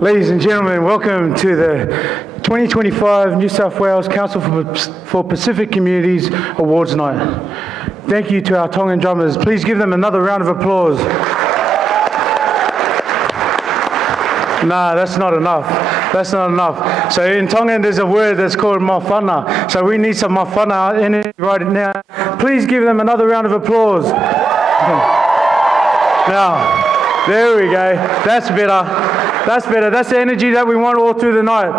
Ladies and gentlemen, welcome to the 2025 New South Wales Council for Pacific Communities Awards Night. Thank you to our Tongan drummers. Please give them another round of applause. Nah, that's not enough. That's not enough. So in Tongan, there's a word that's called mawhana. So we need some mawhana energy right now. Please give them another round of applause. Now, there we go. That's better. That's better. That's the energy that we want all through the night.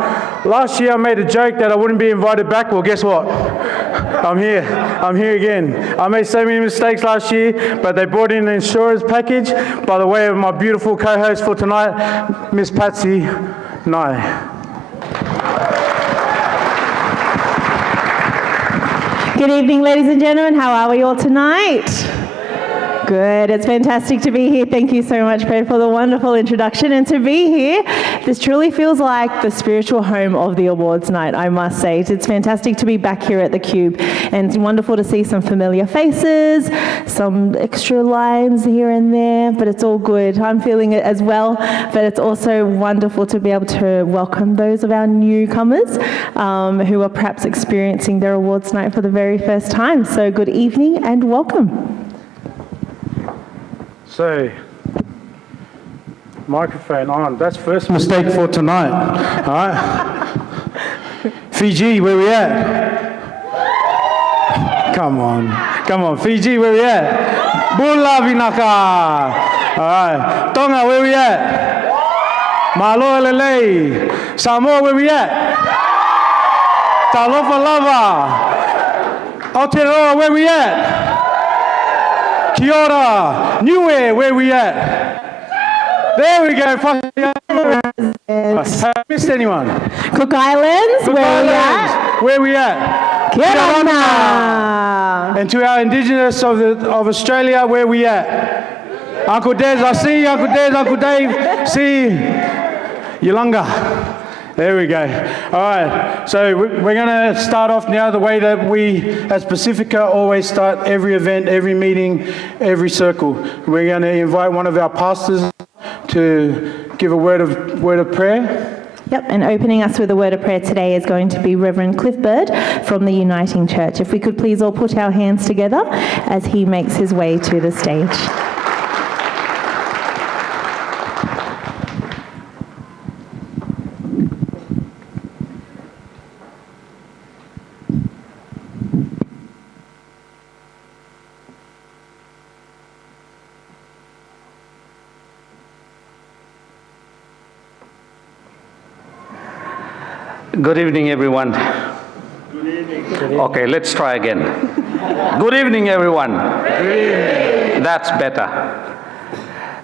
Last year I made a joke that I wouldn't be invited back. Well, guess what? I'm here. I'm here again. I made so many mistakes last year, but they brought in an insurance package by the way of my beautiful co-host for tonight, Miss Patsy Nye. Good evening, ladies and gentlemen. How are we all tonight? Good. It's fantastic to be here. Thank you so much, Fred, for the wonderful introduction. And to be here, this truly feels like the spiritual home of the awards night, I must say. It's fantastic to be back here at the Cube, and it's wonderful to see some familiar faces, some extra lines here and there, but it's all good. I'm feeling it as well, but it's also wonderful to be able to welcome those of our newcomers who are perhaps experiencing their awards night for the very first time. So good evening and welcome. So, microphone on. That's first mistake for tonight. All right. Fiji, where we at? Come on. Fiji, where we at? Bula Vinaka. All right. Tonga, where we at? Malo Lele. Samoa, where we at? Talofa Lava. Aotearoa, where we at? Kia ora, Niue, where we at? There we go. Have I missed anyone? Cook Islands, Where we at? Kia ora. And to our Indigenous of Australia, where we at? Uncle Des, I see you, Uncle Des, Uncle Dave, see Yolanga. There we go. All right, so we're going to start off now the way that we, as Pacifica, always start every event, every meeting, every circle. We're going to invite one of our pastors to give a word of prayer. Yep, and opening us with a word of prayer today is going to be Reverend Cliff Bird from the Uniting Church. If we could please all put our hands together as he makes his way to the stage. Good evening, everyone. Good evening. Okay, let's try again. Good evening, everyone. Good evening. That's better.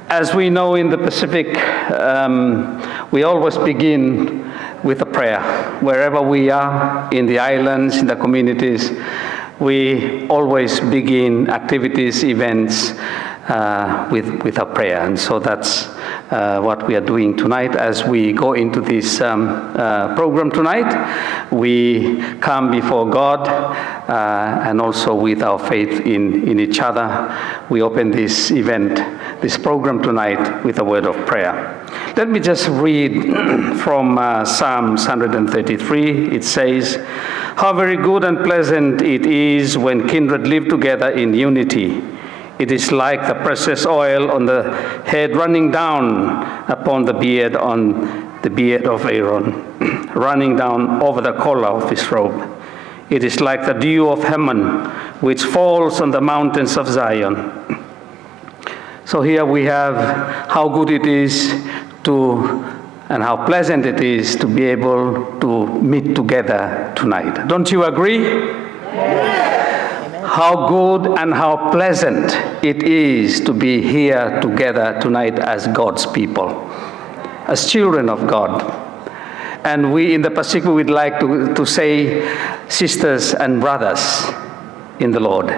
As we know in the Pacific, we always begin with a prayer. Wherever we are, in the islands, in the communities, we always begin activities, events with a prayer. And so that's what we are doing tonight. As we go into this program tonight, we come before God and also with our faith in each other. We open this event, this program tonight with a word of prayer. Let me just read from Psalms 133. It says, "How very good and pleasant it is when kindred live together in unity. It is like the precious oil on the head running down upon the beard on the beard of Aaron, running down over the collar of his robe. It is like the dew of Hermon, which falls on the mountains of Zion." So here we have how good it is and how pleasant it is to be able to meet together tonight. Don't you agree? Yes. How good and how pleasant it is to be here together tonight as God's people, as children of God. And we in the Pacific would like to say sisters and brothers in the Lord.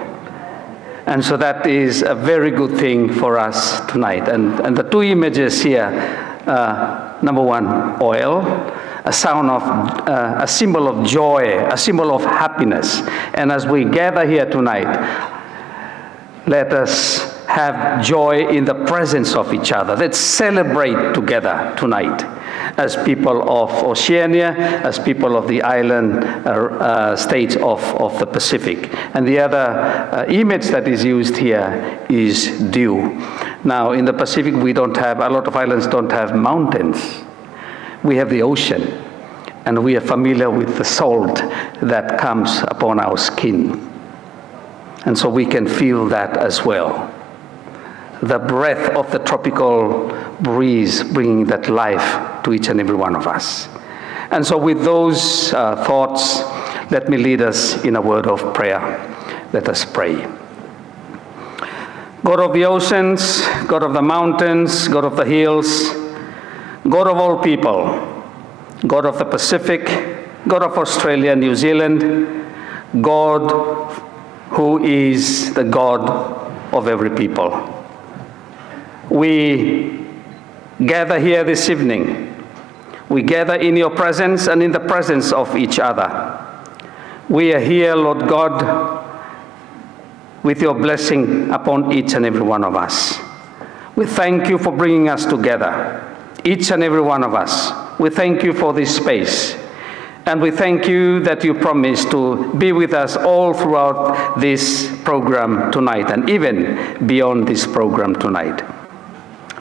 And so that is a very good thing for us tonight. And the two images here, number one, oil, a symbol of joy, a symbol of happiness. And as we gather here tonight, let us have joy in the presence of each other. Let's celebrate together tonight. as people of Oceania, as people of the island states of the Pacific. And the other image that is used here is dew. Now, in the Pacific, a lot of islands don't have mountains. We have the ocean, and we are familiar with the salt that comes upon our skin. And so we can feel that as well. The breath of the tropical breeze bringing that life to each and every one of us. And so with those thoughts, let me lead us in a word of prayer. Let us pray. God of the oceans, God of the mountains, God of the hills, God of all people, God of the Pacific, God of Australia and New Zealand, God who is the God of every people. We gather here this evening. We gather in your presence and in the presence of each other. We are here, Lord God, with your blessing upon each and every one of us. We thank you for bringing us together, each and every one of us. We thank you for this space. And we thank you that you promise to be with us all throughout this program tonight and even beyond this program tonight.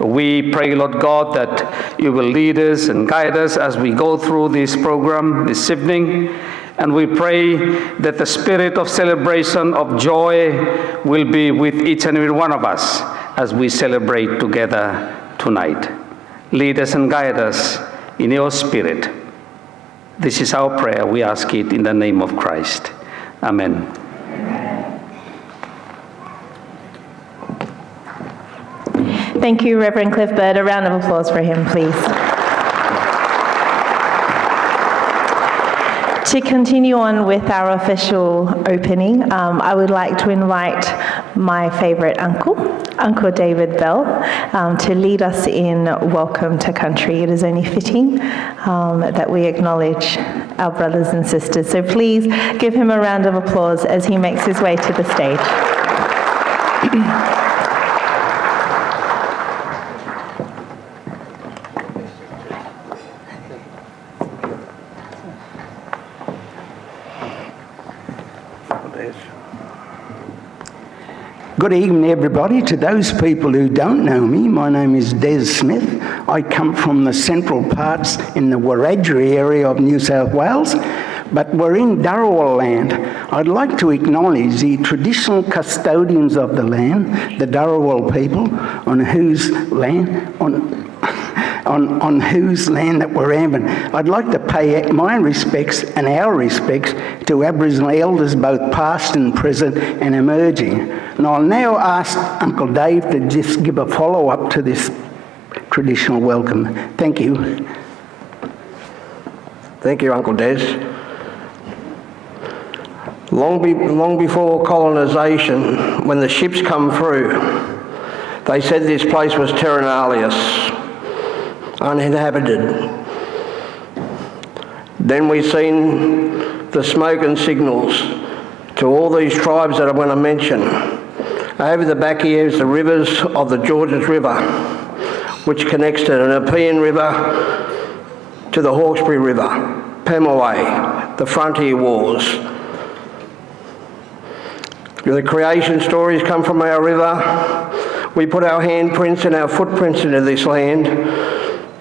We pray, Lord God, that you will lead us and guide us as we go through this program this evening. And we pray that the spirit of celebration, of joy, will be with each and every one of us as we celebrate together tonight. Lead us and guide us in your spirit. This is our prayer. We ask it in the name of Christ. Amen. Thank you, Reverend Cliff Bird. A round of applause for him, please. To continue on with our official opening, I would like to invite my favourite uncle, Uncle David Bell, to lead us in Welcome to Country. It is only fitting that we acknowledge our brothers and sisters. So please give him a round of applause as he makes his way to the stage. Good evening, everybody. To those people who don't know me, my name is Des Smith. I come from the central parts in the Wiradjuri area of New South Wales, but we're in Dharawal land. I'd like to acknowledge the traditional custodians of the land, the Dharawal people, on whose land that we're in. I'd like to pay my respects and our respects to Aboriginal elders, both past and present and emerging. And I'll now ask Uncle Dave to just give a follow-up to this traditional welcome. Thank you. Thank you, Uncle Des. Long before colonisation, when the ships come through, they said this place was terra nullius, uninhabited. Then we've seen the smoke and signals to all these tribes that I'm going to mention. Over the back here is the rivers of the Georges River, which connects to the Nepean River, to the Hawkesbury River, Pemaway, the Frontier Wars. The creation stories come from our river. We put our handprints and our footprints into this land,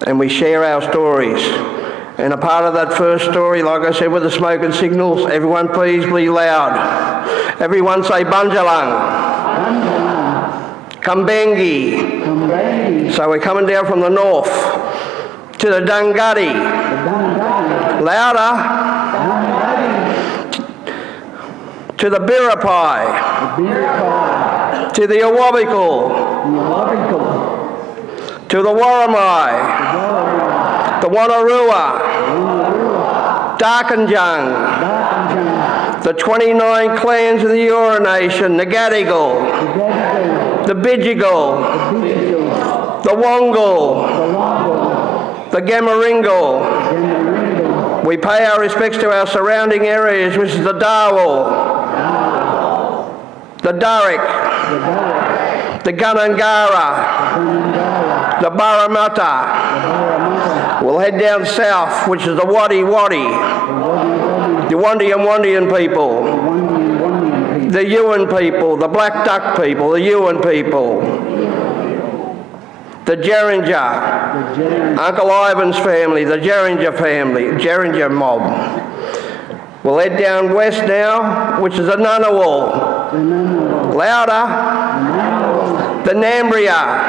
and we share our stories. And a part of that first story, like I said, with the smoke and signals, everyone please be loud. Everyone say Bunjalung. Kambangi. So we're coming down from the north to the Dungutty. Louder. To the Biripi. To the Awabikal. To the Warramai. The Wanarua. Darkinjung. The 29 clans of the Eora Nation, the Gadigal, the Bidjigal, the Wongal, the Gamaringal. We pay our respects to our surrounding areas, which is the Darwal, the Durrick, the Gunungara, the Parliamentary. We'll head down south, which is the Wadi Wadi, the Wandian people, the Yuan people, the Black Duck people, the Yuan people, the Geringer, Uncle Ivan's family, the Geringer family, Geringer mob. We'll head down west now, which is the Ngunnawal, Louder, the Nambria,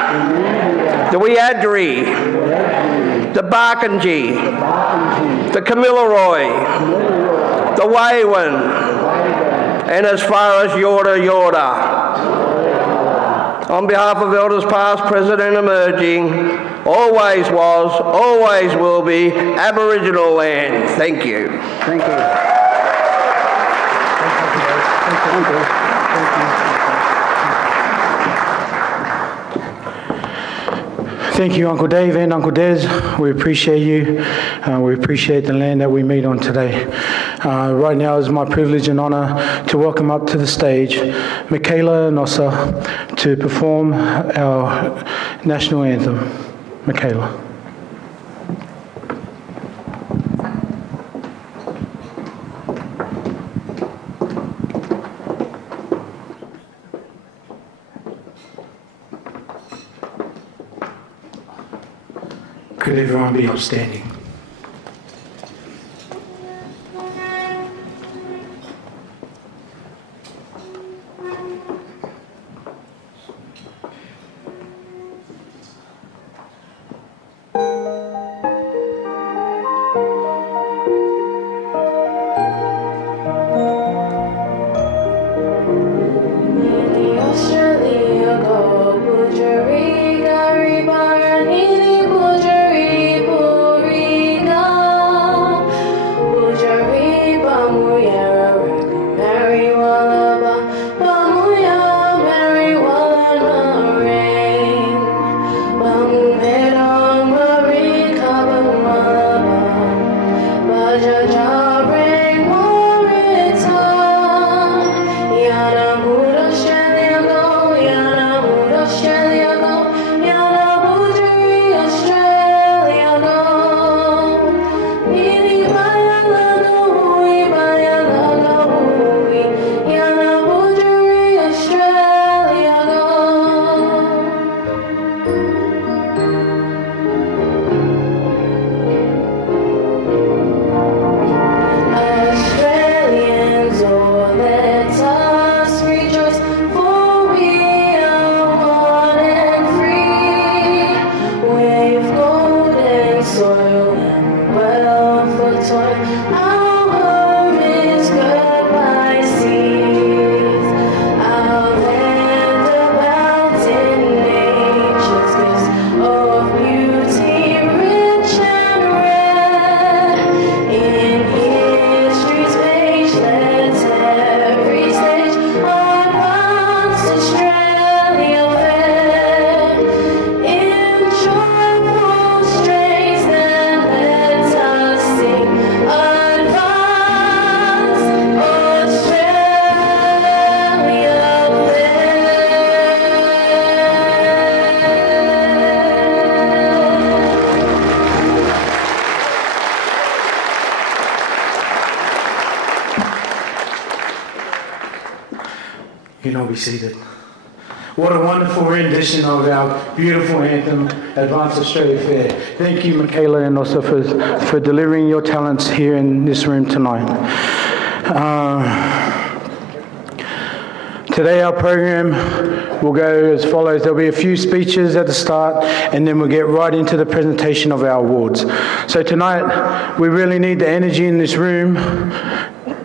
the Wiadjuri, the Barkindji, the Kamilaroi, the Waywan, and as far as Yorta Yorta. On behalf of Elders past, present and emerging, always was, always will be Aboriginal land. Thank you. Thank you. Thank you, Uncle Dave and Uncle Des. We appreciate you. We appreciate the land that we meet on today. Right now it's my privilege and honour to welcome up to the stage Michaela Nossa to perform our national anthem. Michaela. Could everyone be upstanding? You can all be seated. What a wonderful rendition of our beautiful anthem, Advance Australia Fair. Thank you, Michaela, and also for delivering your talents here in this room tonight. Today our program will go as follows. There'll be a few speeches at the start, and then we'll get right into the presentation of our awards. So tonight, we really need the energy in this room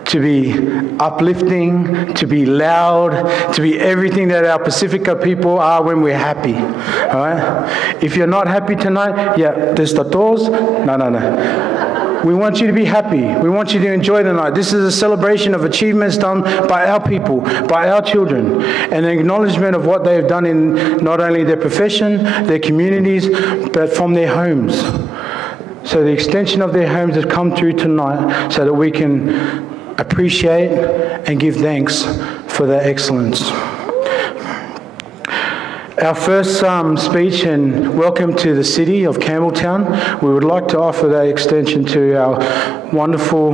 to be uplifting, to be loud, to be everything that our Pacifica people are when we're happy. All right? If you're not happy tonight, yeah, there's the doors. No. We want you to be happy. We want you to enjoy the night. This is a celebration of achievements done by our people, by our children, and an acknowledgement of what they have done in not only their profession, their communities, but from their homes. So the extension of their homes has come through tonight so that we can appreciate and give thanks for their excellence. Our first speech and welcome to the city of Campbelltown. We would like to offer that extension to our wonderful,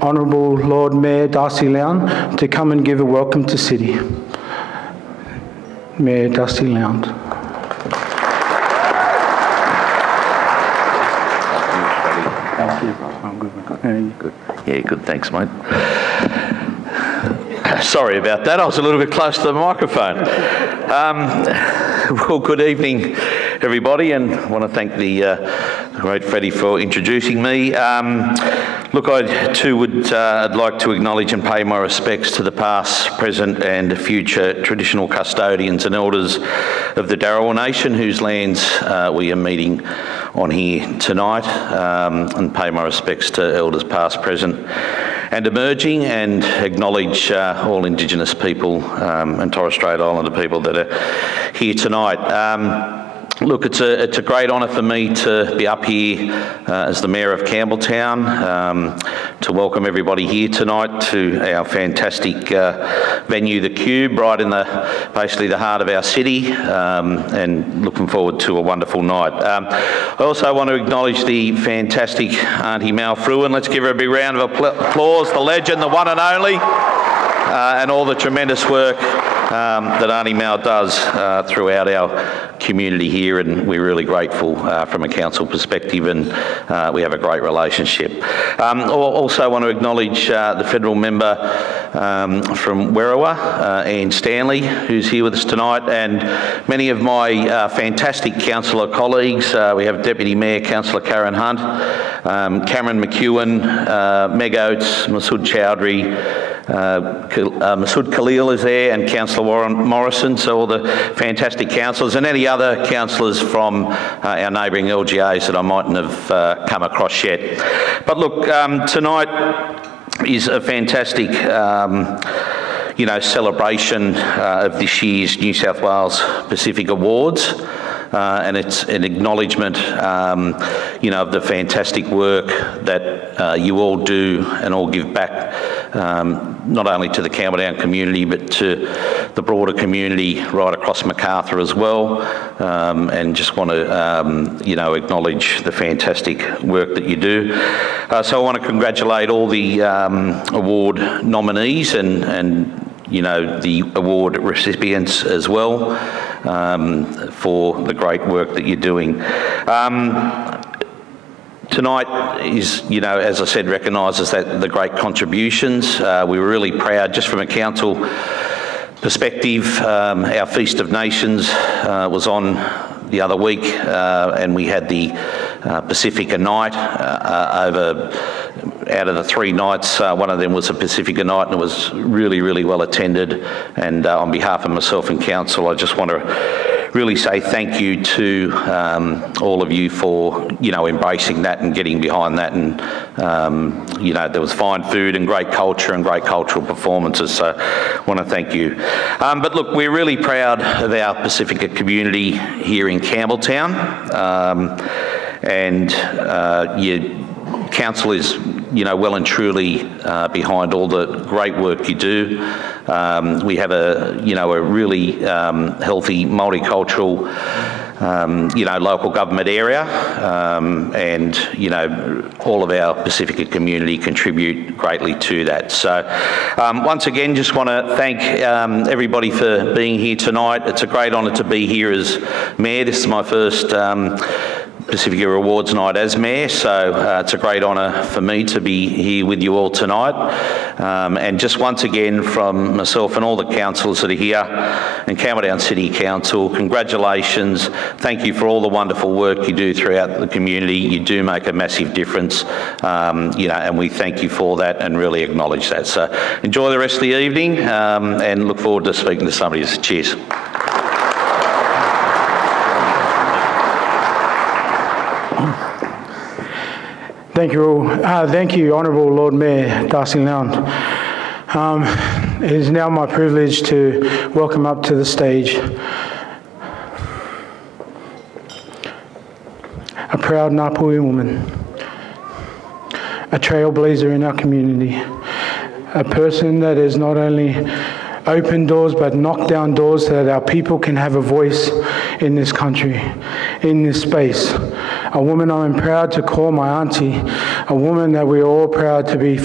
Honourable Lord Mayor Darcy Lown to come and give a welcome to city. Mayor Darcy Lown. Yeah, good. Thanks, mate. Sorry about that. I was a little bit close to the microphone. Well, good evening, everybody, and I want to thank the great Freddie for introducing me. Look, I too would I'd like to acknowledge and pay my respects to the past, present and future traditional custodians and elders of the Darawal Nation, whose lands we are meeting on here tonight, and pay my respects to elders past, present and emerging, and acknowledge all Indigenous people and Torres Strait Islander people that are here tonight. Look, it's a great honour for me to be up here as the Mayor of Campbelltown, to welcome everybody here tonight to our fantastic venue, The Cube, right in basically the heart of our city, and looking forward to a wonderful night. I also want to acknowledge the fantastic Auntie Mal Fruin. Let's give her a big round of applause, the legend, the one and only, and all the tremendous work that Auntie Mal does throughout our community here, and we're really grateful from a council perspective, and we have a great relationship. I also want to acknowledge the federal member from Werriwa, Anne Stanley, who's here with us tonight, and many of my fantastic councillor colleagues. We have Deputy Mayor Councillor Karen Hunt, Cameron McEwen, Meg Oates, Masood Chowdhury, Masood Khalil is there, and Councillor Warren Morrison, so all the fantastic councillors, and any other councillors from our neighbouring LGAs that I mightn't have come across yet. But look, tonight is a fantastic celebration of this year's New South Wales Pacific Awards. And it's an acknowledgement, of the fantastic work that you all do and all give back, not only to the Campbelltown community, but to the broader community right across Macarthur as well. And just want to, acknowledge the fantastic work that you do. So I want to congratulate all the award nominees and the award recipients as well, for the great work that you're doing. Tonight is, as I said, recognises that the great contributions. We were really proud, just from a council perspective, our Feast of Nations was on the other week, and we had the Pacifica night out of the 3 nights. One of them was a Pacifica night, and it was really, really well attended. And on behalf of myself and council, I just want to really say thank you to all of you for, embracing that and getting behind that. And, there was fine food and great culture and great cultural performances. So I want to thank you. But look, we're really proud of our Pacifica community here in Campbelltown. And council is, well and truly behind all the great work you do. We have a really healthy, multicultural, local government area, and, all of our Pacifica community contribute greatly to that. So once again, just want to thank everybody for being here tonight. It's a great honour to be here as Mayor. This is my first Pacifica Awards night as Mayor, so it's a great honour for me to be here with you all tonight. And just once again, from myself and all the councillors that are here and Campbelltown City Council, congratulations. Thank you for all the wonderful work you do throughout the community. You do make a massive difference, and we thank you for that and really acknowledge that. So enjoy the rest of the evening, and look forward to speaking to somebody. Cheers. Thank you all. Thank you, Honourable Lord Mayor Darcy Lown. It is now my privilege to welcome up to the stage a proud Ngāpuhi woman, a trailblazer in our community, a person that is not only open doors but knock down doors so that our people can have a voice in this country, in this space. A woman I'm proud to call my auntie, a woman that we're all proud to be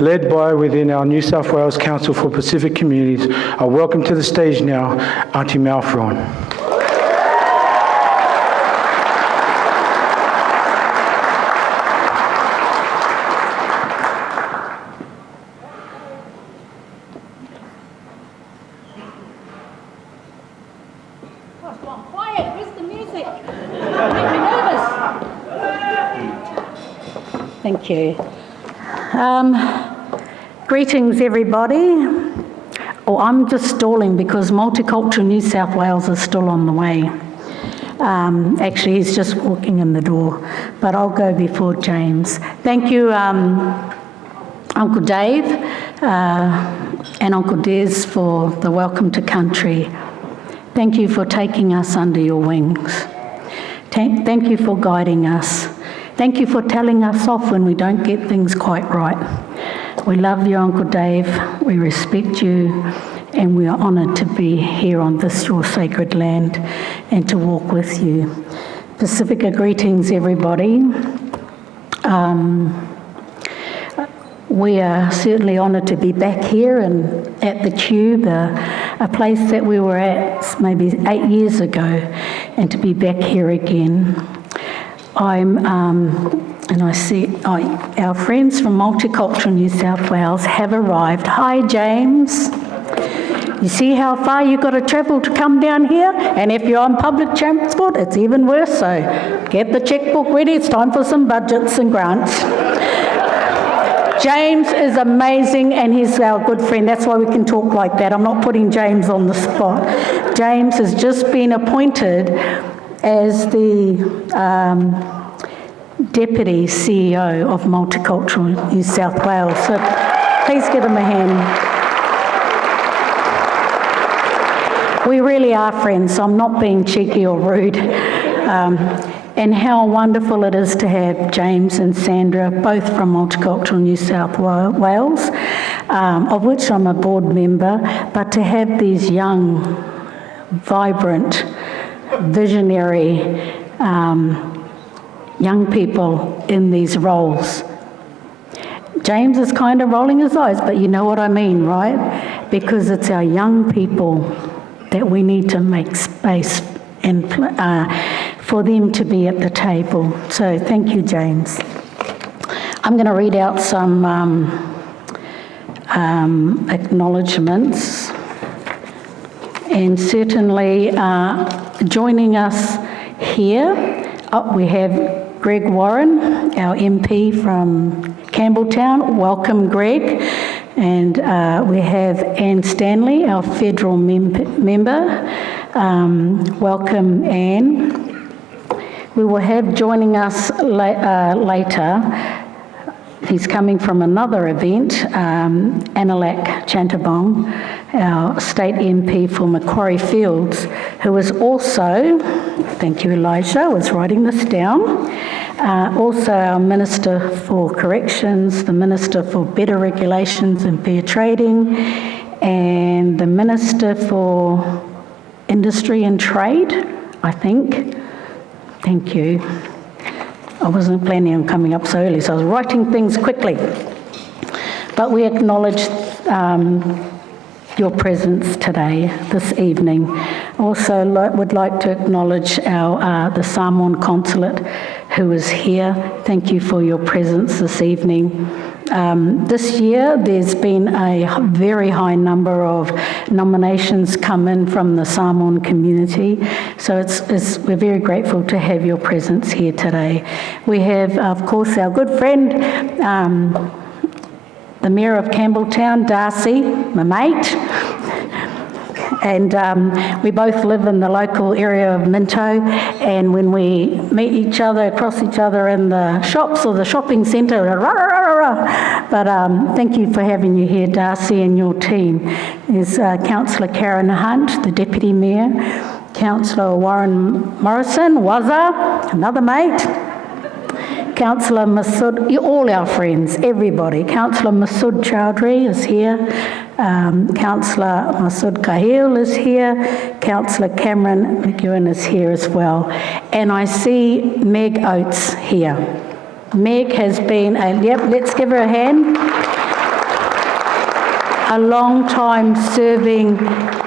led by within our New South Wales Council for Pacific Communities. I welcome to the stage now Auntie Mayoral. Quiet, where's the music? Make me nervous. Thank you. Greetings, everybody. Oh, I'm just stalling because Multicultural New South Wales is still on the way. Actually, he's just walking in the door, but I'll go before James. Thank you, Uncle Dave and Uncle Des for the welcome to country. Thank you for taking us under your wings. Thank you for guiding us. Thank you for telling us off when we don't get things quite right. We love you, Uncle Dave. We respect you, and we are honoured to be here on this, your sacred land, and to walk with you. Pacifica greetings, everybody. We are certainly honoured to be back here and at the Tube, a place that we were at maybe 8 years ago, and to be back here again. And I see our friends from Multicultural New South Wales have arrived. Hi, James. You see how far you've got to travel to come down here? And if you're on public transport, it's even worse, so get the checkbook ready. It's time for some budgets and grants. James is amazing, and he's our good friend. That's why we can talk like that. I'm not putting James on the spot. James has just been appointed as the Deputy CEO of Multicultural New South Wales. So please give him a hand. We really are friends, so I'm not being cheeky or rude. And how wonderful it is to have James and Sandra, both from Multicultural New South Wales, of which I'm a board member, but to have these young, vibrant, visionary young people in these roles. James is kind of rolling his eyes, but you know what I mean, right? Because it's our young people that we need to make space and for them to be at the table. So thank you, James. I'm going to read out some acknowledgements, and certainly joining us here, we have Greg Warren, our MP from Campbelltown. Welcome, Greg. And we have Anne Stanley, our federal member. Welcome, Anne. We will have joining us later, he's coming from another event, Analak Chantabong, our state MP for Macquarie Fields, who is also, thank you Elijah, I was writing this down, also our Minister for Corrections, the Minister for Better Regulations and Fair Trading, and the Minister for Industry and Trade, I think. Thank you. I wasn't planning on coming up so early, so I was writing things quickly. But we acknowledge your presence today, this evening. Also would like to acknowledge the Samoan Consulate who is here. Thank you for your presence this evening. This year there's been a very high number of nominations come in from the Samoan community, so we're very grateful to have your presence here today. We have, of course, our good friend, the Mayor of Campbelltown, Darcy, my mate, and we both live in the local area of Minto, and when we meet each other, cross each other in the shops or the shopping centre, but thank you for having you here, Darcy, and your team. There's Councillor Karen Hunt, the Deputy Mayor, Councillor Warren Morrison, Wazza, another mate, Councillor Masood, all our friends, everybody. Councillor Masood Chowdhury is here. Councillor Masood Kahil is here. Councillor Cameron McEwen is here as well. And I see Meg Oates here. Meg has been let's give her a hand. A long time serving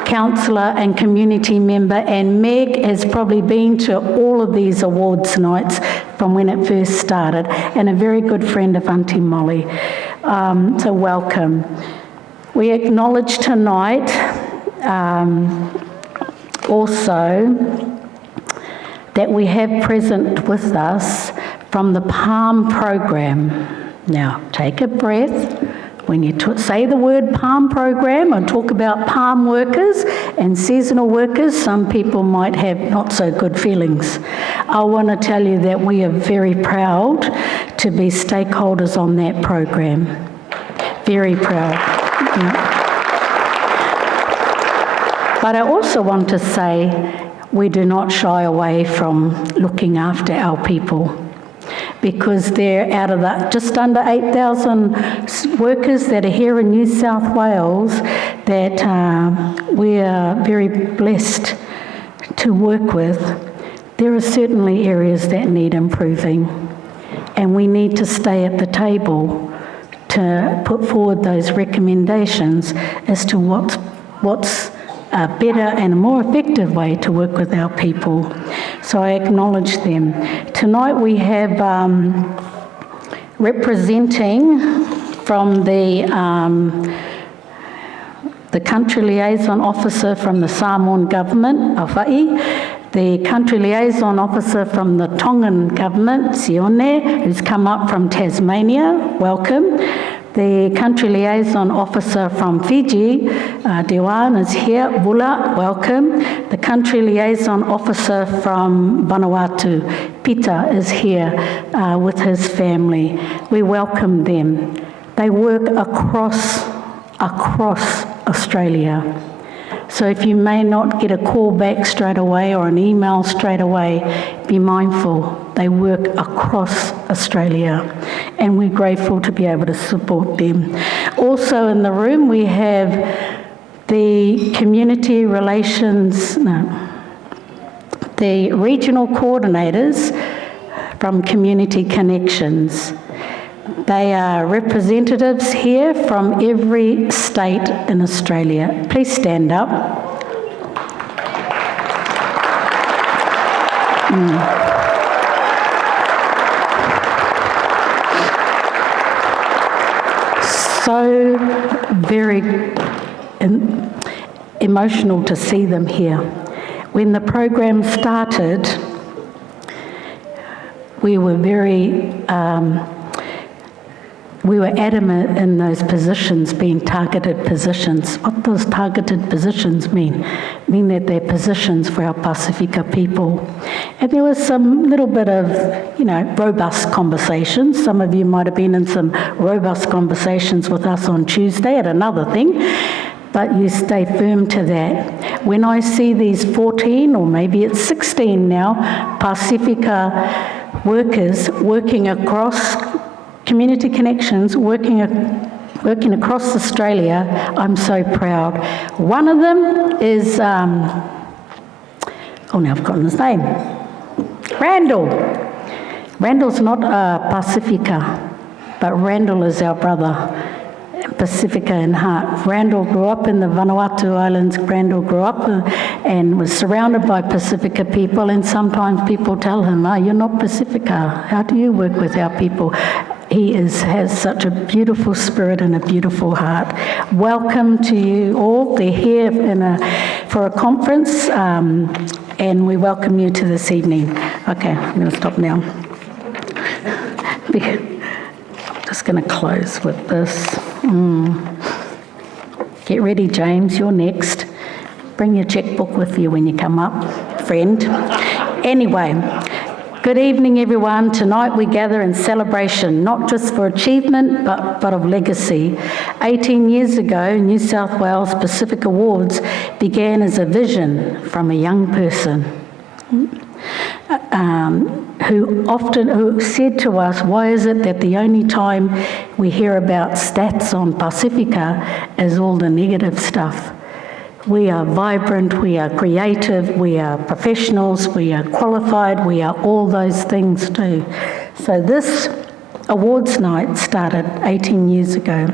councillor and community member, and Meg has probably been to all of these awards nights from when it first started, and a very good friend of Auntie Molly. So welcome. We acknowledge tonight also that we have present with us from the PALM program. Now take a breath. When you say the word PALM program and talk about palm workers and seasonal workers, some people might have not so good feelings. I want to tell you that we are very proud to be stakeholders on that program. Very proud. Yeah. But I also want to say we do not shy away from looking after our people, because they're out of the just under 8,000 workers that are here in New South Wales that we are very blessed to work with. There are certainly areas that need improving, and we need to stay at the table to put forward those recommendations as to what's a better and a more effective way to work with our people. So I acknowledge them. Tonight we have representing from the Country Liaison Officer from the Samoan Government, Awha'i, the Country Liaison Officer from the Tongan Government, Sione, who's come up from Tasmania, welcome. The Country Liaison Officer from Fiji, Dewan, is here. Vula, welcome. The Country Liaison Officer from Vanuatu, Pita, is here with his family. We welcome them. They work across Australia. So if you may not get a call back straight away or an email straight away, be mindful. They work across Australia, and we're grateful to be able to support them. Also in the room we have the community relations, the regional coordinators from Community Connections. They are representatives here from every state in Australia. Please stand up. So very emotional to see them here. When the program started, we were adamant in those positions being targeted positions. What does targeted positions mean? Mean that they're positions for our Pasifika people. And there was some little bit of, robust conversations. Some of you might have been in some robust conversations with us on Tuesday at another thing, but you stay firm to that. When I see these 14, or maybe it's 16 now, Pasifika workers working across Community Connections, working across Australia, I'm so proud. One of them is, now I've forgotten his name, Randall. Randall's not Pasifika, but Randall is our brother, Pacifica in heart. Randall grew up in the Vanuatu Islands. Randall grew up and was surrounded by Pacifica people, and sometimes people tell him, you're not Pacifica. How do you work with our people? He has such a beautiful spirit and a beautiful heart. Welcome to you all. They're here for a conference, and we welcome you to this evening. Okay, I'm going to stop now. I'm just going to close with this. Get ready, James, you're next. Bring your checkbook with you when you come up, friend. Anyway, good evening, everyone. Tonight we gather in celebration, not just for achievement, but of legacy. 18 years ago, New South Wales Pacific Awards began as a vision from a young person. who said to us, why is it that the only time we hear about stats on Pacifica is all the negative stuff? We are vibrant, we are creative, we are professionals, we are qualified, we are all those things too. So this awards night started 18 years ago.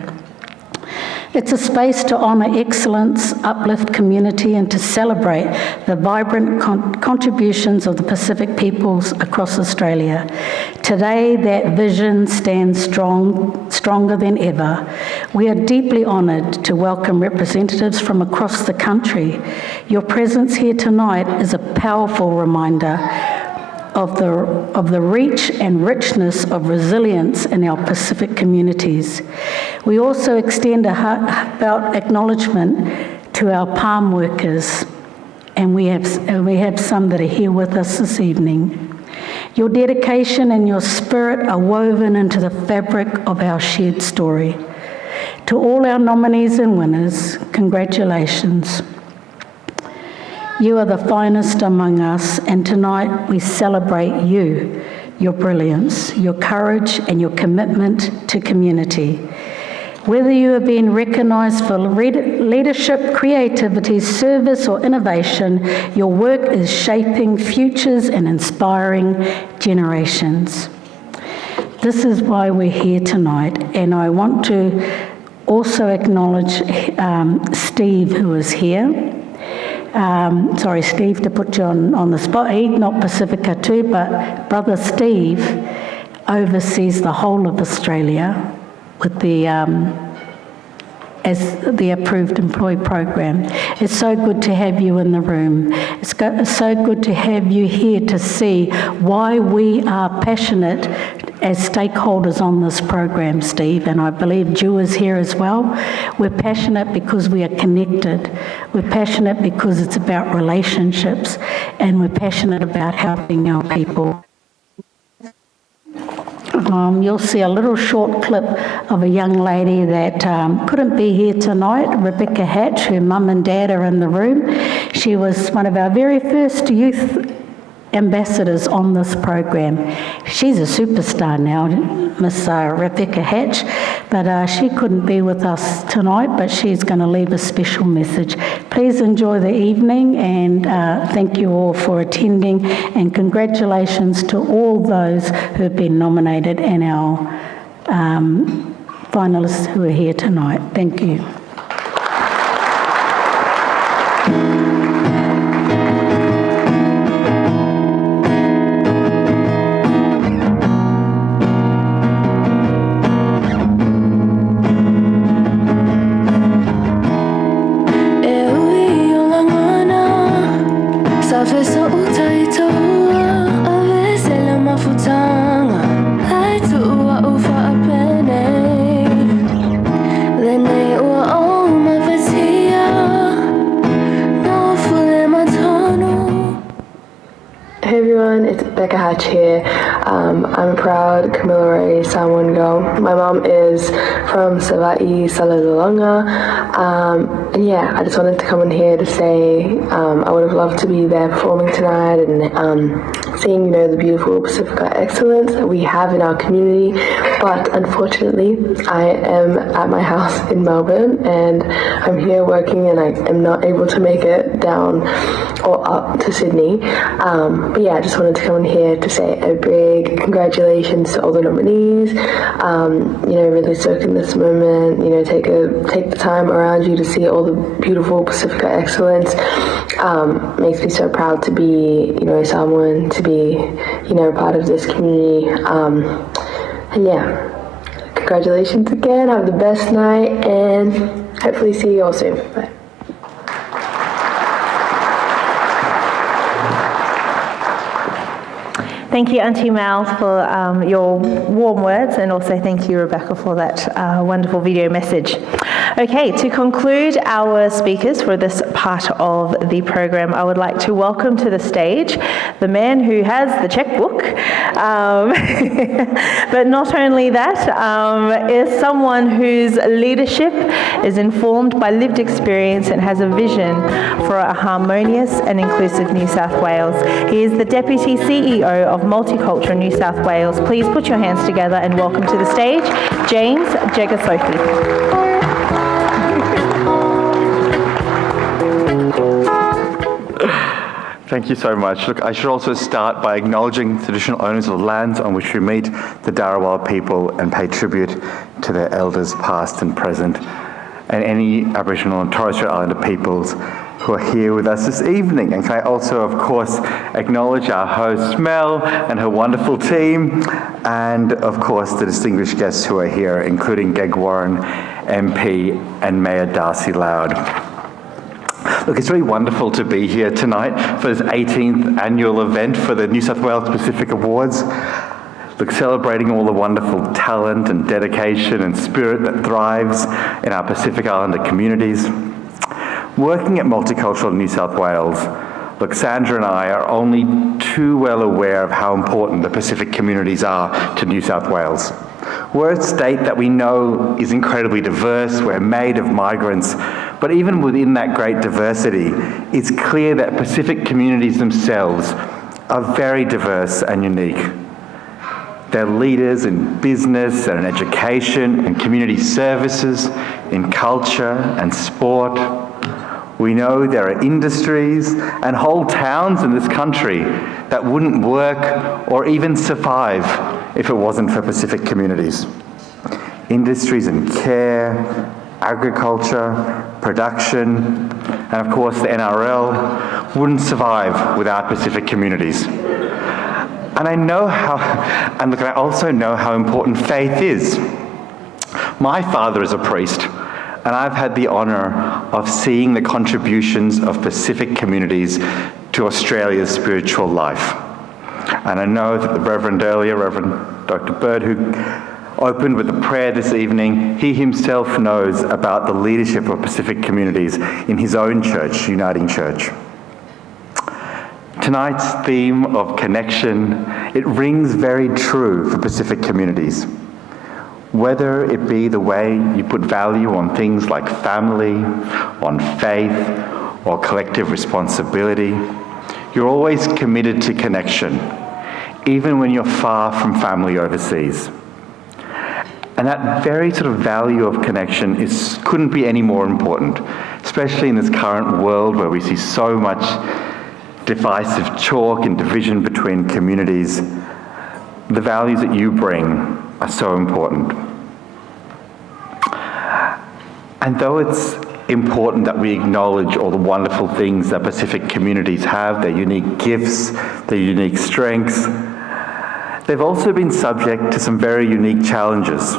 It's a space to honour excellence, uplift community, and to celebrate the vibrant contributions of the Pacific peoples across Australia. Today, that vision stands stronger than ever. We are deeply honoured to welcome representatives from across the country. Your presence here tonight is a powerful reminder of the reach and richness of resilience in our Pacific communities. We also extend a heartfelt acknowledgement to our palm workers, and we have some that are here with us this evening. Your dedication and your spirit are woven into the fabric of our shared story. To all our nominees and winners, congratulations. You are the finest among us, and tonight we celebrate you, your brilliance, your courage, and your commitment to community. Whether you are being recognised for leadership, creativity, service, or innovation, your work is shaping futures and inspiring generations. This is why we're here tonight, and I want to also acknowledge Steve, who is here. Sorry, Steve, to put you on the spot. He's not Pacifica too, but Brother Steve oversees the whole of Australia with the as the approved employee program. It's so good to have you in the room. It's so good to have you here to see why we are passionate as stakeholders on this program, Steve, and I believe Ju is here as well. We're passionate because we are connected. We're passionate because it's about relationships, and we're passionate about helping our people. You'll see a little short clip of a young lady that couldn't be here tonight, Rebecca Hatch. Her mum and dad are in the room. She was one of our very first youth ambassadors on this program. She's a superstar now, Miss Rebecca Hatch, but she couldn't be with us tonight, but she's going to leave a special message. Please enjoy the evening, and thank you all for attending, and congratulations to all those who have been nominated and our finalists who are here tonight. Thank you. Here. I'm a proud Kamilaroi Samoan girl. My mum is from Savai'i, Salazalonga, and yeah, I just wanted to come in here to say I would have loved to be there performing tonight and seeing, the beautiful Pacifica excellence that we have in our community, but unfortunately I am at my house in Melbourne and I'm here working and I am not able to make it down or up to Sydney, but yeah, I just wanted to come in here to say a big congratulations to all the nominees. Really soak in this moment, take the time around you to see all the beautiful Pacifica excellence. Makes me so proud to be, someone to be, part of this community. And yeah, congratulations again. Have the best night and hopefully see you all soon. Bye. Thank you, Auntie Mel, for your warm words, and also thank you, Rebecca, for that wonderful video message. Okay, to conclude our speakers for this part of the program, I would like to welcome to the stage the man who has the checkbook, but not only that, is someone whose leadership is informed by lived experience and has a vision for a harmonious and inclusive New South Wales. He is the Deputy CEO of Multicultural New South Wales. Please put your hands together and welcome to the stage, James Jegasofi. Thank you so much. Look, I should also start by acknowledging the traditional owners of the lands on which we meet, the Darawal people, and pay tribute to their elders past and present, and any Aboriginal and Torres Strait Islander peoples who are here with us this evening. And can I also, of course, acknowledge our host, Mel, and her wonderful team, and, of course, the distinguished guests who are here, including Greg Warren, MP, and Mayor Darcy Loud. Look, it's really wonderful to be here tonight for this 18th annual event for the New South Wales Pacific Awards. Look, celebrating all the wonderful talent and dedication and spirit that thrives in our Pacific Islander communities. Working at Multicultural New South Wales, look, Sandra and I are only too well aware of how important the Pacific communities are to New South Wales. We're a state that we know is incredibly diverse, we're made of migrants, but even within that great diversity, it's clear that Pacific communities themselves are very diverse and unique. They're leaders in business and in education and community services, in culture and sport. We know there are industries and whole towns in this country that wouldn't work or even survive if it wasn't for Pacific communities. Industries in care, agriculture, production, and of course the NRL wouldn't survive without Pacific communities. And I also know how important faith is. My father is a priest, and I've had the honour of seeing the contributions of Pacific communities to Australia's spiritual life. And I know that the Reverend Dr. Bird, who opened with a prayer this evening, he himself knows about the leadership of Pacific communities in his own church, Uniting Church. Tonight's theme of connection, it rings very true for Pacific communities. Whether it be the way you put value on things like family, on faith, or collective responsibility, you're always committed to connection, even when you're far from family overseas. And that very sort of value of connection couldn't be any more important, especially in this current world where we see so much divisive talk and division between communities. The values that you bring are so important. And though it's important that we acknowledge all the wonderful things that Pacific communities have, their unique gifts, their unique strengths, they've also been subject to some very unique challenges.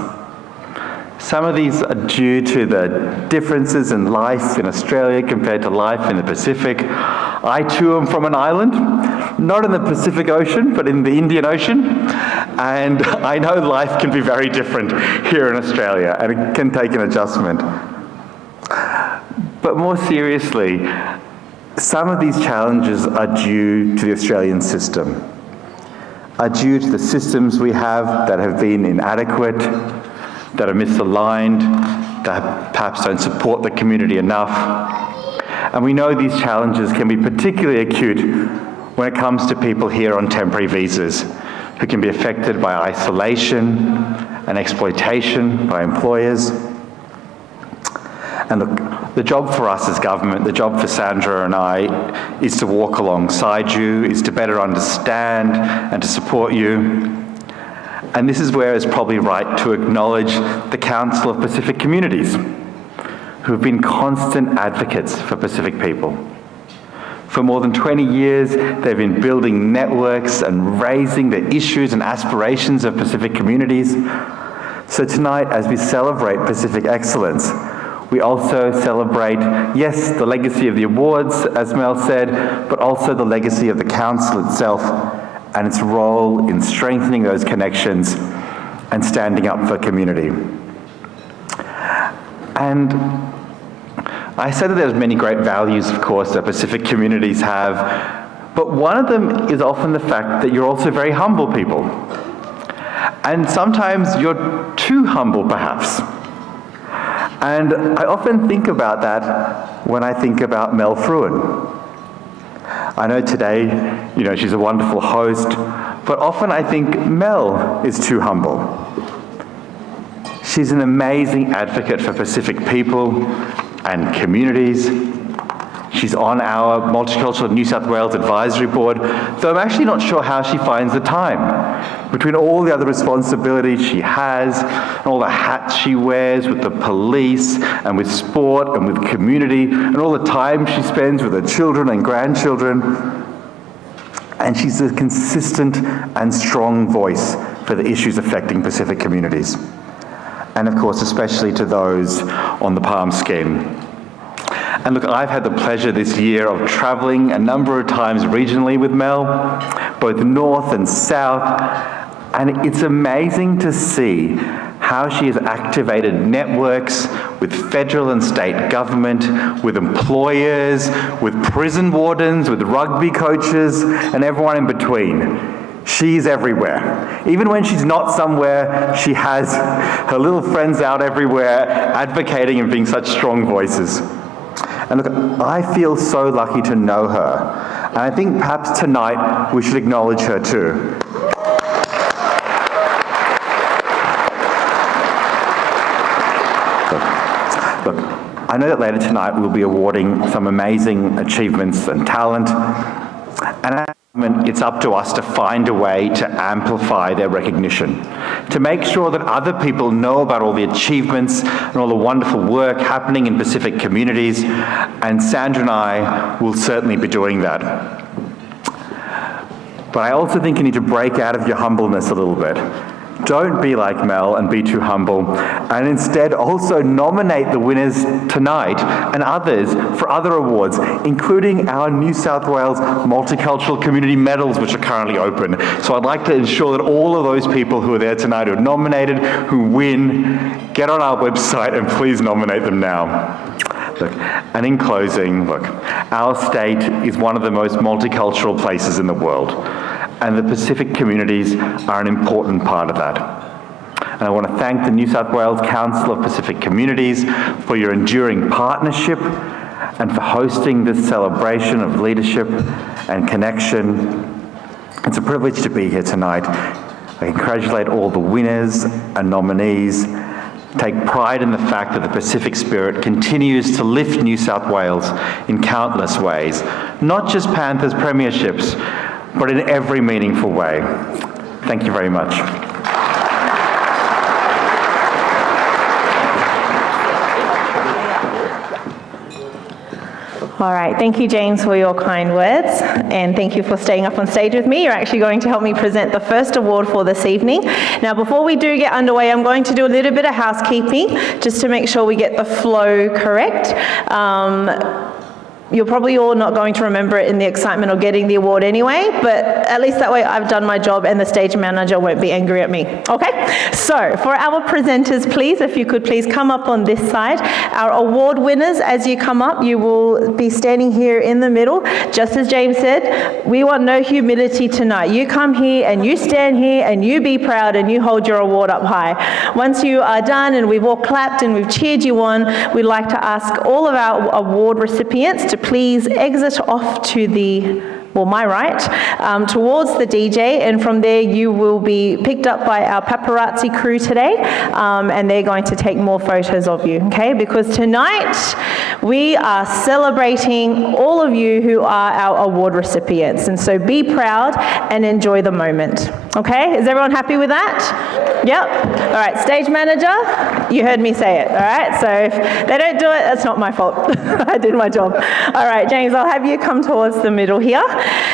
Some of these are due to the differences in life in Australia compared to life in the Pacific. I too am from an island, not in the Pacific Ocean, but in the Indian Ocean. And I know life can be very different here in Australia, and it can take an adjustment. But more seriously, some of these challenges are due to the Australian system, are due to the systems we have that have been inadequate, that are misaligned, that perhaps don't support the community enough. And we know these challenges can be particularly acute when it comes to people here on temporary visas, who can be affected by isolation and exploitation by employers. And look, the job for us as government, the job for Sandra and I, is to walk alongside you, is to better understand and to support you. And this is where it's probably right to acknowledge the Council of Pacific Communities, who have been constant advocates for Pacific people. For more than 20 years, they've been building networks and raising the issues and aspirations of Pacific communities. So tonight, as we celebrate Pacific excellence, we also celebrate, yes, the legacy of the awards, as Mel said, but also the legacy of the Council itself and its role in strengthening those connections and standing up for community. And I said that there's many great values, of course, that Pacific communities have, but one of them is often the fact that you're also very humble people. And sometimes you're too humble, perhaps. And I often think about that when I think about Mel Fruin. I know today, she's a wonderful host, but often I think Mel is too humble. She's an amazing advocate for Pacific people and communities. She's on our Multicultural New South Wales Advisory Board, though I'm actually not sure how she finds the time between all the other responsibilities she has and all the hats she wears with the police and with sport and with community and all the time she spends with her children and grandchildren. And she's a consistent and strong voice for the issues affecting Pacific communities. And of course, especially to those on the Palm scheme. And look, I've had the pleasure this year of travelling a number of times regionally with Mel, both north and south, and it's amazing to see how she has activated networks with federal and state government, with employers, with prison wardens, with rugby coaches, and everyone in between. She's everywhere. Even when she's not somewhere, she has her little friends out everywhere advocating and being such strong voices. And look, I feel so lucky to know her. And I think perhaps tonight we should acknowledge her too. Look, I know that later tonight we'll be awarding some amazing achievements and talent. And it's up to us to find a way to amplify their recognition, to make sure that other people know about all the achievements and all the wonderful work happening in Pacific communities, and Sandra and I will certainly be doing that. But I also think you need to break out of your humbleness a little bit. Don't be like Mel and be too humble, and instead also nominate the winners tonight and others for other awards, including our New South Wales Multicultural Community Medals, which are currently open. So I'd like to ensure that all of those people who are there tonight, who are nominated, who win, get on our website and please nominate them now. Look, and in closing, look, our state is one of the most multicultural places in the world. And the Pacific communities are an important part of that. And I want to thank the New South Wales Council of Pacific Communities for your enduring partnership and for hosting this celebration of leadership and connection. It's a privilege to be here tonight. I congratulate all the winners and nominees. Take pride in the fact that the Pacific spirit continues to lift New South Wales in countless ways, not just Panthers premierships, but in every meaningful way. Thank you very much. All right, thank you, James, for your kind words, and thank you for staying up on stage with me. You're actually going to help me present the first award for this evening. Now, before we do get underway, I'm going to do a little bit of housekeeping just to make sure we get the flow correct. You're probably all not going to remember it in the excitement of getting the award anyway, but at least that way I've done my job and the stage manager won't be angry at me. Okay, so for our presenters, please, if you could please come up on this side. Our award winners, as you come up, you will be standing here in the middle. Just as James said, we want no humility tonight. You come here and you stand here and you be proud and you hold your award up high. Once you are done and we've all clapped and we've cheered you on, we'd like to ask all of our award recipients to please exit off to my right, towards the DJ, and from there you will be picked up by our paparazzi crew today, and they're going to take more photos of you, okay? Because tonight we are celebrating all of you who are our award recipients, and so be proud and enjoy the moment, okay? Is everyone happy with that? Yep. All right, stage manager, you heard me say it, all right? So if they don't do it, that's not my fault. I did my job. All right, James, I'll have you come towards the middle here.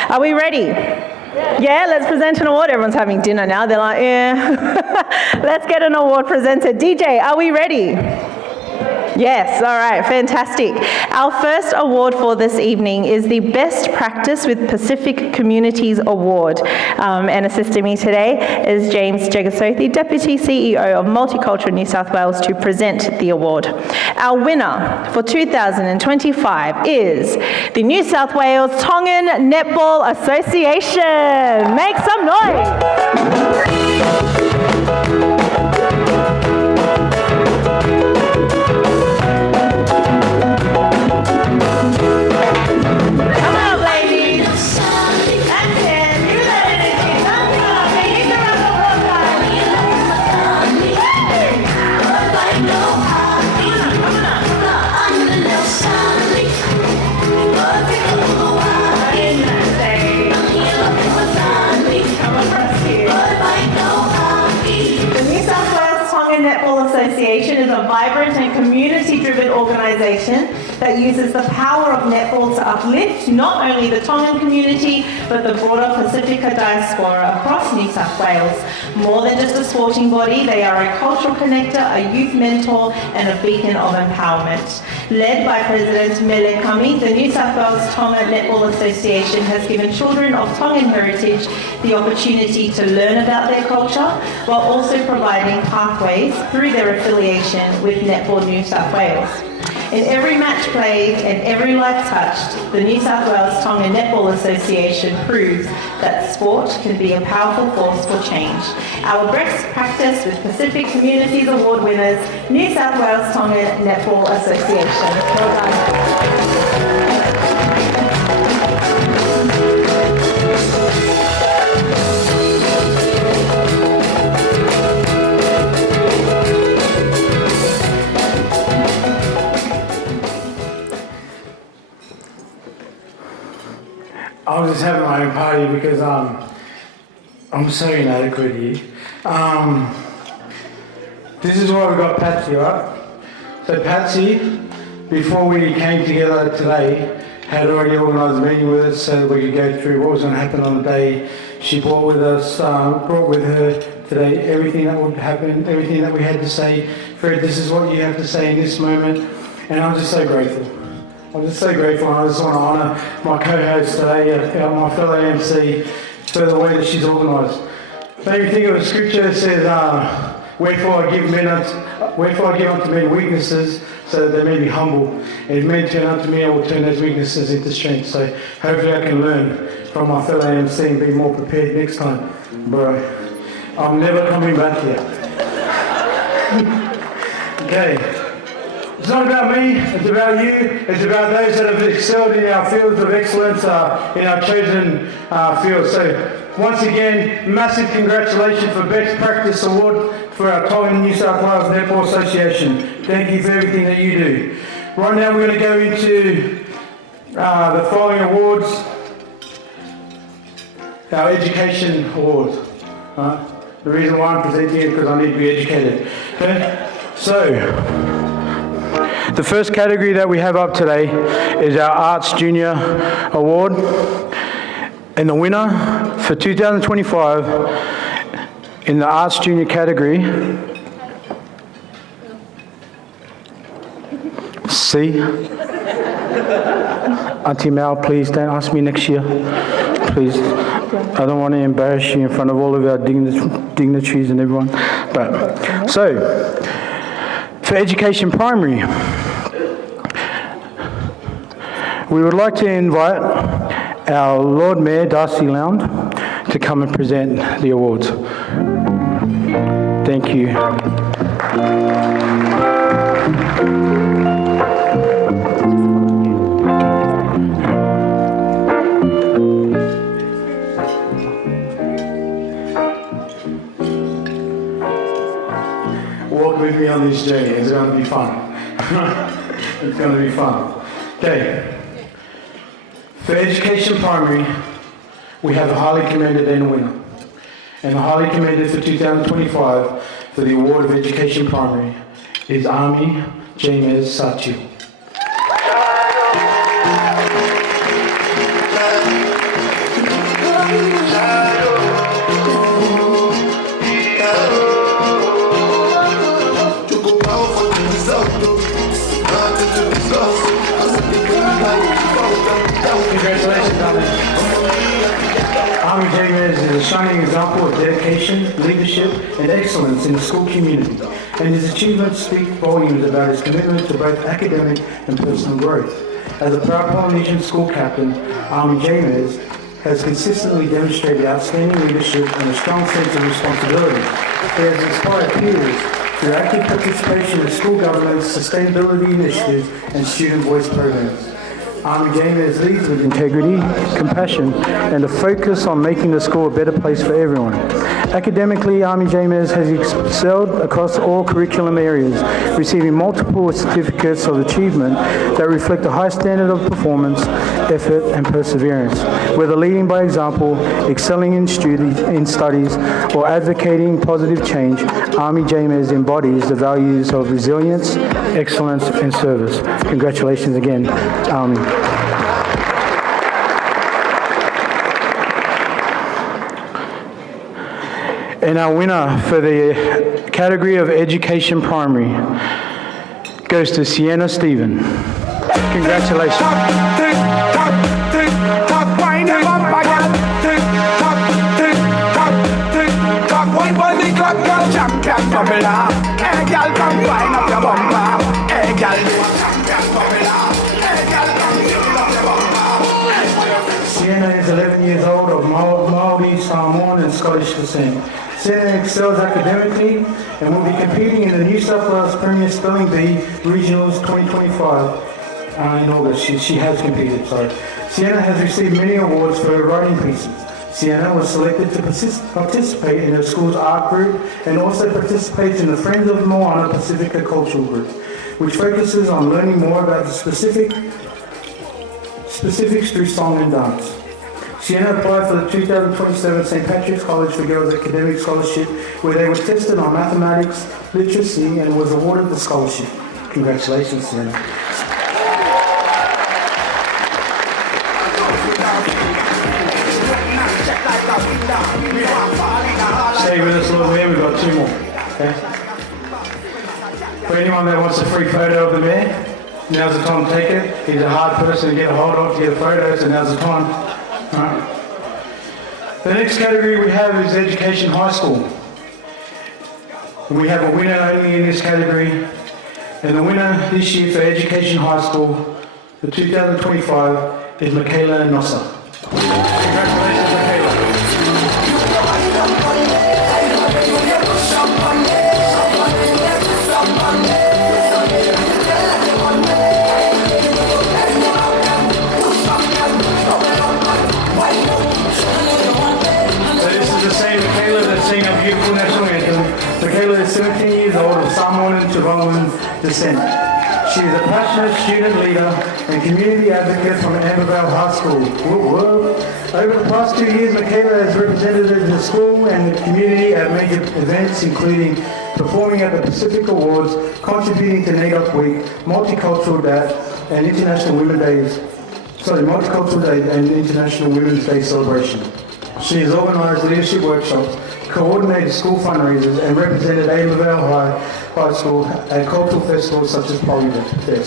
Are we ready? Yeah, let's present an award. Everyone's having dinner now. They're like, yeah. Let's get an award presented. DJ, are we ready? Yes, all right, fantastic. Our first award for this evening is the Best Practice with Pacific Communities Award. And assisting me today is James Jegasothi, Deputy CEO of Multicultural New South Wales, to present the award. Our winner for 2025 is the New South Wales Tongan Netball Association. Make some noise. Association is a vibrant and community-driven organisation that uses the power of netball to uplift not only the Tongan community but the broader Pacifica diaspora across New South Wales. More than just a sporting body, they are a cultural connector, a youth mentor and a beacon of empowerment. Led by President Mele Kami, the New South Wales Tonga Netball Association has given children of Tongan heritage the opportunity to learn about their culture while also providing pathways through their affiliation with Netball New South Wales. In every match played and every life touched, the New South Wales Tonga Netball Association proves that sport can be a powerful force for change. Our Best Practice with Pacific Communities Award winners, New South Wales Tonga Netball Association. Well done. I was just having my own party because I'm so inadequate here. This is why we got Patsy, right? So Patsy, before we came together today, had already organised a meeting with us so that we could go through what was going to happen on the day. She brought with her today everything that would happen, everything that we had to say. Fred, this is what you have to say in this moment. And I'm just so grateful. I'm just so grateful, and I just want to honour my co-host today, my fellow MC, for the way that she's organised. Made me think of a scripture that says, wherefore I give unto men weaknesses, so that they may be humble. And if men turn unto me, I will turn those weaknesses into strength. So hopefully I can learn from my fellow MC and be more prepared next time. Bro, I'm never coming back here. Okay. It's not about me, it's about you, it's about those that have excelled in our fields of excellence, in our chosen fields. So once again, massive congratulations for Best Practice Award for our Tongan New South Wales Netball Association. Thank you for everything that you do. Right now we're going to go into the following awards. Our Education Award. The reason why I'm presenting it is because I need to be educated. Okay? So, the first category that we have up today is our Arts Junior Award. And the winner for 2025 in the Arts Junior category, C. Auntie Mal, please don't ask me next year. Please. I don't want to embarrass you in front of all of our dignitaries and everyone. But so, for Education Primary, we would like to invite our Lord Mayor, Darcy Lound, to come and present the awards. Thank you. Walk with me on this journey. It's going to be fun. It's going to be fun. Okay. For Education Primary, we have the highly commended and a winner. And the highly commended for 2025 for the Award of Education Primary is Ami James Sachi. Army J-Mez is a shining example of dedication, leadership and excellence in the school community, and his achievements speak volumes about his commitment to both academic and personal growth. As a proud Polynesian school captain, Army J-Mez has consistently demonstrated outstanding leadership and a strong sense of responsibility. He has inspired peers through active participation in school governance, sustainability initiatives, and student voice programs. Army J-Mez leads with integrity, compassion, and a focus on making the school a better place for everyone. Academically, Army J-Mez has excelled across all curriculum areas, receiving multiple certificates of achievement that reflect a high standard of performance, effort, and perseverance. Whether leading by example, excelling in studies, or advocating positive change, Army J-Mez embodies the values of resilience, excellence, and service. Congratulations again, Army. And our winner for the category of Education Primary goes to Sienna Stephen. Congratulations. Sienna is 11 years old, of Maori, Samoan and Scottish descent. Sienna excels academically and will be competing in the New South Wales Premier Spelling Bee Regionals 2025 in August. She has competed, sorry. Sienna has received many awards for her writing pieces. Sienna was selected to participate in her school's art group and also participates in the Friends of Moana Pacifica Cultural Group, which focuses on learning more about the specifics through song and dance. Sienna applied for the 2027 St. Patrick's College for Girls Academic Scholarship, where they were tested on mathematics, literacy, and was awarded the scholarship. Congratulations, Sienna. Stay with us a little bit, we've got two more. Okay? For anyone that wants a free photo of the mayor, now's the time to take it. He's a hard person to get a hold of to get a photo, so now's the time. Right. The next category we have is Education High School. We have a winner only in this category, and the winner this year for Education High School for 2025 is Michaela Nossa. Congratulations, Michaela. Sing a beautiful national anthem. Michaela is 17 years old, of Samoan and Tuvaluan descent. She is a passionate student leader and community advocate from Ambervale High School. Over the past 2 years, Michaela has represented the school and the community at major events, including performing at the Pacific Awards, contributing to NAIDOC Week, Multicultural Day, and Multicultural Day and International Women's Day celebration. She has organised leadership workshops, coordinated school fundraisers, and represented Ambervale High School at cultural festivals such as Parliamentary.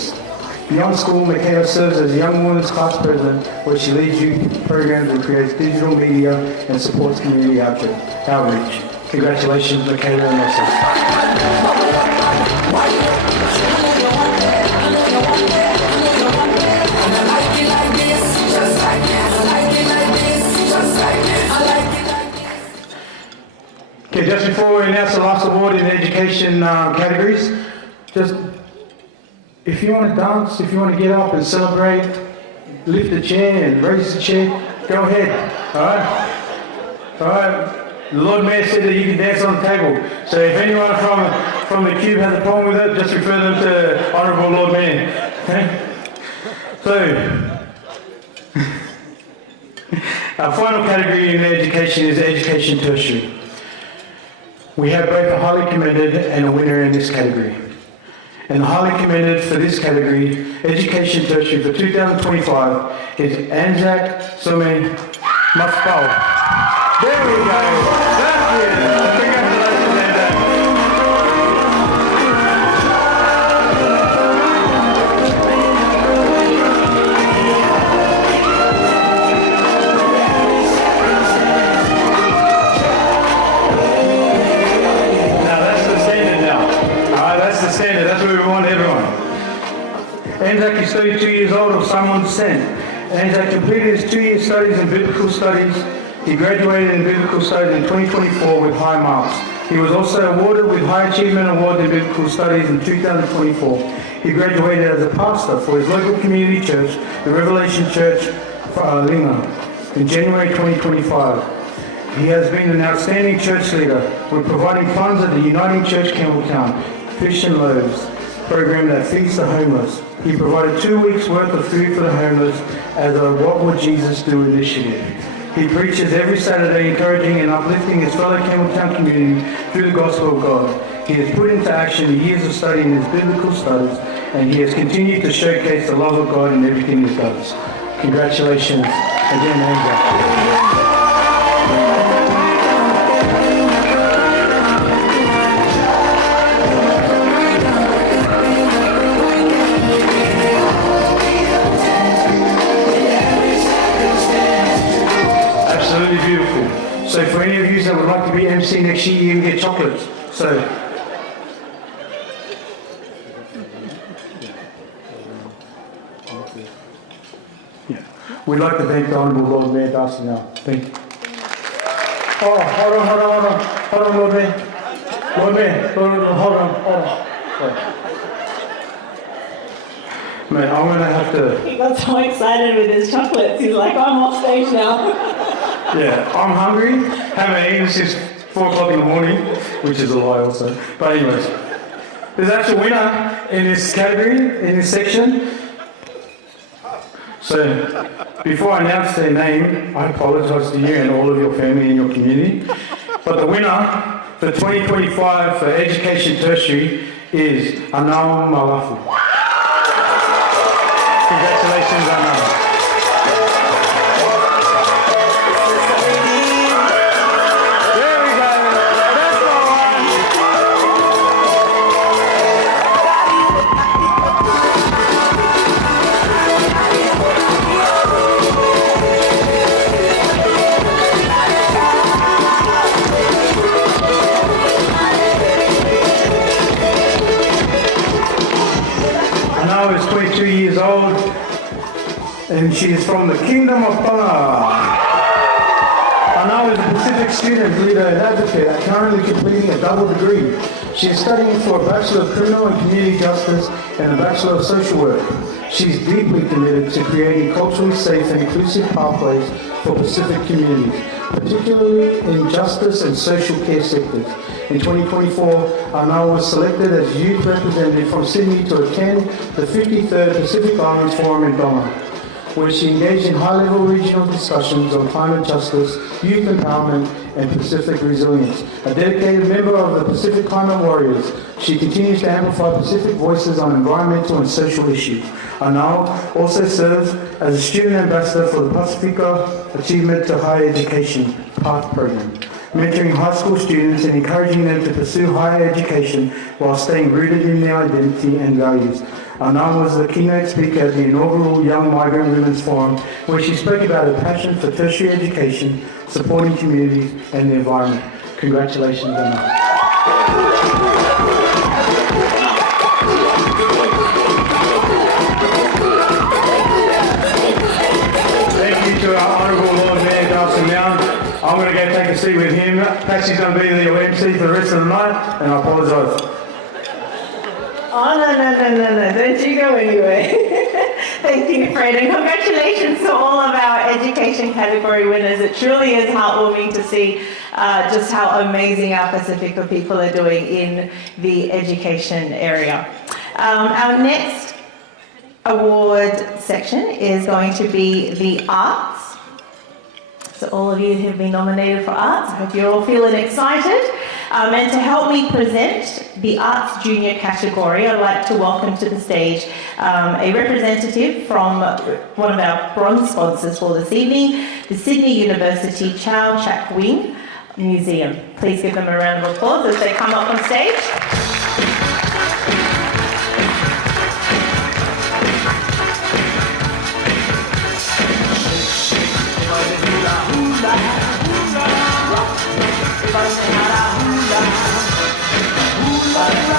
Beyond school, Michaela serves as a Young Women's Class President, where she leads youth programs and creates digital media and supports community outreach. Congratulations, Michaela and myself. Okay, just before we announce the last award in the education categories, just if you want to dance, if you want to get up and celebrate, lift the chair and raise the chair, go ahead. All right? All right. The Lord Mayor said that you can dance on the table. So if anyone from the Cube has a problem with it, just refer them to Honourable Lord Mayor. Okay? So, our final category in education is Education Tertiary. We have both a highly commended and a winner in this category. And the highly commended for this category, Education Tertiary for 2025, is Anzac Some Maspal. There we go. That's it. Congratulations, Anzac. Anzac is 32 years old of Samoan descent. Anzac completed his 2-year studies in biblical studies. He graduated in biblical studies in 2024 with high marks. He was also awarded with High Achievement Award in Biblical Studies in 2024. He graduated as a pastor for his local community church, the Revelation Church Linga, in January 2025. He has been an outstanding church leader with providing funds at the Uniting Church Campbelltown Fish and Loaves program that feeds the homeless. He provided 2 weeks worth of food for the homeless as a What Would Jesus Do initiative. He preaches every Saturday, encouraging and uplifting his fellow Campbelltown community through the gospel of God. He has put into action the years of studying his biblical studies, and he has continued to showcase the love of God in everything he does. Congratulations again, Anzac. Beautiful. So for any of you that would like to be MC next year, you can get chocolates. So yeah. We'd like to thank the Honourable Lord Mayor Darcy now. Thank you. Oh, hold on, Lord Mayor. Lord Mayor, hold on. Man, I'm going to have to... He got so excited with his chocolates, he's like, I'm off stage now. Yeah, I'm hungry. Haven't eaten since 4 o'clock in the morning, which is a lie also. But anyways, there's actually a winner in this category, in this section. So, before I announce their name, I apologise to you and all of your family and your community. But the winner for 2025 for Education Tertiary is Anau Malafu. Congratulations, Anau. Old, and she is from the Kingdom of Tonga. Anau is a Pacific student, leader and advocate, currently completing a double degree. She is studying for a Bachelor of Criminal and Community Justice and a Bachelor of Social Work. She is deeply committed to creating culturally safe and inclusive pathways for Pacific communities, particularly in justice and social care sectors. In 2024, Anau was selected as youth representative from Sydney to attend the 53rd Pacific Islands Forum in Tonga, where she engaged in high-level regional discussions on climate justice, youth empowerment, and Pacific resilience. A dedicated member of the Pacific Climate Warriors, she continues to amplify Pacific voices on environmental and social issues. Anau also serves as a student ambassador for the Pacifica Achievement to Higher Education PATH program, mentoring high school students and encouraging them to pursue higher education while staying rooted in their identity and values. Anau was the keynote speaker at the inaugural Young Migrant Women's Forum, where she spoke about her passion for tertiary education, supporting communities and the environment. Congratulations, Anau. Thank you to our Honourable Lord Mayor Darcy Mound. I'm going to go take a seat with him. Patsy's going to be the MC for the rest of the night, and I apologise. Oh, no, don't you go anywhere. Thank you, Fred, and congratulations to all of our education category winners. It truly is heartwarming to see just how amazing our Pacifica people are doing in the education area. Our next award section is going to be the arts. So all of you who have been nominated for arts, I hope you're all feeling excited. And to help me present the Arts Junior category, I'd like to welcome to the stage a representative from one of our bronze sponsors for this evening, the Sydney University Chow Chak Wing Museum. Please give them a round of applause as they come up on stage.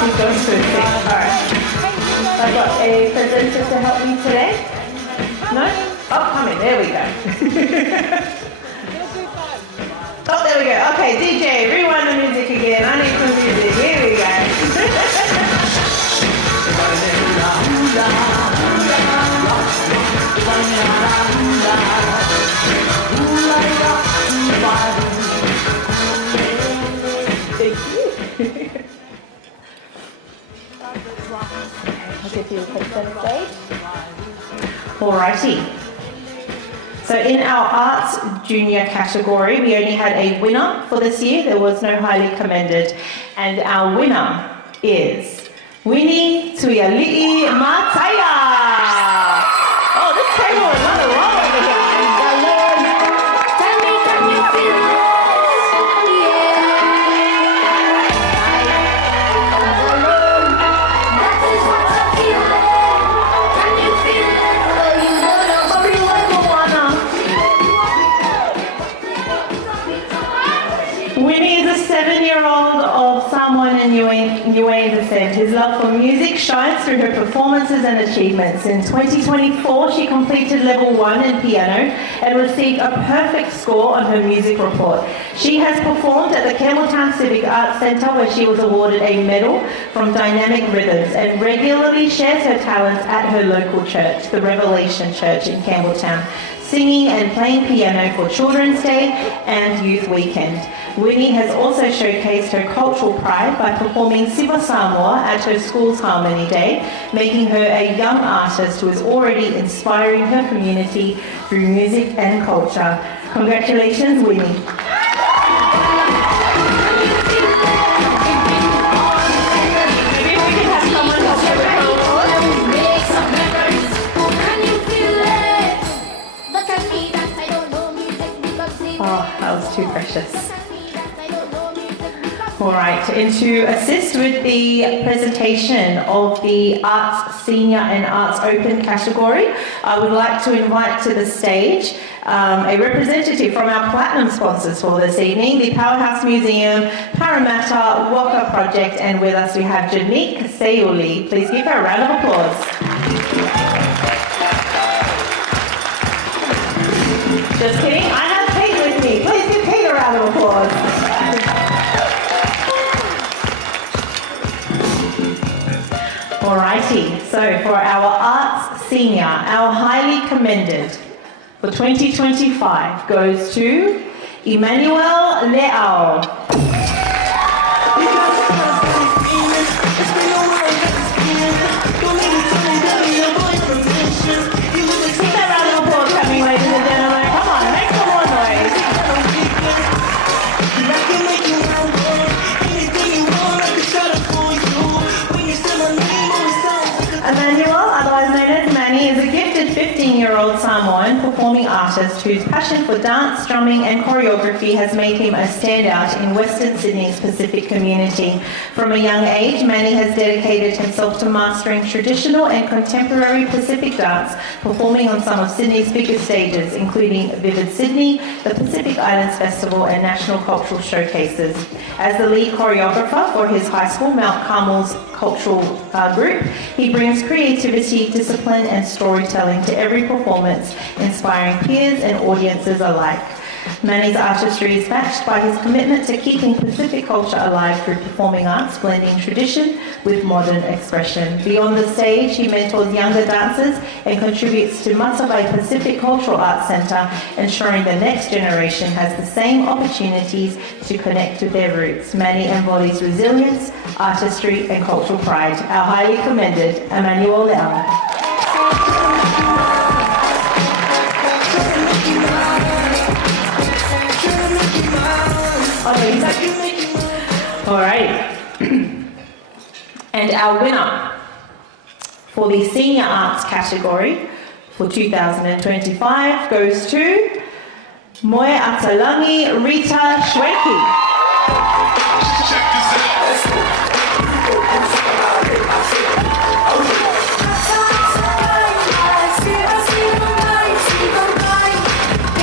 He goes to a sing. All right. I've got a presenter to help me today. No? Oh, coming. There we go. Oh, there we go. Okay, DJ, rewind the music again. I need some music. Here we go. Thank you. I'll give you a quick center stage. Alrighty. So in our arts junior category, we only had a winner for this year. There was no highly commended. And our winner is Winnie Tuyali'i Mataya. Oh, this table is on a roll over here. Of someone in Niue descent. His love for music shines through her performances and achievements. In 2024, she completed level 1 in piano and received a perfect score on her music report. She has performed at the Campbelltown Civic Arts Centre, where she was awarded a medal from Dynamic Rhythms, and regularly shares her talents at her local church, the Revelation Church in Campbelltown, singing and playing piano for Children's Day and Youth Weekend. Winnie has also showcased her cultural pride by performing Siva Samoa at her school's Harmony Day, making her a young artist who is already inspiring her community through music and culture. Congratulations, Winnie. Maybe if we can have someone help her with her applause. Oh, that was too precious. All right, and to assist with the presentation of the Arts Senior and Arts Open category, I would like to invite to the stage a representative from our platinum sponsors for this evening, the Powerhouse Museum, Parramatta, Walker Project, and with us we have Janique Sayuli. Please give her a round of applause. Just kidding, I have Kate with me. Please give Kate a round of applause. Alrighty, so for our Arts Senior, our highly commended for 2025 goes to Emmanuel Leao. Keep that round of applause coming, ladies and gentlemen. Come on, make some more noise. Emmanuel, otherwise known as Manny, is a gifted 15-year-old Samoan performing artist whose passion for dance, drumming and choreography has made him a standout in Western Sydney's Pacific community. From a young age, Manny has dedicated himself to mastering traditional and contemporary Pacific dance, performing on some of Sydney's biggest stages, including Vivid Sydney, the Pacific Islands Festival and National Cultural Showcases. As the lead choreographer for his high school, Mount Carmel's cultural group, he brings creativity, discipline and storytelling to every performance, inspiring peers and audiences alike. Manny's artistry is matched by his commitment to keeping Pacific culture alive through performing arts, blending tradition with modern expression. Beyond the stage, he mentors younger dancers and contributes to Matsavai Pacific Cultural Arts Centre, ensuring the next generation has the same opportunities to connect with their roots. Manny embodies resilience, artistry and cultural pride. Our highly commended Emmanuel Leao. All right. And our winner for the Senior Arts category for 2025 goes to Moe Atalangi Rita Shweki.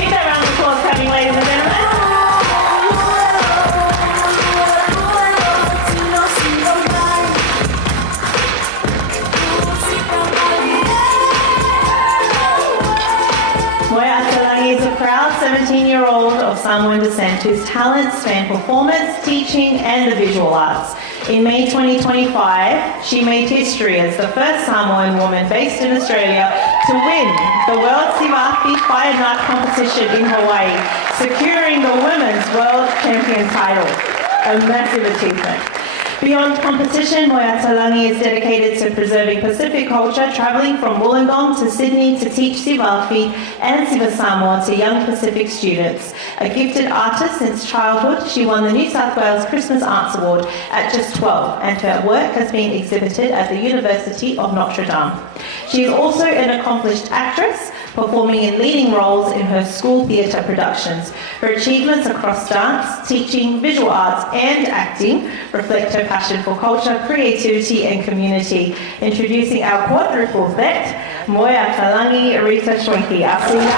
Give that round of applause coming, ladies and gentlemen. Samoan descent whose talents span performance, teaching, and the visual arts. In May 2025, she made history as the first Samoan woman based in Australia to win the World Sivafi Fire Art Competition in Hawaii, securing the Women's World Champion title. A massive achievement. Beyond competition, Moya Talangi is dedicated to preserving Pacific culture, travelling from Wollongong to Sydney to teach Sivafi and Siva Samoa to young Pacific students. A gifted artist since childhood, she won the New South Wales Christmas Arts Award at just 12, and her work has been exhibited at the University of Notre Dame. She is also an accomplished actress, performing in leading roles in her school theatre productions. Her achievements across dance, teaching, visual arts and acting reflect her passion for culture, creativity and community. Introducing our quadruple vet, Moya Talangi Rita Shwenki, our senior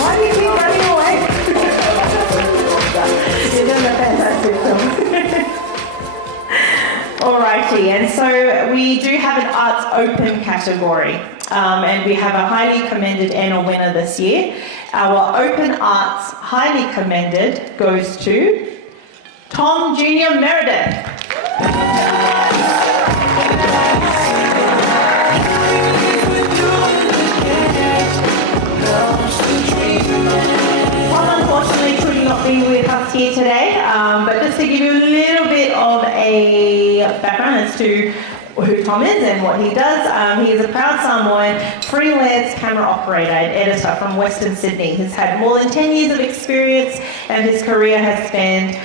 Why do you keep running away? You're doing a fantastic film. Alrighty, and so we do have an Arts Open category, and we have a highly commended and a winner this year. Our Open Arts highly commended goes to Tom Jr. Meredith. Tom unfortunately could not be with us here today, but just to give you a little bit of a background as to who Tom is and what he does. He is a proud Samoan freelance camera operator and editor from Western Sydney. He's had more than 10 years of experience, and his career has spanned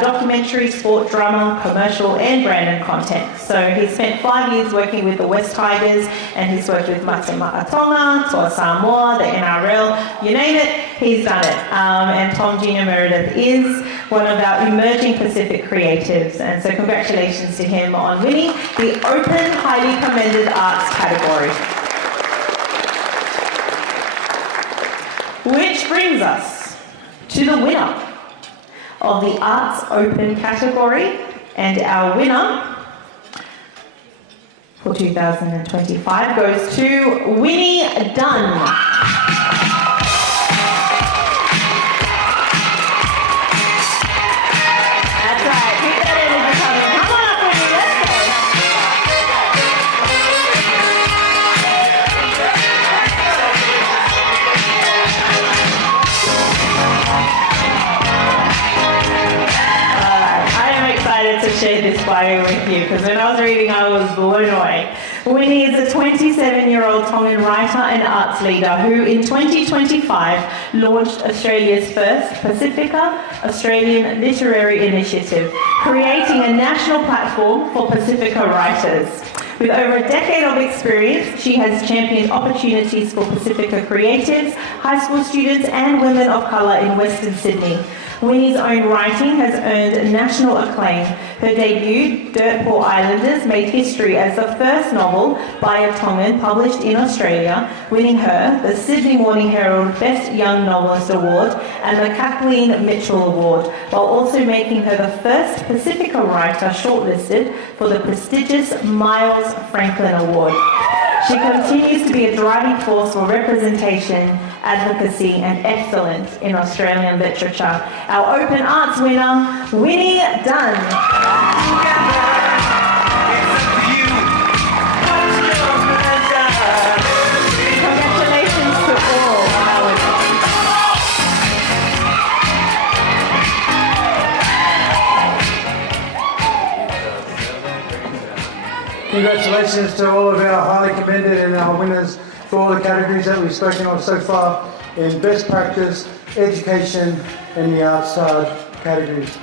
documentary, sport, drama, commercial and branded content. So he spent 5 years working with the West Tigers, and he's worked with Mate Makatonga, Toa Samoa, the NRL, you name it, he's done it. And Tom Jr. Meredith is one of our emerging Pacific creatives, and so congratulations to him on winning the Open Highly Commended Arts category. Which brings us to the winner of the Arts Open category, and our winner for 2025 goes to Winnie Dunn. Share this bio with you, because when I was reading I was blown away. Winnie is a 27-year-old Tongan writer and arts leader who in 2025 launched Australia's first Pacifica Australian Literary Initiative, creating a national platform for Pacifica writers. With over a decade of experience, she has championed opportunities for Pacifica creatives, high school students and women of colour in Western Sydney. Winnie's own writing has earned national acclaim. Her debut, Dirt Poor Islanders, made history as the first novel by a Tongan published in Australia, winning her the Sydney Morning Herald Best Young Novelist Award and the Kathleen Mitchell Award, while also making her the first Pacifica writer shortlisted for the prestigious Miles Franklin Award. She continues to be a driving force for representation, advocacy and excellence in Australian literature. Our Open Arts winner, Winnie Dunn. Congratulations to all our winners. Congratulations to all of our highly commended and our winners for all the categories that we've spoken of so far in best practice, education and the arts categories.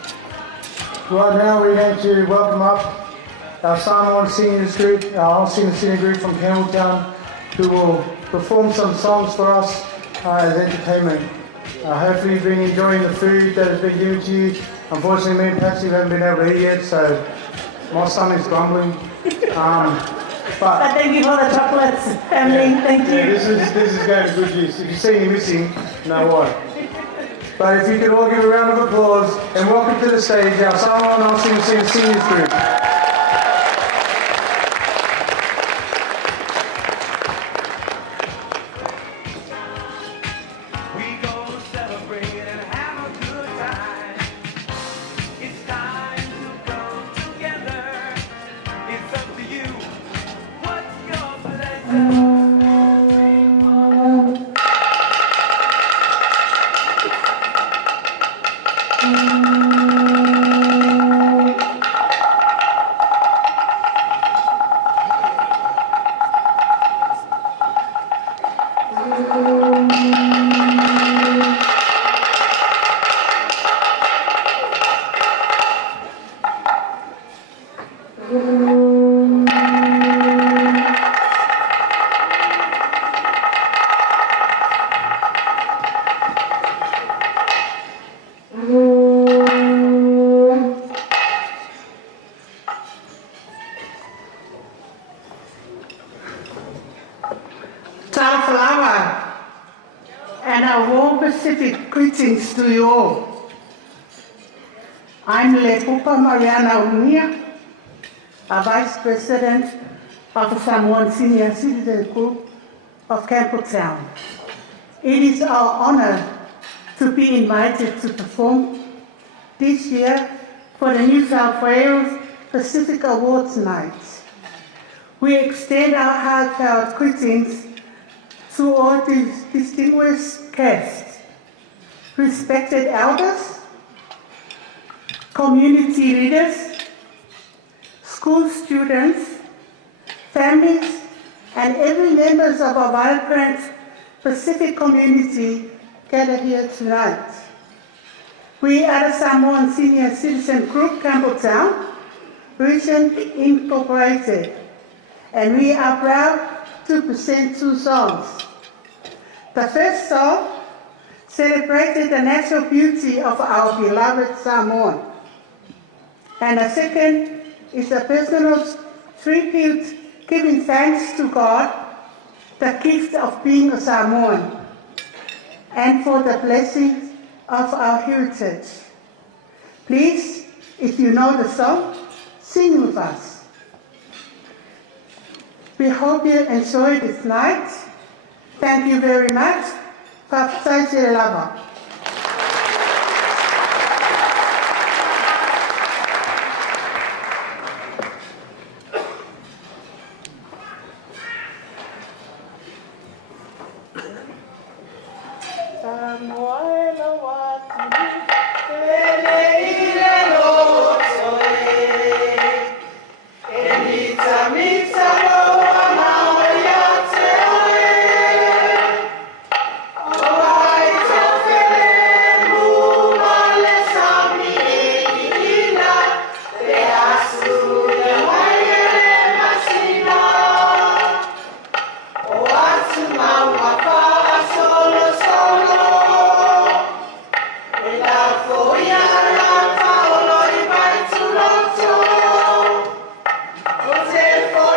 Right now we're going to welcome up our Samoan seniors group, our all senior group from Campbelltown, who will perform some songs for us as entertainment. Hopefully you've been enjoying the food that has been given to you. Unfortunately me and Patsy haven't been able to eat yet, so my son is grumbling. But thank you for the chocolates, family. Thank you. Yeah, this is going to good use. If you see me missing, know why. But if you could all give a round of applause and welcome to the stage our Samoan All Seniors group. And a warm Pacific greetings to you all. I'm Lepupa Mariana Unia, a Vice President of the Samoan Senior Citizen Group of Campbelltown. It is our honor to be invited to perform this year for the New South Wales Pacific Awards Night. We extend our heartfelt greetings to all these distinguished guests, respected elders, community leaders, school students, families, and every members of our vibrant Pacific community gathered here tonight. We are the Samoan Senior Citizen Group, Campbelltown, Region Incorporated, and we are proud to present two songs. The first song celebrated the natural beauty of our beloved Samoan, and the second is a personal tribute giving thanks to God, the gift of being a Samoan, and for the blessings of our heritage. Please, if you know the song, sing with us. We hope you enjoy this night. Thank you very much. Kapsai Lava. For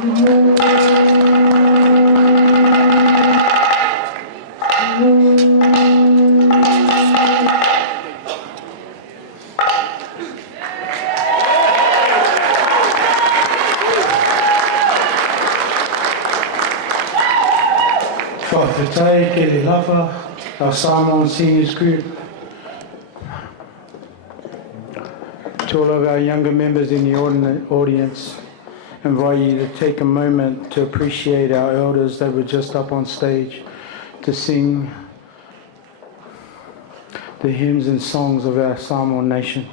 Whawhitai, Kele Lafa, our Samoan Seniors Group, to all of our younger members in the audience, invite you to take a moment to appreciate our elders that were just up on stage to sing the hymns and songs of our Samoan nation.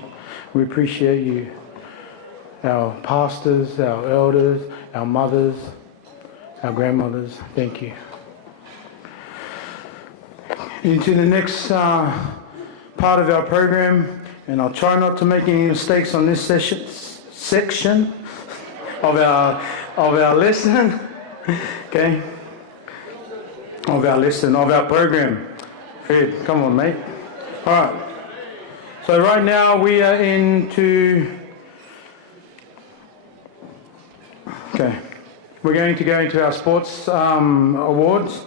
We appreciate you, our pastors, our elders, our mothers, our grandmothers. Thank you. Into the next part of our program, and I'll try not to make any mistakes on this section of our lesson, okay? Of our program. Fred, come on, mate. All right. So right now we are we're going to go into our sports awards.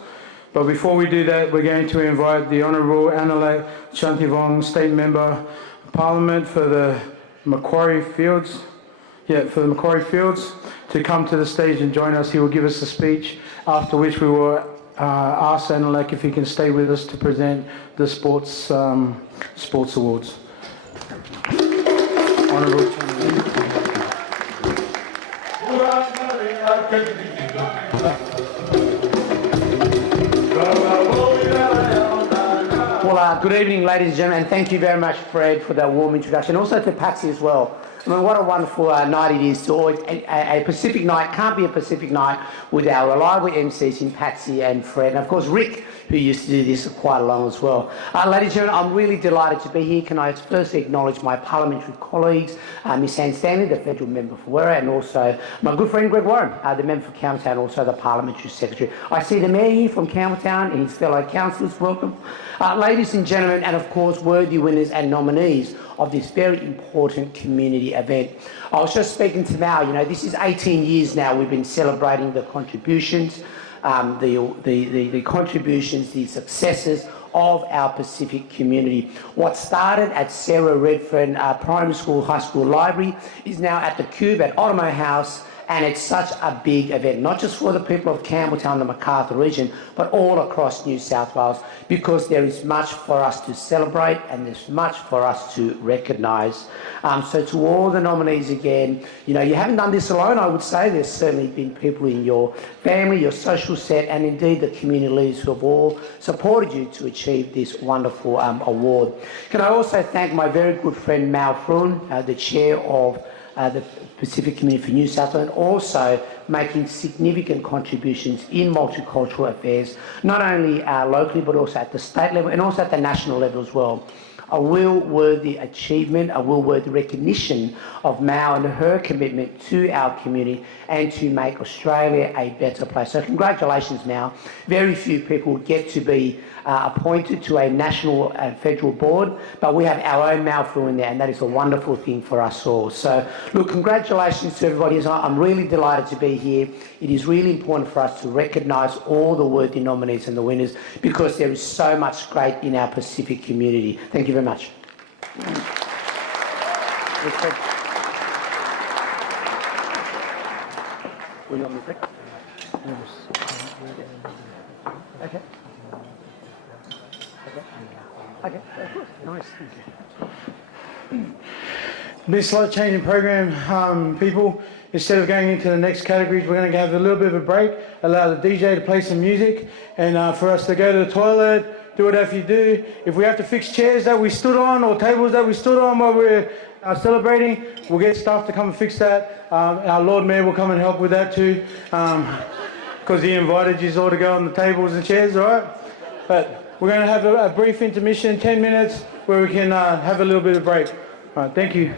But before we do that, we're going to invite the Honourable Anale Chantivong, State Member of Parliament for the Macquarie Fields, to come to the stage and join us. He will give us a speech, after which we will ask Anale if he can stay with us to present the sports awards. Honourable Chantivong. Well, good evening, ladies and gentlemen, and thank you very much, Fred, for that warm introduction. Also to Patsy as well. I mean, what a wonderful night it is to always, a Pacific night can't be a Pacific night with our reliable MCs in Patsy and Fred, and of course Rick, who used to do this quite a long as well. Ladies and gentlemen, I'm really delighted to be here. Can I firstly acknowledge my parliamentary colleagues, Miss Anne Stanley, the federal member for Werra, and also my good friend Greg Warren, the member for Campbelltown, also the parliamentary secretary. I see the mayor here from Campbelltown and his fellow councillors. Welcome. Ladies and gentlemen, and of course worthy winners and nominees of this very important community event. I was just speaking to Mal, you know, this is 18 years now we've been celebrating the contributions, the contributions, the successes of our Pacific community. What started at Sarah Redfern Primary School, High School Library is now at the Cube at Otomo House, and it's such a big event, not just for the people of Campbelltown, the Macarthur region, but all across New South Wales, because there is much for us to celebrate and there's much for us to recognise. So to all the nominees again, you know, you haven't done this alone, I would say. There's certainly been people in your family, your social set, and indeed the community leaders who have all supported you to achieve this wonderful award. Can I also thank my very good friend Mal Frun, the chair of the Pacific Community for New South Wales, and also making significant contributions in multicultural affairs, not only locally but also at the state level and also at the national level as well. A real-worthy achievement, a real-worthy recognition of Mao and her commitment to our community and to make Australia a better place. So congratulations, Mao. Very few people get to be appointed to a national and federal board, but we have our own Mao Fu in there, and that is a wonderful thing for us all. So, look, congratulations to everybody. I'm really delighted to be here. It is really important for us to recognise all the worthy nominees and the winners, because there is so much great in our Pacific community. Thank you very much. Okay. Okay, of course. Nice, thank you. Been slight change in program, people. Instead of going into the next categories, we're going to have a little bit of a break, allow the DJ to play some music, and for us to go to the toilet, do whatever you do. If we have to fix chairs that we stood on or tables that we stood on while we're celebrating, we'll get staff to come and fix that. Our Lord Mayor will come and help with that too, because he invited you all to go on the tables and chairs, all right? But we're going to have a brief intermission, 10 minutes, where we can have a little bit of break. All right, thank you.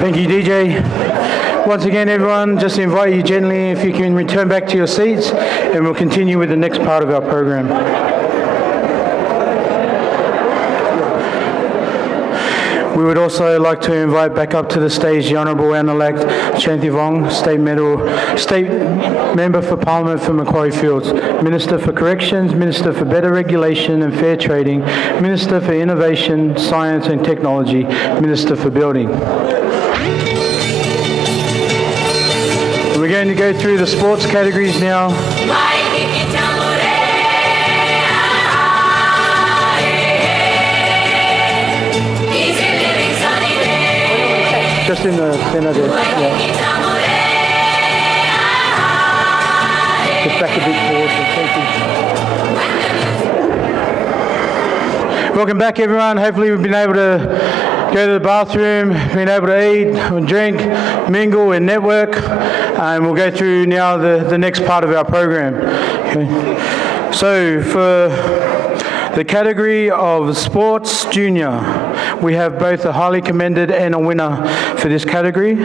Thank you, DJ. Once again, everyone, just invite you gently if you can return back to your seats, and we'll continue with the next part of our program. We would also like to invite back up to the stage the Honourable Honour-elect Shanti Vong, State Member for Parliament for Macquarie Fields, Minister for Corrections, Minister for Better Regulation and Fair Trading, Minister for Innovation, Science and Technology, Minister for Building. We're going to go through the sports categories now. Just in the centre there. Yeah. Just back a bit forward. Welcome back, everyone. Hopefully we've been able to go to the bathroom, been able to eat and drink, mingle and network. And we'll go through now the next part of our program. Okay. So for the category of Sports Junior, we have both a highly commended and a winner for this category.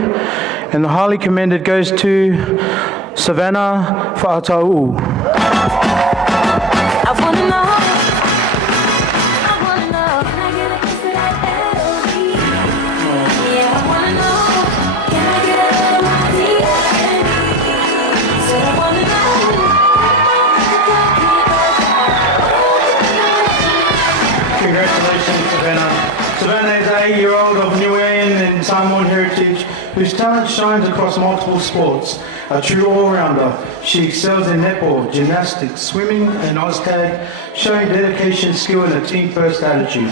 And the highly commended goes to Savannah Fa'atau. Congratulations, Savannah. Savannah is an 8-year-old of Niuean and Samoan heritage whose talent shines across multiple sports. A true all-rounder, she excels in netball, gymnastics, swimming and OzTag, showing dedication, skill and a team-first attitude.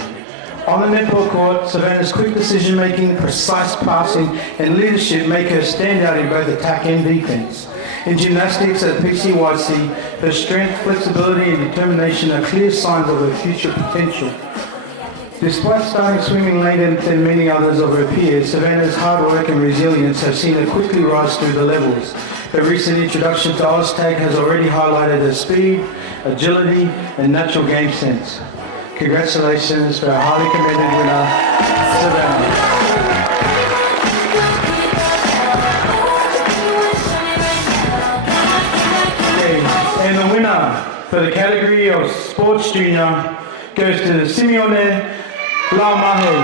On the netball court, Savannah's quick decision-making, precise passing and leadership make her stand out in both attack and defense. In gymnastics at PCYC, her strength, flexibility and determination are clear signs of her future potential. Despite starting swimming later than many others of her peers, Savannah's hard work and resilience have seen her quickly rise through the levels. Her recent introduction to OzTag has already highlighted her speed, agility and natural game sense. Congratulations to our highly commended winner, Savannah. And the winner for the category of Sports Junior goes to Simeone Laumahe.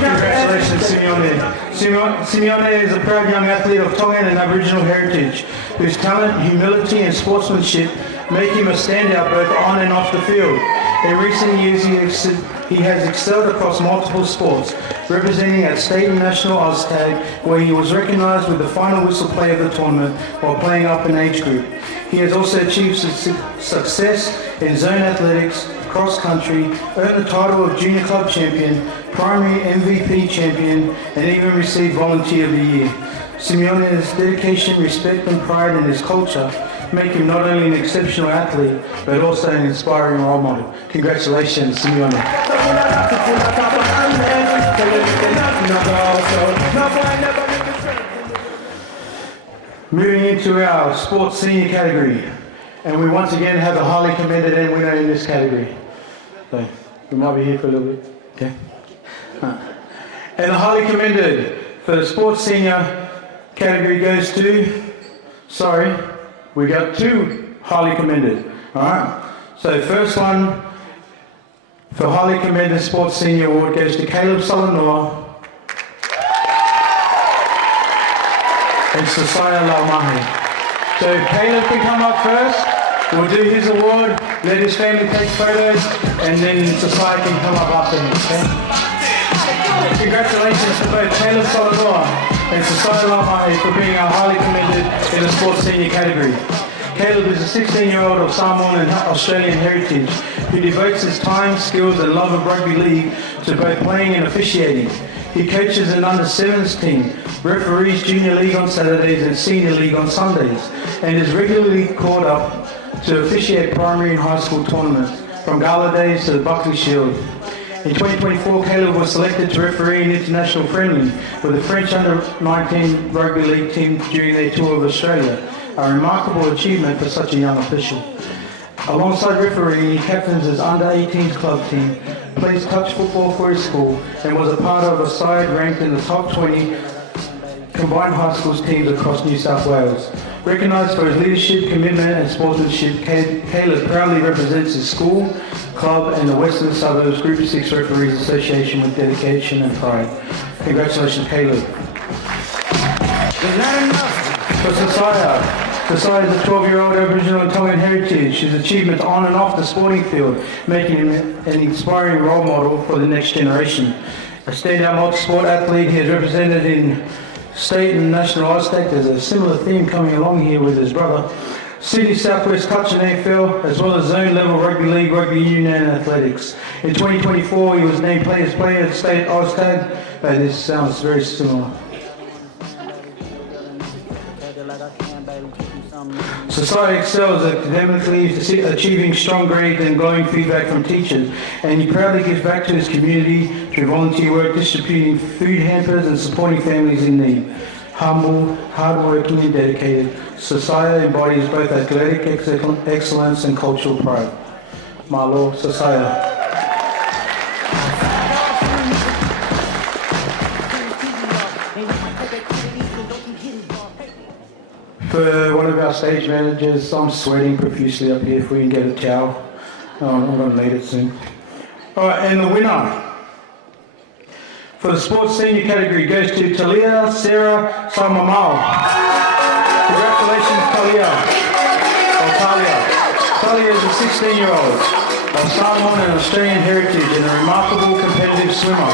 Congratulations, Simeone. Simeone is a proud young athlete of Tongan and Aboriginal heritage, whose talent, humility and sportsmanship make him a standout both on and off the field. In recent years, he has excelled across multiple sports, representing at state and national OzTag, where he was recognised with the final whistle play of the tournament while playing up an age group. He has also achieved success in zone athletics, cross country, earned the title of Junior Club Champion, Primary MVP Champion, and even received Volunteer of the Year. Simeone's dedication, respect and pride in his culture make him not only an exceptional athlete, but also an inspiring role model. Congratulations, Simeone. Moving into our sports senior category, and we once again have a highly commended and winner in this category. So we might be here for a little bit. Okay. And the highly commended for the sports senior category goes to, we got two highly commended. All right. So first one for highly commended sports senior award goes to Caleb Solanoa and Sosaya Laumahi. So Caleb can come up first. We'll do his award, let his family take photos, and then Sosaya can come up after him. Okay? Congratulations to both Caleb Solanoa and Sosaya Laumahi for being our highly commended in the sports senior category. Caleb is a 16-year-old of Samoan and Australian heritage who devotes his time, skills and love of rugby league to both playing and officiating. He coaches an under-7s team, referees junior league on Saturdays and senior league on Sundays, and is regularly called up to officiate primary and high school tournaments, from Gala Days to the Buckley Shield. In 2024, Caleb was selected to referee an international friendly with the French under-19 rugby league team during their tour of Australia. A remarkable achievement for such a young official. Alongside refereeing, he captains his under-18s club team, plays touch football for his school, and was a part of a side ranked in the top 20 combined high schools teams across New South Wales. Recognised for his leadership, commitment and sportsmanship, Caleb proudly represents his school, club and the Western Suburbs Group 6 Referees Association with dedication and pride. Congratulations, Caleb. For Sosaya. Sosaya is a 12-year-old Aboriginal and Tongan heritage. His achievements on and off the sporting field, making him an inspiring role model for the next generation. A standout multi-sport athlete, he has represented in state and national OzTag. There's a similar theme coming along here with his brother. Sydney Southwest Touch and AFL, as well as zone level rugby league, rugby union and athletics. In 2024, he was named Players Player at State OzTag, but this sounds very similar. Society excels academically, achieving strong grades and glowing feedback from teachers, and he proudly gives back to his community through volunteer work, distributing food hampers and supporting families in need. Humble, hardworking and dedicated, Sasaya embodies both athletic excellence and cultural pride. Malo Sasaya. For one of our stage managers, I'm sweating profusely up here. If we can get a towel, I'm going to need it soon. All right, and the winner for the sports senior category goes to Talia Sarah Samamau. Congratulations, Talia. Talia is a 16-year-old of Samoan and Australian heritage and a remarkable competitive swimmer.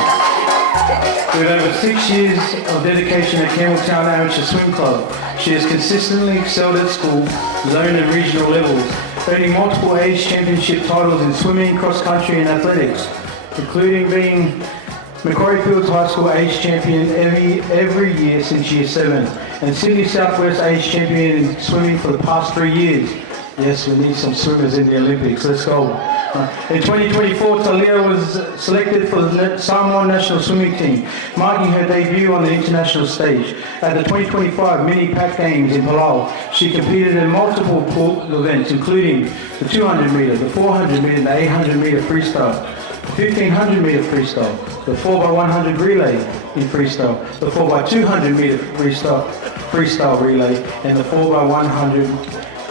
With over 6 years of dedication at Campbelltown Amateur Swim Club, she has consistently excelled at school, zone and regional levels, earning multiple age championship titles in swimming, cross-country and athletics, including being Macquarie Fields High School age champion every year since year 7, and Sydney Southwest age champion in swimming for the past 3 years. Yes, we need some swimmers in the Olympics. Let's go. In 2024, Talia was selected for the Samoan national swimming team, marking her debut on the international stage. At the 2025 Mini Pac Games in Palau, she competed in multiple events, including the 200 metre, the 400 metre, and the 800 metre freestyle, the 1500 metre freestyle, the 4x100 relay in freestyle, the 4x200 metre freestyle relay, and the 4x100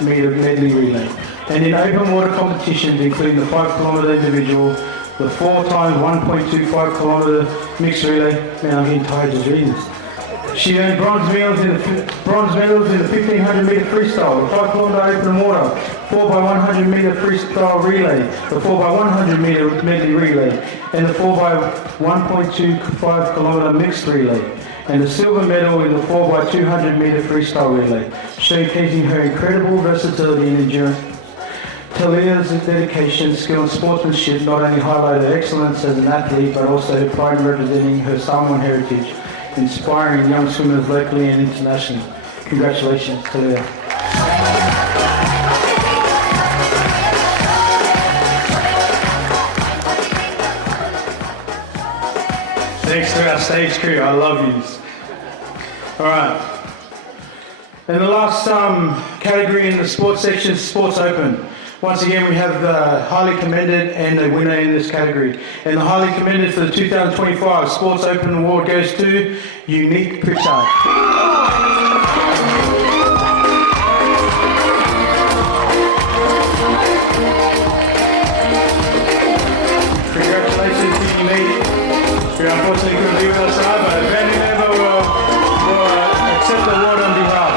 metre medley relay. And in open water competitions, including the 5 kilometre individual, the 4 times 1.25 kilometre mixed relay. Man, I'm getting tired just reading this. She earned bronze medals in the 1500 metre freestyle, the 5 kilometre open water, 4x100 metre freestyle relay, the 4x100 metre medley relay, and the 4x1.25 kilometre mixed relay, and the silver medal in the 4x200 metre freestyle relay, showcasing her incredible versatility and endurance. Talia's dedication, skill and sportsmanship not only highlight her excellence as an athlete, but also her pride in representing her Samoan heritage, inspiring young swimmers locally and internationally. Congratulations, Talia. Thanks to our stage crew, I love yous. All right. And the last category in the sports section is Sports Open. Once again, we have the highly commended and the winner in this category. And the highly commended for the 2025 Sports Open Award goes to Unique Pritchard. Congratulations to Unique. We unfortunately couldn't be with us tonight, but a family member will accept the award on behalf.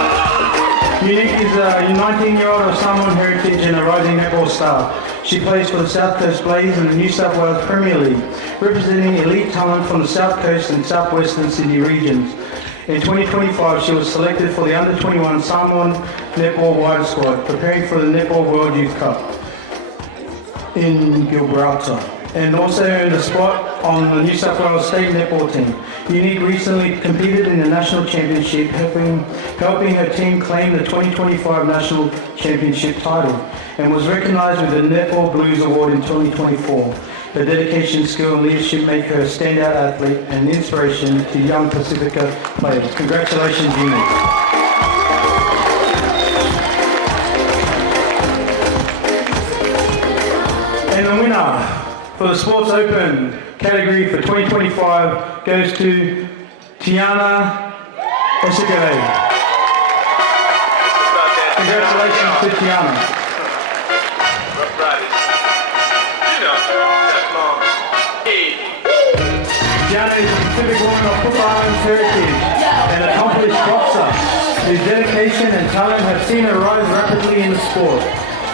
Unique is a 19-year-old of Samoan heritage and a rising netball star. She plays for the South Coast Blaze in the New South Wales Premier League, representing elite talent from the South Coast and Southwestern Sydney regions. In 2025, she was selected for the Under-21 Samoan Netball Wider Squad, preparing for the Netball World Youth Cup in Gibraltar, and also earned a spot on the New South Wales State Netball team. Unique recently competed in the National Championship, helping her team claim the 2025 National Championship title, and was recognised with the Netball Blues Award in 2024. Her dedication, skill and leadership make her a standout athlete and inspiration to young Pacifica players. Congratulations, Unique. And the winner for the Sports Open category for 2025 goes to Tiana Esigare. Congratulations to Tiana. Tiana is a Pacific woman of Cook Islands heritage and accomplished boxer, whose dedication and talent have seen her rise rapidly in the sport.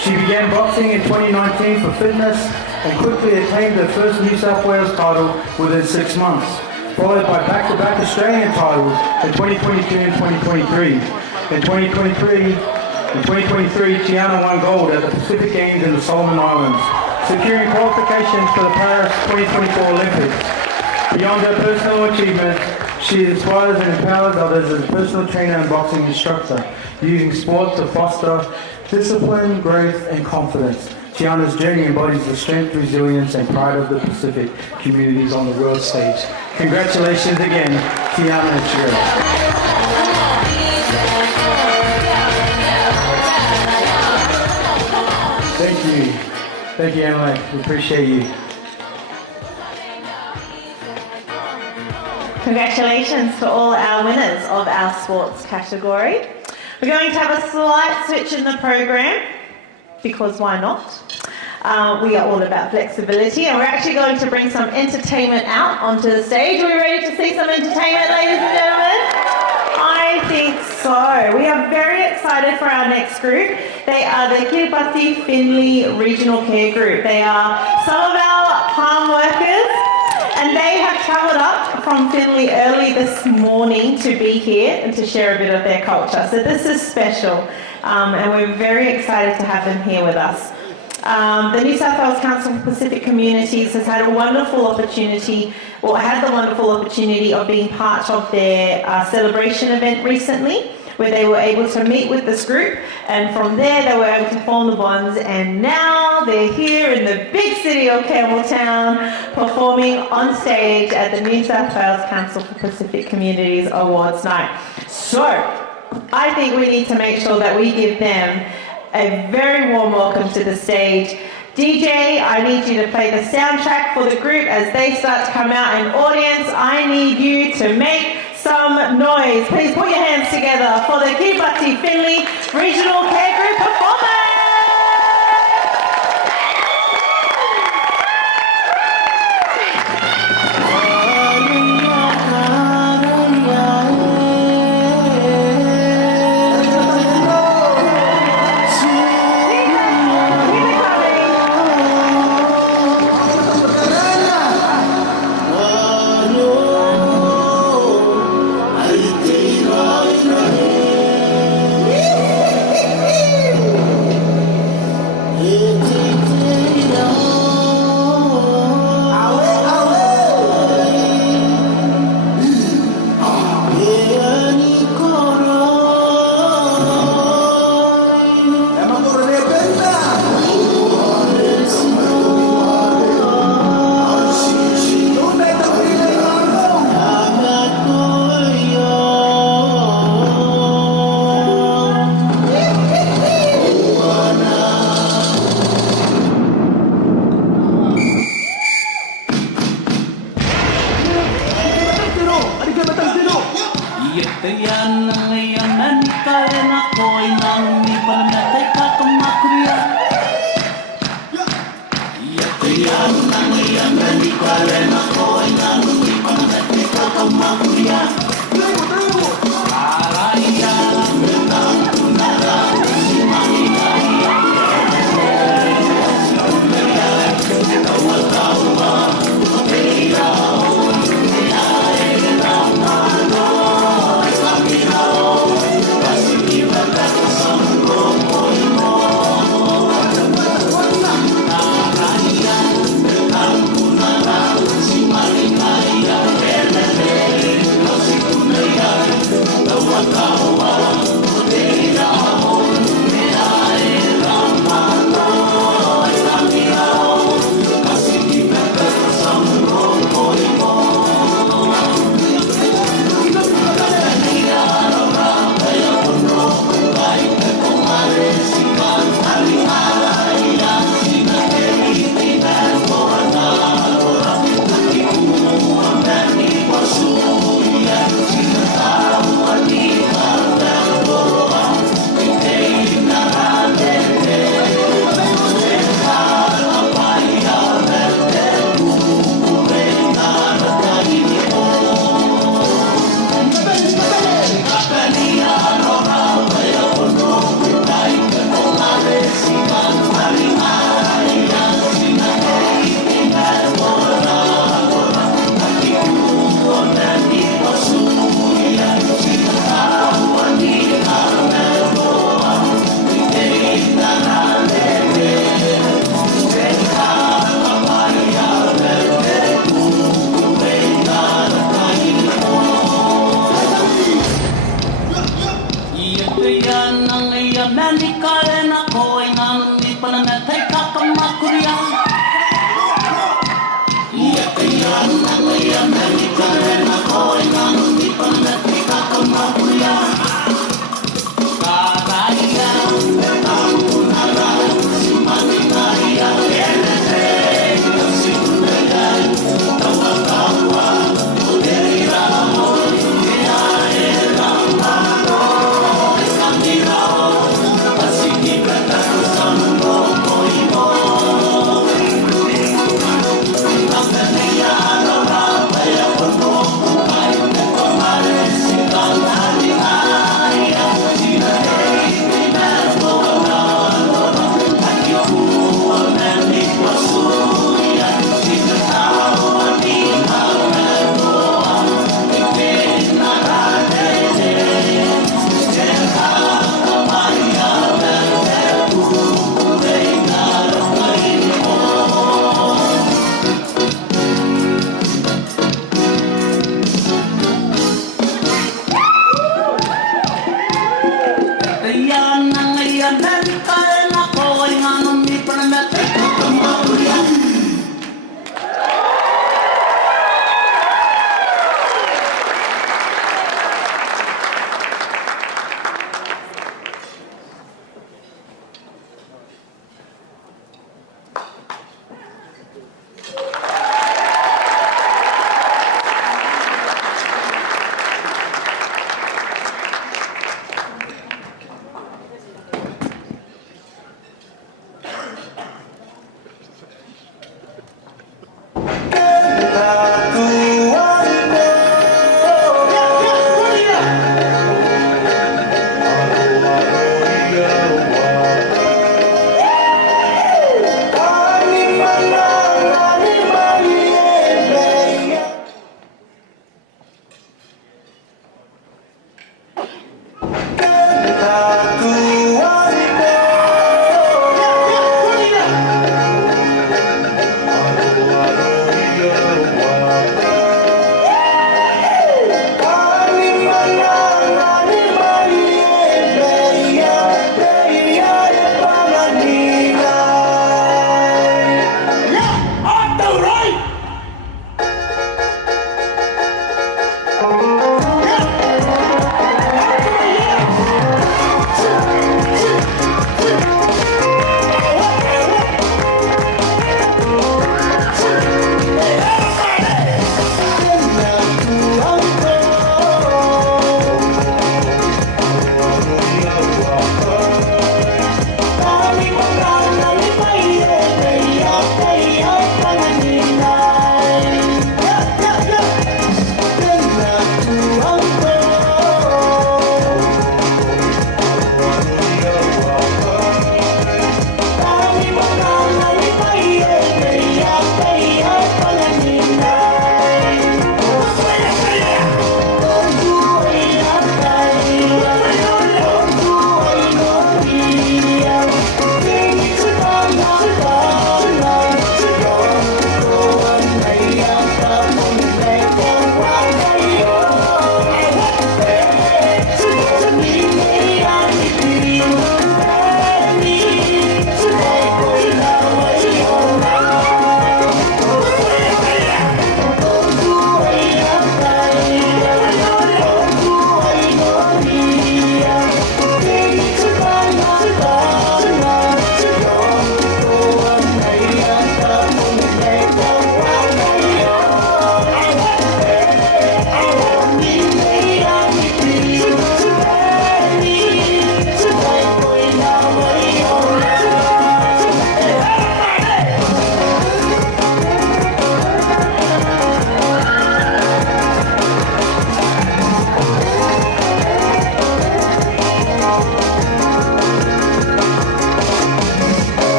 She began boxing in 2019 for fitness and quickly attained her first New South Wales title within 6 months, followed by back-to-back Australian titles in 2022 and 2023. In 2023, Tiana won gold at the Pacific Games in the Solomon Islands, securing qualifications for the Paris 2024 Olympics. Beyond her personal achievements, she inspires and empowers others as a personal trainer and boxing instructor, using sport to foster discipline, growth, and confidence. Tiana's journey embodies the strength, resilience, and pride of the Pacific communities on the world stage. Congratulations again, Tiana and Shirley. you. Thank you, Emily. We appreciate you. Congratulations to all our winners of our sports category. We're going to have a slight switch in the program, because why not? We are all about flexibility, and we're actually going to bring some entertainment out onto the stage. Are we ready to see some entertainment, ladies and gentlemen? I think so. We are very excited for our next group. They are the Kiribati Finley Regional Care Group. They are some of our farm workers, and they have travelled up from Finley early this morning to be here and to share a bit of their culture. So this is special, and we're very excited to have them here with us. The New South Wales Council for Pacific Communities has had a wonderful opportunity, or had the wonderful opportunity of being part of their celebration event recently, where they were able to meet with this group, and from there they were able to form the bonds, and now they're here in the big city of Campbelltown performing on stage at the New South Wales Council for Pacific Communities Awards Night. So I think we need to make sure that we give them a very warm welcome to the stage. DJ, I need you to play the soundtrack for the group as they start to come out, and audience, I need you to make some noise. Please put your hands together for the Kiribati Finley Regional Care Group performance.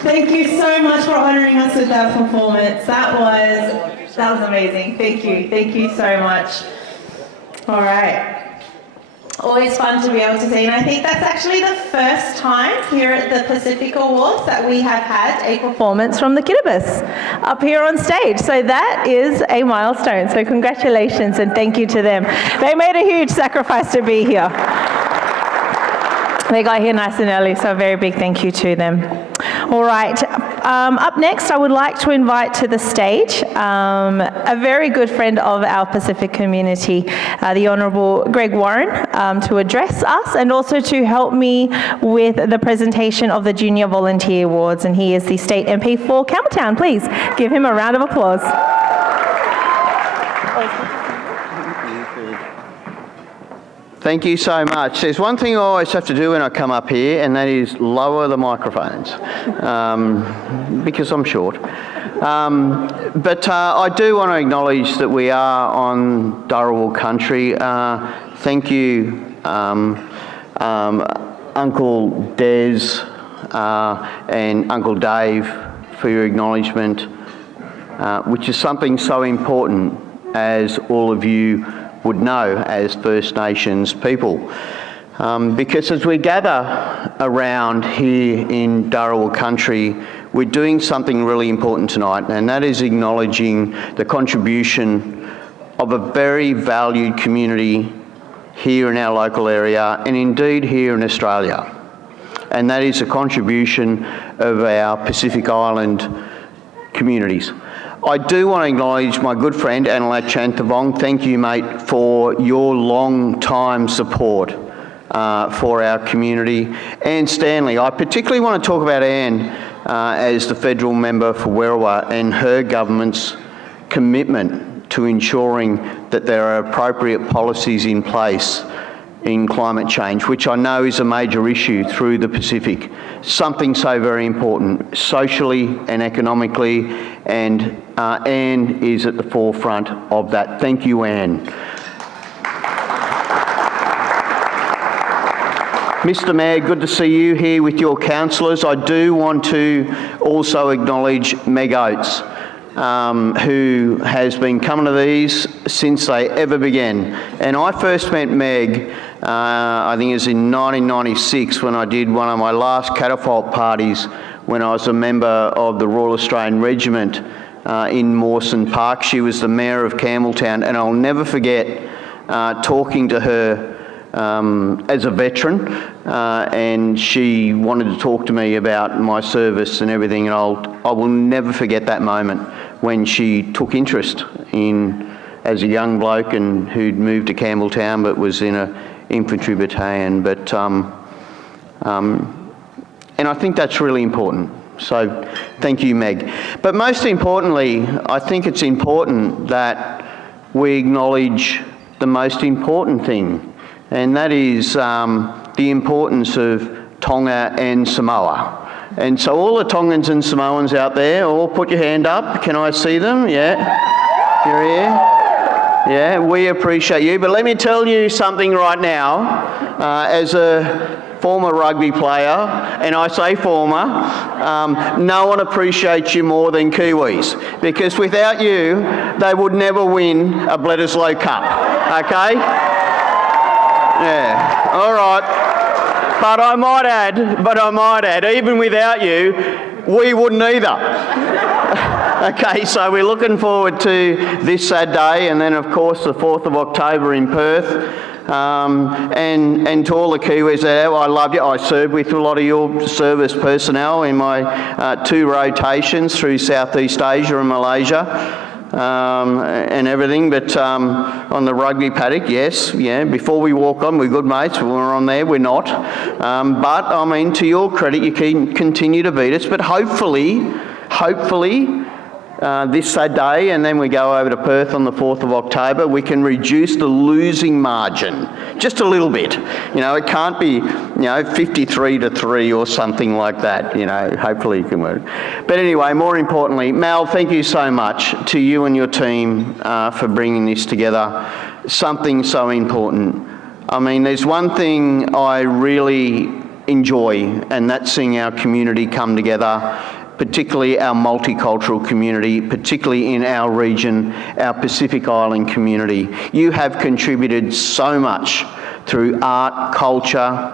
Thank you so much for honouring us with that performance. That was amazing. Thank you so much. All right. Always fun to be able to see, and I think that's actually the first time here at the Pacific Awards that we have had a performance from the Kiribati up here on stage. So that is a milestone. So congratulations and thank you to them. They made a huge sacrifice to be here. They got here nice and early, so a very big thank you to them. All right, up next I would like to invite to the stage a very good friend of our Pacific community, the Honourable Greg Warren, to address us and also to help me with the presentation of the Junior Volunteer Awards, and he is the State MP for Campbelltown. Please give him a round of applause. Thank you so much. There's one thing I always have to do when I come up here, and that is lower the microphones, because I'm short. But I do want to acknowledge that we are on Dharawal country. Thank you, Uncle Des and Uncle Dave, for your acknowledgement, which is something so important, as all of you would know as First Nations people. Because as we gather around here in Dharawal country, we're doing something really important tonight, and that is acknowledging the contribution of a very valued community here in our local area, and indeed here in Australia. And that is a contribution of our Pacific Island communities. I do want to acknowledge my good friend, Analat Chanthavong. Thank you, mate, for your long time support for our community. Anne Stanley, I particularly want to talk about Anne as the federal member for Werriwa and her government's commitment to ensuring that there are appropriate policies in place in climate change, which I know is a major issue through the Pacific. Something so very important, socially and economically, and Anne is at the forefront of that. Thank you, Anne. Mr Mayor, good to see you here with your councillors. I do want to also acknowledge Meg Oates, who has been coming to these since they ever began. And I first met Meg, I think it was in 1996, when I did one of my last catapult parties when I was a member of the Royal Australian Regiment in Mawson Park. She was the Mayor of Campbelltown, and I'll never forget talking to her as a veteran, and she wanted to talk to me about my service and everything, and I will never forget that moment when she took interest in, as a young bloke and who'd moved to Campbelltown but was in an infantry battalion. But and I think that's really important. So thank you, Meg. But most importantly, I think it's important that we acknowledge the most important thing, and that is the importance of Tonga and Samoa. And so all the Tongans and Samoans out there, all put your hand up. Can I see them? Yeah. You're here. Yeah, we appreciate you. But let me tell you something right now. As a former rugby player, and I say former, no one appreciates you more than Kiwis, because without you, they would never win a Bledisloe Cup, okay? Yeah, all right. But I might add, even without you, we wouldn't either. Okay, so we're looking forward to this sad day, and then of course the 4th of October in Perth. And to all the Kiwis there, I love you. I served with a lot of your service personnel in my 2 rotations through Southeast Asia and Malaysia. And everything, but on the rugby paddock, yes, yeah, before we walk on, we're good mates. When we're on there, we're not. But, I mean, to your credit, you can continue to beat us, but hopefully, this day, and then we go over to Perth on the 4th of October, we can reduce the losing margin just a little bit. You know, it can't be, 53-3 or something like that. You know, hopefully it can work. But anyway, more importantly, Mal, thank you so much to you and your team for bringing this together. Something so important. I mean, there's one thing I really enjoy, and that's seeing our community come together, particularly our multicultural community, particularly in our region, our Pacific Island community. You have contributed so much through art, culture,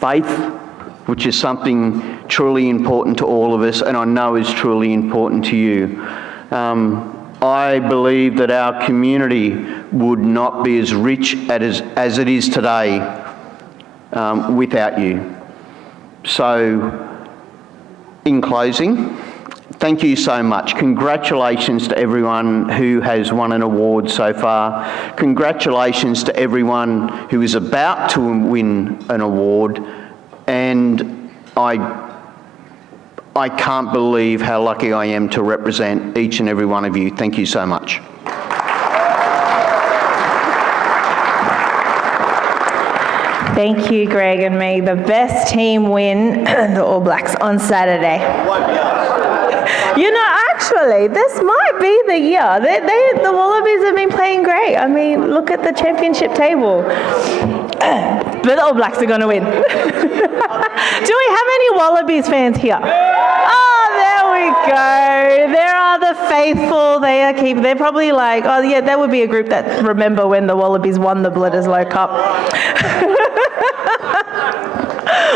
faith, which is something truly important to all of us, and I know is truly important to you. I believe that our community would not be as rich as it is today without you. So, in closing, thank you so much. Congratulations to everyone who has won an award so far. Congratulations to everyone who is about to win an award. And I can't believe how lucky I am to represent each and every one of you. Thank you so much. Thank you, Greg, and may the best team win the All Blacks on Saturday. You know, actually, this might be the year. The Wallabies have been playing great. I mean, look at the championship table. But the All Blacks are going to win. Do we have any Wallabies fans here? Oh, there we go. There are the faithful. They're probably like, oh yeah, that would be a group that remember when the Wallabies won the Bledisloe Cup.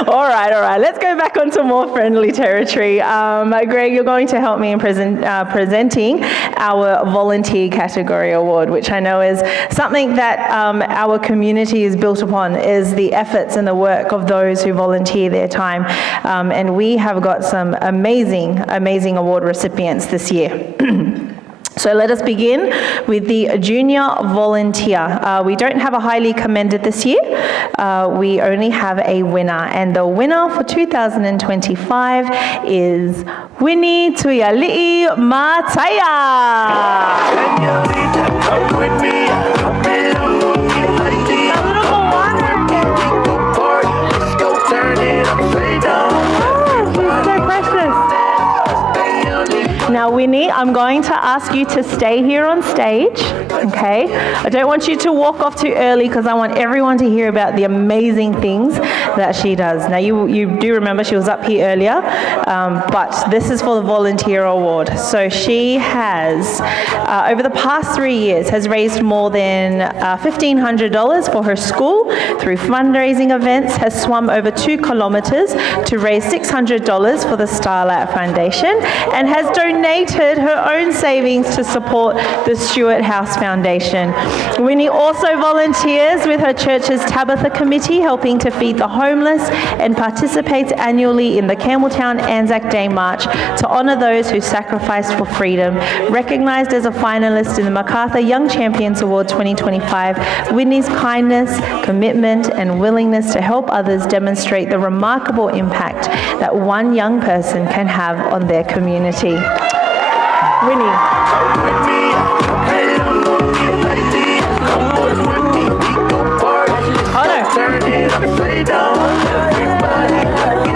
All right. Let's go back onto more friendly territory. Greg, you're going to help me in presenting our volunteer category award, which I know is something that our community is built upon, is the efforts and the work of those who volunteer their time. And we have got some amazing award recipients this year. So let us begin with the junior volunteer. We don't have a highly commended this year. We only have a winner. And the winner for 2025 is Winnie Tuyali'i Mataya. Now, Winnie, I'm going to ask you to stay here on stage, okay? I don't want you to walk off too early because I want everyone to hear about the amazing things that she does. Now, you do remember she was up here earlier, but this is for the volunteer award. So she has, over the past 3 years, has raised more than $1,500 for her school through fundraising events, has swum over 2 kilometres to raise $600 for the Starlight Foundation, and has donated her own savings to support the Stewart House Foundation. Winnie also volunteers with her church's Tabitha Committee, helping to feed the homeless, and participates annually in the Campbelltown Anzac Day March to honour those who sacrificed for freedom. Recognised as a finalist in the MacArthur Young Champions Award 2025, Whitney's kindness, commitment and willingness to help others demonstrate the remarkable impact that one young person can have on their community. Winnie.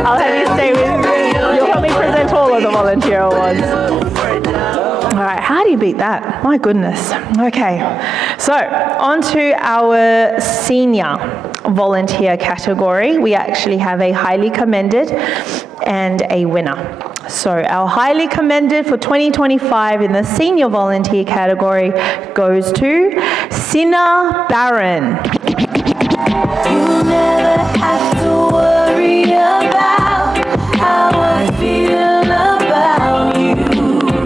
I'll have you stay with me. You'll help me present all of the volunteer awards. All right, how do you beat that? My goodness. Okay, so on to our senior volunteer category. We actually have a highly commended and a winner. So our highly commended for 2025 in the senior volunteer category goes to Sina Barron. You never have to worry about how I feel about you.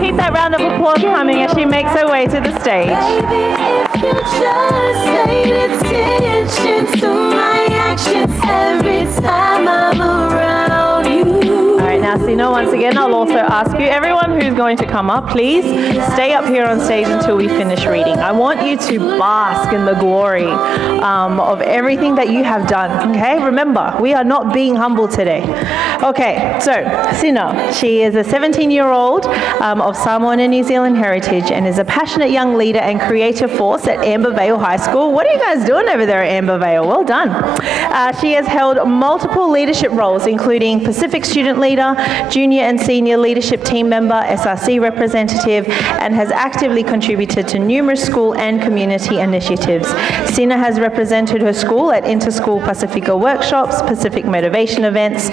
Keep that round of applause coming as she makes her way to the stage. Baby, if you just pay attention to my actions every time I'm around you. All right, now Sina, once again, I'll also ask you, everyone who's going to come up, please stay up here on stage until we finish reading. I want you to bask in the glory of everything that you have done, okay? Remember, we are not being humble today. Okay, so Sina, she is a 17-year-old of Samoan and New Zealand heritage and is a passionate young leader and creative force at Amber Vale High School. What are you guys doing over there at Amber Vale? Well done. She has held multiple leadership roles, including Pacific Student Leader, Junior and Senior Leadership Team Member, SRC Representative, and has actively contributed to numerous school and community initiatives. Sina has represented her school at Inter-School Pacifica workshops, Pacific Motivation events,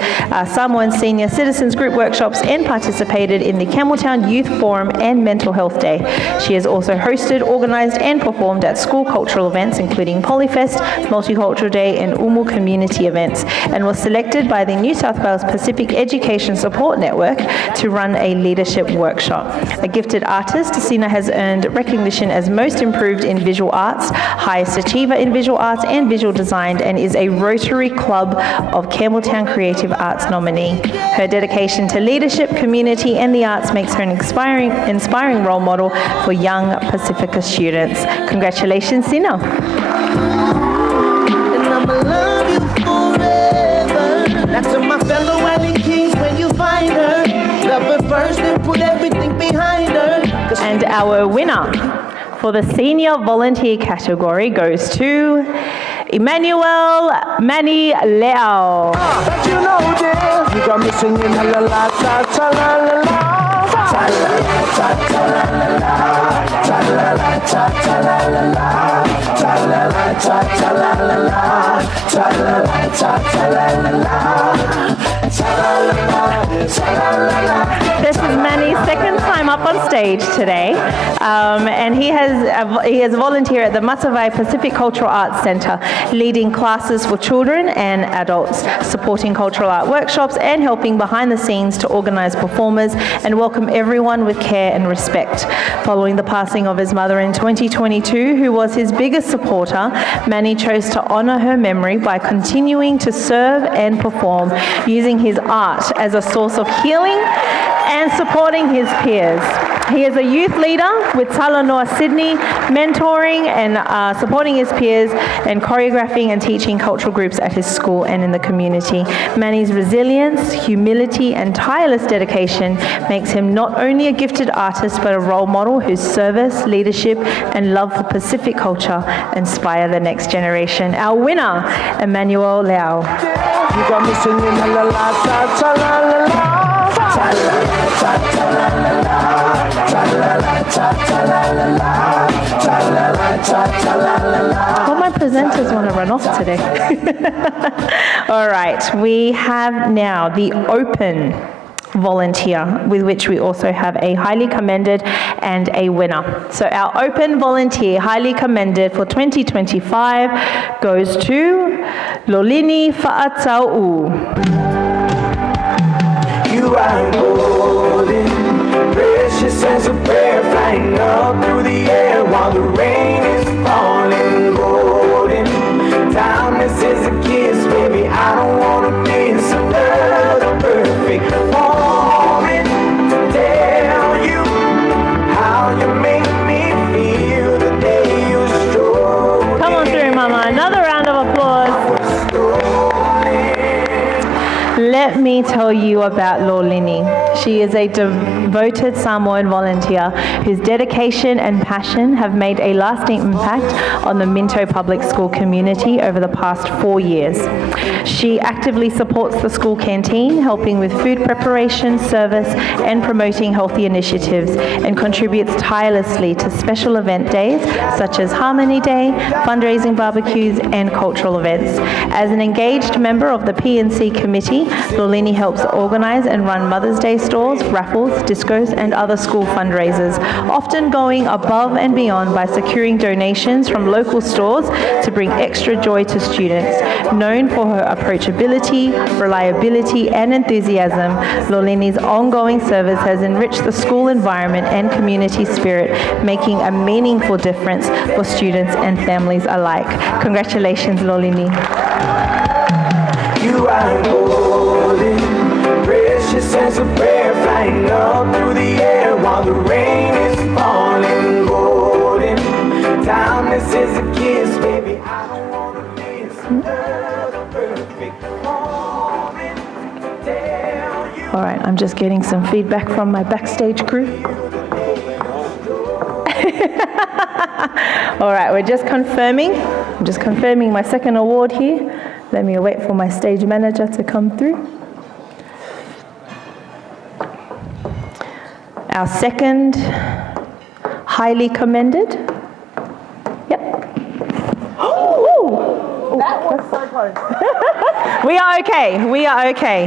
Samoan Senior Citizens Group workshops, and participated in the Campbelltown Youth Forum and Mental Health Day. She has also hosted, organised, and performed at school cultural events, including Polyfest, Multicultural Day, and Umu community events, and was selected by the New South Wales Pacific Education Support Network to run a leadership workshop. A gifted artist, Sina has earned recognition as Most Improved in Visual Arts, Highest Achiever in Visual Arts and Visual Design, and is a Rotary Club of Campbelltown Creative Arts nominee. Her dedication to leadership, community, and the arts makes her an inspiring role model for young Pacifica students. Congratulations, Sina. And I'ma love you forever. That's to my fellow Island Kings when you find her. Love her first and put everything behind her. And our winner for the senior volunteer category goes to Emmanuel Manny Leao. But you know this, you got me singing la la la ta ta la la la. Ta la la ta ta la la la. Ta la la ta ta la la la. Ta la la ta ta la la la. Ta la la ta ta la la la. Ta la la ta la la la. This is Manny's second time up on stage today, and he has volunteered at the Matavai Pacific Cultural Arts Centre, leading classes for children and adults, supporting cultural art workshops, and helping behind the scenes to organise performers and welcome everyone with care and respect. Following the passing of his mother in 2022, who was his biggest supporter, Manny chose to honour her memory by continuing to serve and perform, using his art as a source of healing and supporting his peers. He is a youth leader with Talanoa Sydney, mentoring and supporting his peers and choreographing and teaching cultural groups at his school and in the community. Manny's resilience, humility, and tireless dedication makes him not only a gifted artist, but a role model whose service, leadership, and love for Pacific culture inspire the next generation. Our winner, Emmanuel Leao. You got me singing la la la ta ta la la la. Ta la la ta ta la la la. Ta la la ta ta la la la. Ta la la ta ta la la la. All my presenters want to run off today. All right, we have now the open volunteer, with which we also have a highly commended and a winner. So our open volunteer, highly commended for 2025, goes to Lolini Fa'atau. You are golden, precious as a prayer flying up through the air while the rain is falling golden. Timeless as a kiss, baby, I don't want to miss another perfect moment to tell you how you make me feel the day you stroll. Come on through, Mama. Another round of applause. Let me tell you about Lolini. She is a devoted Samoan volunteer whose dedication and passion have made a lasting impact on the Minto Public School community over the past 4 years. She actively supports the school canteen, helping with food preparation, service, and promoting healthy initiatives, and contributes tirelessly to special event days such as Harmony Day, fundraising barbecues, and cultural events. As an engaged member of the P&C committee, Lolini helps organise and run Mother's Day stores, raffles, discos and other school fundraisers, often going above and beyond by securing donations from local stores to bring extra joy to students. Known for her approachability, reliability and enthusiasm, Lolini's ongoing service has enriched the school environment and community spirit, making a meaningful difference for students and families alike. Congratulations, Lolini. You are golden, precious as a prayer flying up through the air while the rain is falling. Golden, timeless as a kiss, baby. I don't want to miss another perfect moment. All right, I'm just getting some feedback from my backstage crew. All right, we're just confirming. I'm just confirming my second award here. Let me wait for my stage manager to come through. Our second, highly commended. Yep. Oh, that was so close. We are okay. We are okay.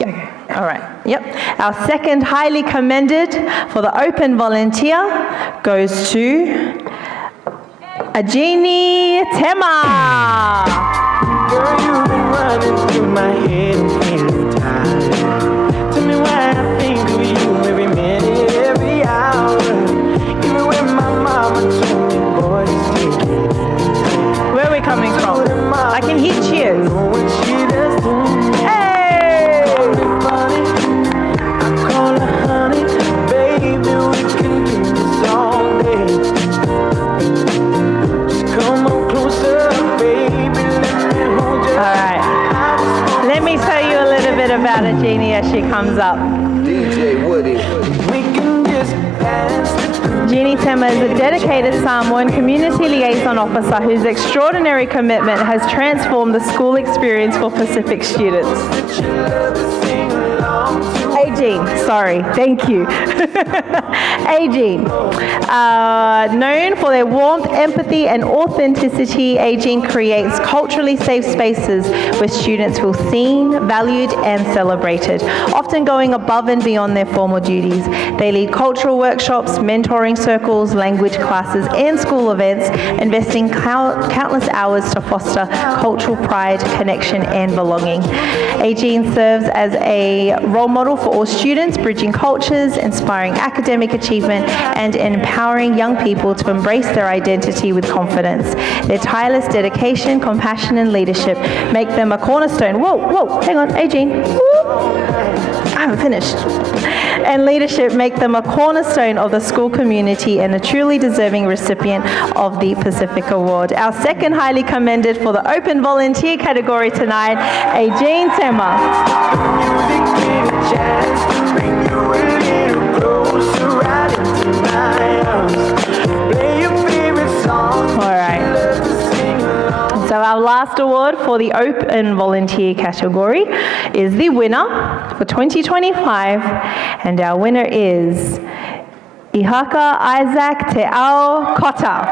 Yep. All right. Yep. Our second highly commended for the open volunteer goes to Ajini Tema. Girl, you've been running through my head every time. Tell me why I think of you every minute, every hour. Even when my mama told me, boy, just take it. Where are we coming from? I can hear cheers. Hey! Funny. I call her honey, baby, we can do this all day. Just come on closer, baby, let me hold you. All right. Let me tell you a little bit about Ajini as she comes up. DJ Woody. We can just dance. Jeannie Tema is a dedicated Samoan community liaison officer whose extraordinary commitment has transformed the school experience for Pacific students. Jean, sorry, thank you. Jean, known for their warmth, empathy and authenticity, Jean creates culturally safe spaces where students feel seen, valued and celebrated, often going above and beyond their formal duties. They lead cultural workshops, mentoring circles, language classes and school events, investing countless hours to foster cultural pride, connection and belonging. Jean serves as a role model for all students, bridging cultures, inspiring academic achievement, and empowering young people to embrace their identity with confidence. Their tireless dedication, compassion, and leadership make them a cornerstone. Whoa, hang on, Jean. I haven't finished. And leadership make them a cornerstone of the school community and a truly deserving recipient of the Pacific Award. Our second highly commended for the open volunteer category tonight, Jean Tema. All right. So our last award for the open volunteer category is the winner for 2025, and our winner is Ihaka Isaac Te Ao Kota.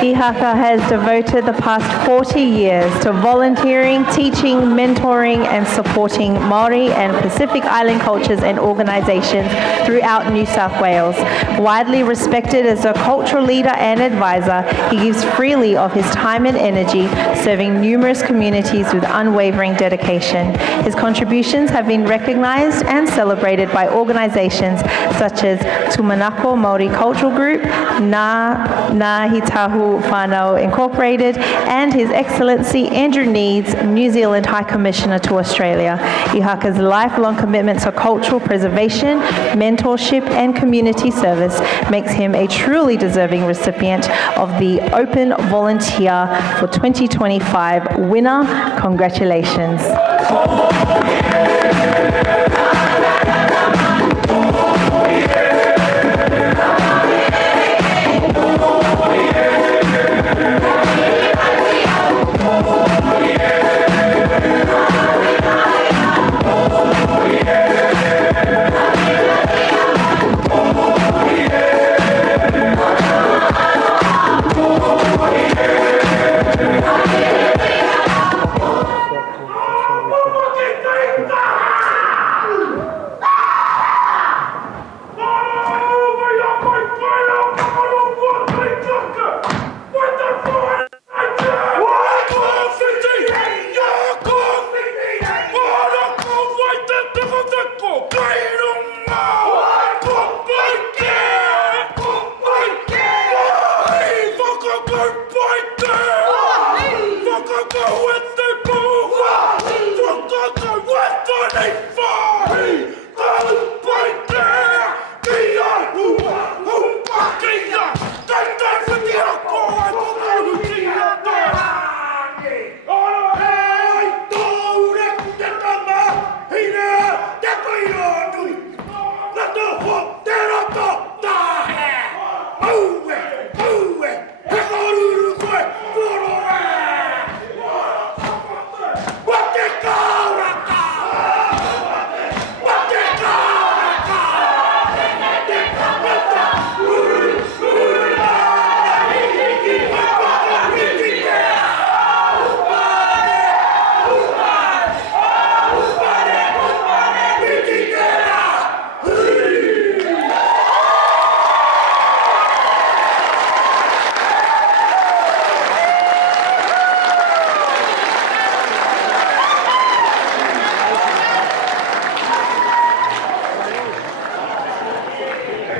Ihaka has devoted the past 40 years to volunteering, teaching, mentoring, and supporting Māori and Pacific Island cultures and organisations throughout New South Wales. Widely respected as a cultural leader and advisor, he gives freely of his time and energy, serving numerous communities with unwavering dedication. His contributions have been recognised and celebrated by organisations such as Tumanako Māori Cultural Group, Ngā Hitahu Whānau Incorporated, and His Excellency Andrew Needs, New Zealand High Commissioner to Australia. IHACA's lifelong commitment to cultural preservation, mentorship and community service makes him a truly deserving recipient of the Open Volunteer for 2025 winner. Congratulations.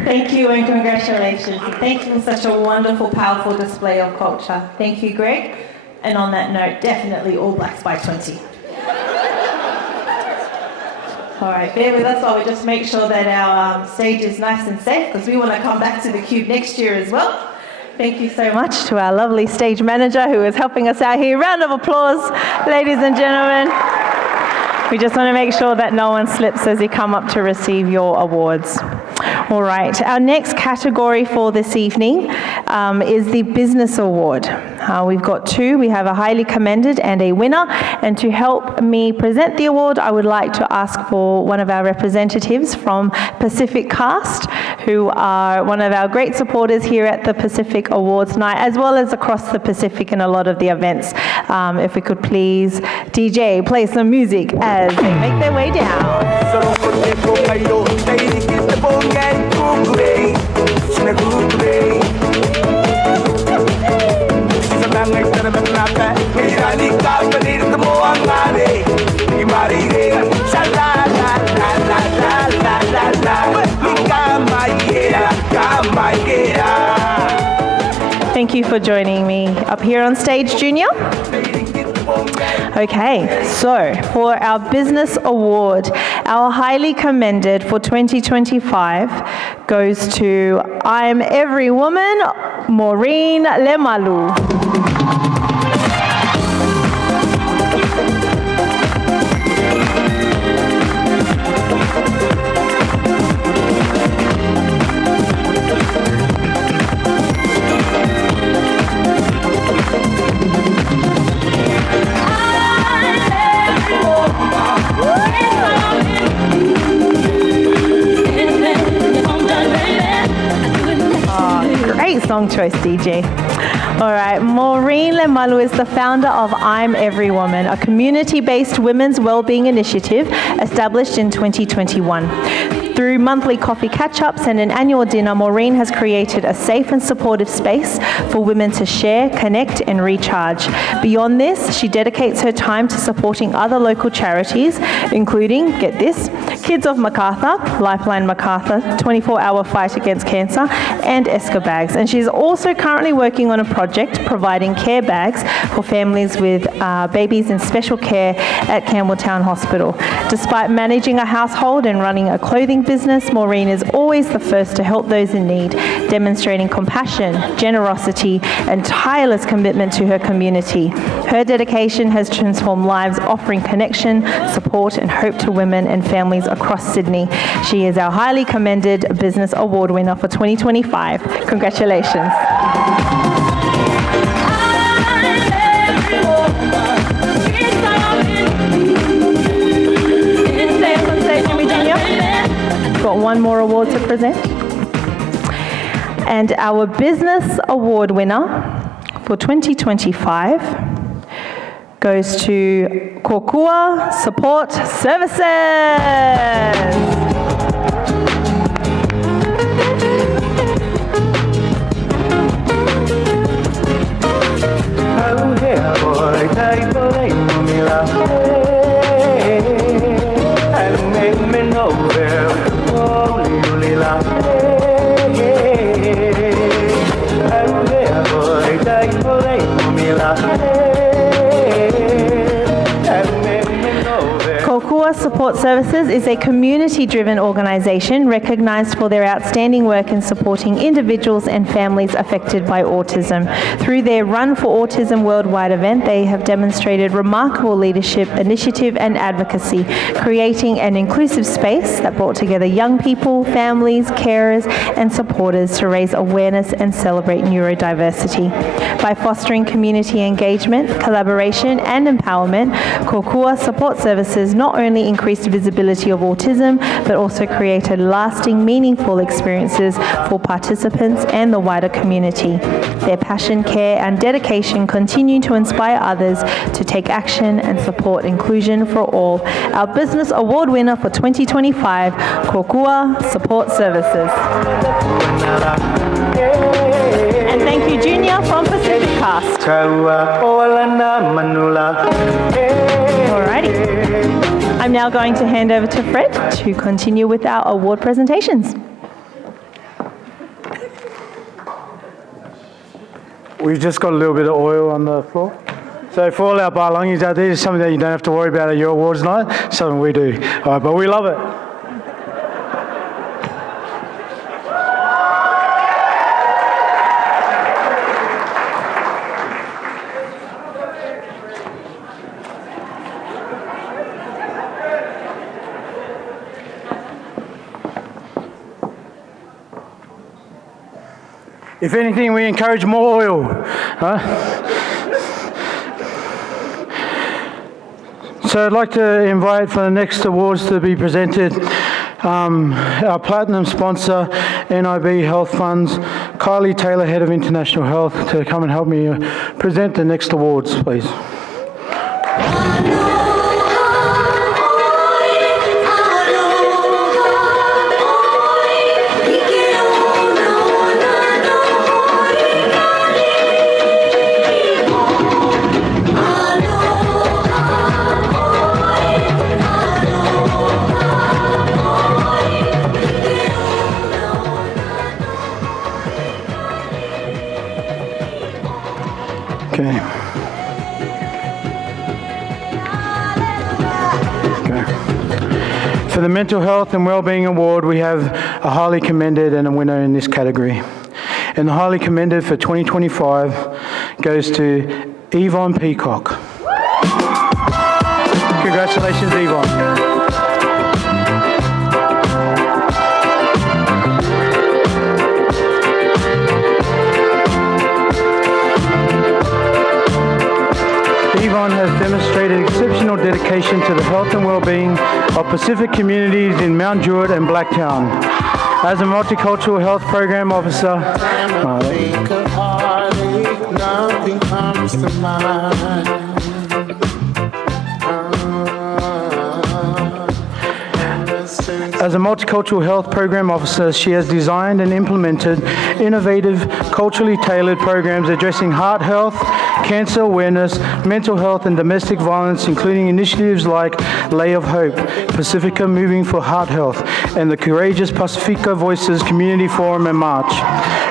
Thank you and congratulations. Thank you for such a wonderful, powerful display of culture. Thank you, Greg. And on that note, definitely All Blacks by 20. All right, bear with us while we just make sure that our stage is nice and safe, because we want to come back to the Cube next year as well. Thank you so much to our lovely stage manager who is helping us out here. Round of applause, ladies and gentlemen. We just want to make sure that no one slips as you come up to receive your awards. All right, our next category for this evening is the Business Award. We've got two. We have a highly commended and a winner. And to help me present the award, I would like to ask for one of our representatives from Pacific Cast, who are one of our great supporters here at the Pacific Awards night, as well as across the Pacific in a lot of the events. If we could please, DJ, play some music as they make their way down. Thank you for joining me up here on stage, Junior. Okay, so for our Business Award, our highly commended for 2025 goes to I'm Every Woman, Maureen Lemalu. Great song choice, DJ. All right, Maureen Lemalu is the founder of I'm Every Woman, a community-based women's wellbeing initiative established in 2021. Through monthly coffee catch-ups and an annual dinner, Maureen has created a safe and supportive space for women to share, connect and recharge. Beyond this, she dedicates her time to supporting other local charities, including, get this, Kids of MacArthur, Lifeline MacArthur, 24-hour fight against cancer, and Esker Bags. And she's also currently working on a project providing care bags for families with babies in special care at Campbelltown Hospital. Despite managing a household and running a clothing business, Maureen is always the first to help those in need, demonstrating compassion, generosity, and tireless commitment to her community. Her dedication has transformed lives, offering connection, support, and hope to women and families across Sydney. She is our highly commended Business Award winner for 2025. Congratulations. Got one more award to present. And our Business Award winner for 2025 goes to Kokua Support Services. Kokua Support Services is a community-driven organisation recognised for their outstanding work in supporting individuals and families affected by autism. Through their Run for Autism Worldwide event, they have demonstrated remarkable leadership, initiative and advocacy, creating an inclusive space that brought together young people, families, carers and supporters to raise awareness and celebrate neurodiversity. By fostering community engagement, collaboration and empowerment, Kokua Support Services not only increased visibility of autism, but also created lasting, meaningful experiences for participants and the wider community. Their passion, care and dedication continue to inspire others to take action and support inclusion for all. Our Business Award winner for 2025, Kokua Support Services. And thank you, Junior from Pacific Cast. Alrighty. I'm now going to hand over to Fred to continue with our award presentations. We've just got a little bit of oil on the floor. So for all our Barlongis out there, it's something that you don't have to worry about at your awards night, something we do. All right, but we love it. If anything, we encourage more oil. So I'd like to invite for the next awards to be presented our Platinum sponsor, NIB Health Funds, Kylie Taylor, Head of International Health, to come and help me present the next awards, please. For the Mental Health and Wellbeing Award, we have a highly commended and a winner in this category. And the highly commended for 2025 goes to Yvonne Peacock. Congratulations, Yvonne. Yvonne has demonstrated exceptional dedication to the health and well-being of Pacific communities in Mount Druitt and Blacktown. As a Multicultural Health Program Officer, nothing comes to mind. Since As a multicultural health program officer, she has designed and implemented innovative, culturally tailored programs addressing heart health, cancer awareness, mental health and domestic violence, including initiatives like Lay of Hope, Pacifica Moving for Heart Health, and the Courageous Pacifica Voices Community Forum and March.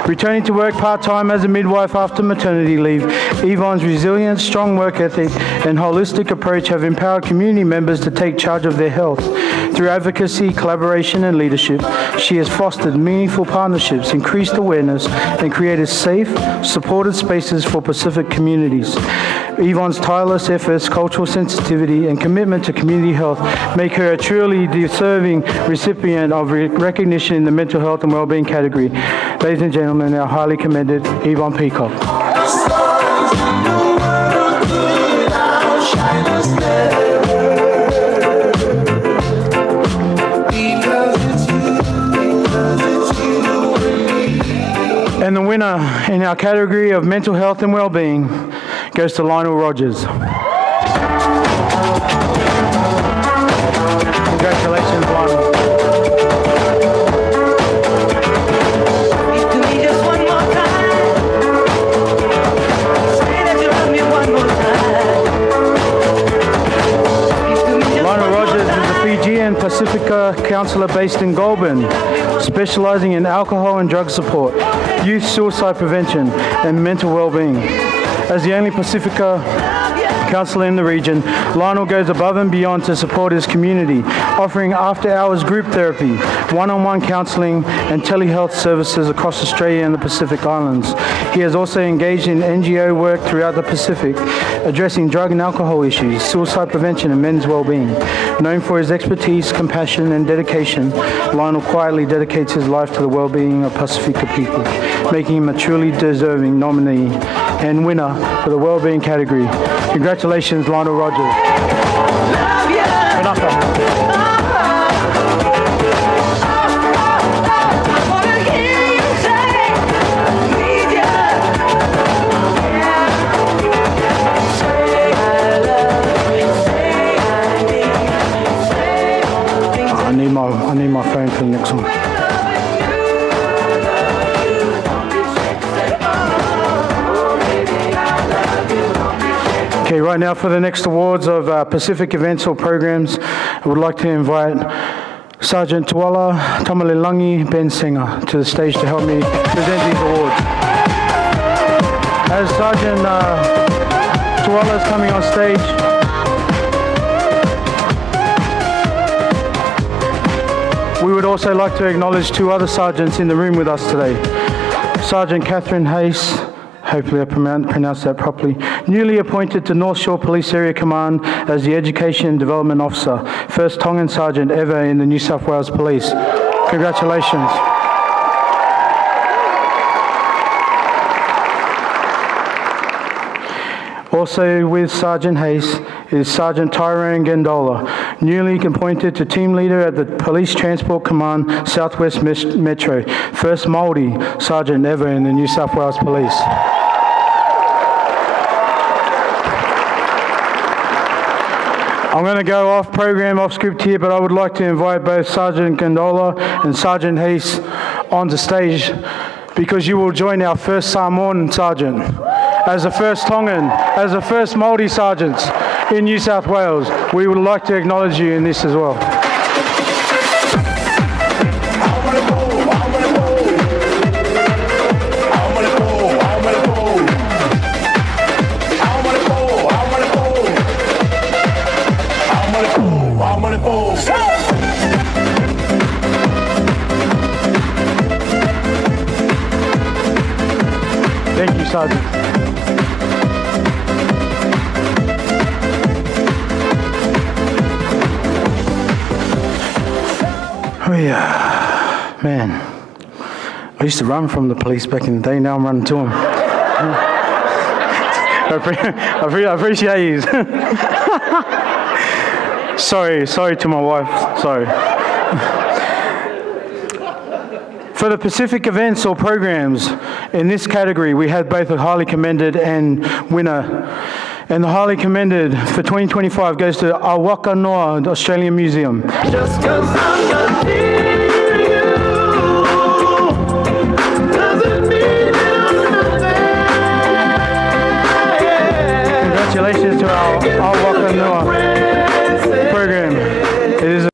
Returning to work part-time as a midwife after maternity leave, Yvonne's resilience, strong work ethic, and holistic approach have empowered community members to take charge of their health. Through advocacy, collaboration, and leadership, she has fostered meaningful partnerships, increased awareness, and created safe, supported spaces for Pacific communities. Yvonne's tireless efforts, cultural sensitivity, and commitment to community health make her a truly deserving recipient of recognition in the mental health and wellbeing category. Ladies and gentlemen, our highly commended Yvonne Peacock. And the winner in our category of mental health and wellbeing goes to Lionel Rogers. Congratulations, Lionel. Lionel Rogers is a Fijian Pacifica counsellor based in Goulburn, specialising in alcohol and drug support, youth suicide prevention, and mental well-being. As the only Pacifica counsellor in the region, Lionel goes above and beyond to support his community, offering after-hours group therapy, one-on-one counselling, and telehealth services across Australia and the Pacific Islands. He has also engaged in NGO work throughout the Pacific, addressing drug and alcohol issues, suicide prevention, and men's well-being. Known for his expertise, compassion, and dedication, Lionel quietly dedicates his life to the well-being of Pacifica people, making him a truly deserving nominee and winner for the well-being category. Congratulations, Lionel Rogers. I need my phone for the next one. Okay, right now for the next awards of Pacific events or programs, I would like to invite Sergeant Tuala Tamalilangi Ben Singer to the stage to help me present these awards. As Sergeant Tuala is coming on stage, we would also like to acknowledge two other sergeants in the room with us today. Sergeant Catherine Hayes, hopefully I pronounced that properly, newly appointed to North Shore Police Area Command as the Education and Development Officer, first Tongan Sergeant ever in the New South Wales Police. Congratulations. Also with Sergeant Hayes is Sergeant Tyrone Gandola, newly appointed to Team Leader at the Police Transport Command Southwest Metro, first Māori Sergeant ever in the New South Wales Police. I'm going to go off program, off script here, but I would like to invite both Sergeant Gandola and Sergeant Hayes onto stage because you will join our first Samoan Sergeant as the first Tongan, as the first Māori Sergeants in New South Wales. We would like to acknowledge you in this as well. Thank you, Sergeant. Oh yeah, man. I used to run from the police back in the day, now I'm running to them. I appreciate you. Sorry to my wife, sorry. For the Pacific events or programs, in this category we had both a highly commended and winner And the highly commended for 2025 goes to Awaka Noa, the Australian Museum. Just 'cause I'm not near you doesn't mean I'm not there. Congratulations to our Awaka Noa program. It is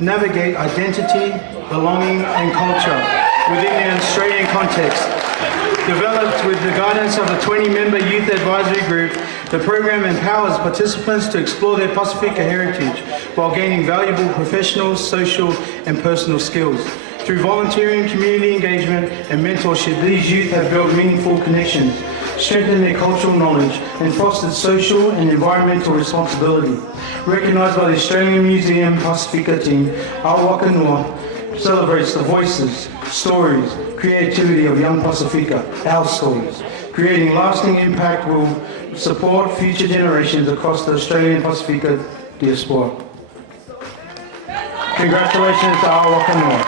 navigate identity, belonging and culture within the Australian context. Developed with the guidance of a 20-member youth advisory group, the program empowers participants to explore their Pasifika heritage while gaining valuable professional, social and personal skills. Through volunteering, community engagement and mentorship, these youth have built meaningful connections, strengthened their cultural knowledge and fostered social and environmental responsibility. Recognised by the Australian Museum Pasifika team, Awaka Noa celebrates the voices, stories, creativity of young Pasifika, our stories. Creating lasting impact will support future generations across the Australian Pasifika diaspora. Congratulations to Awaka Noa.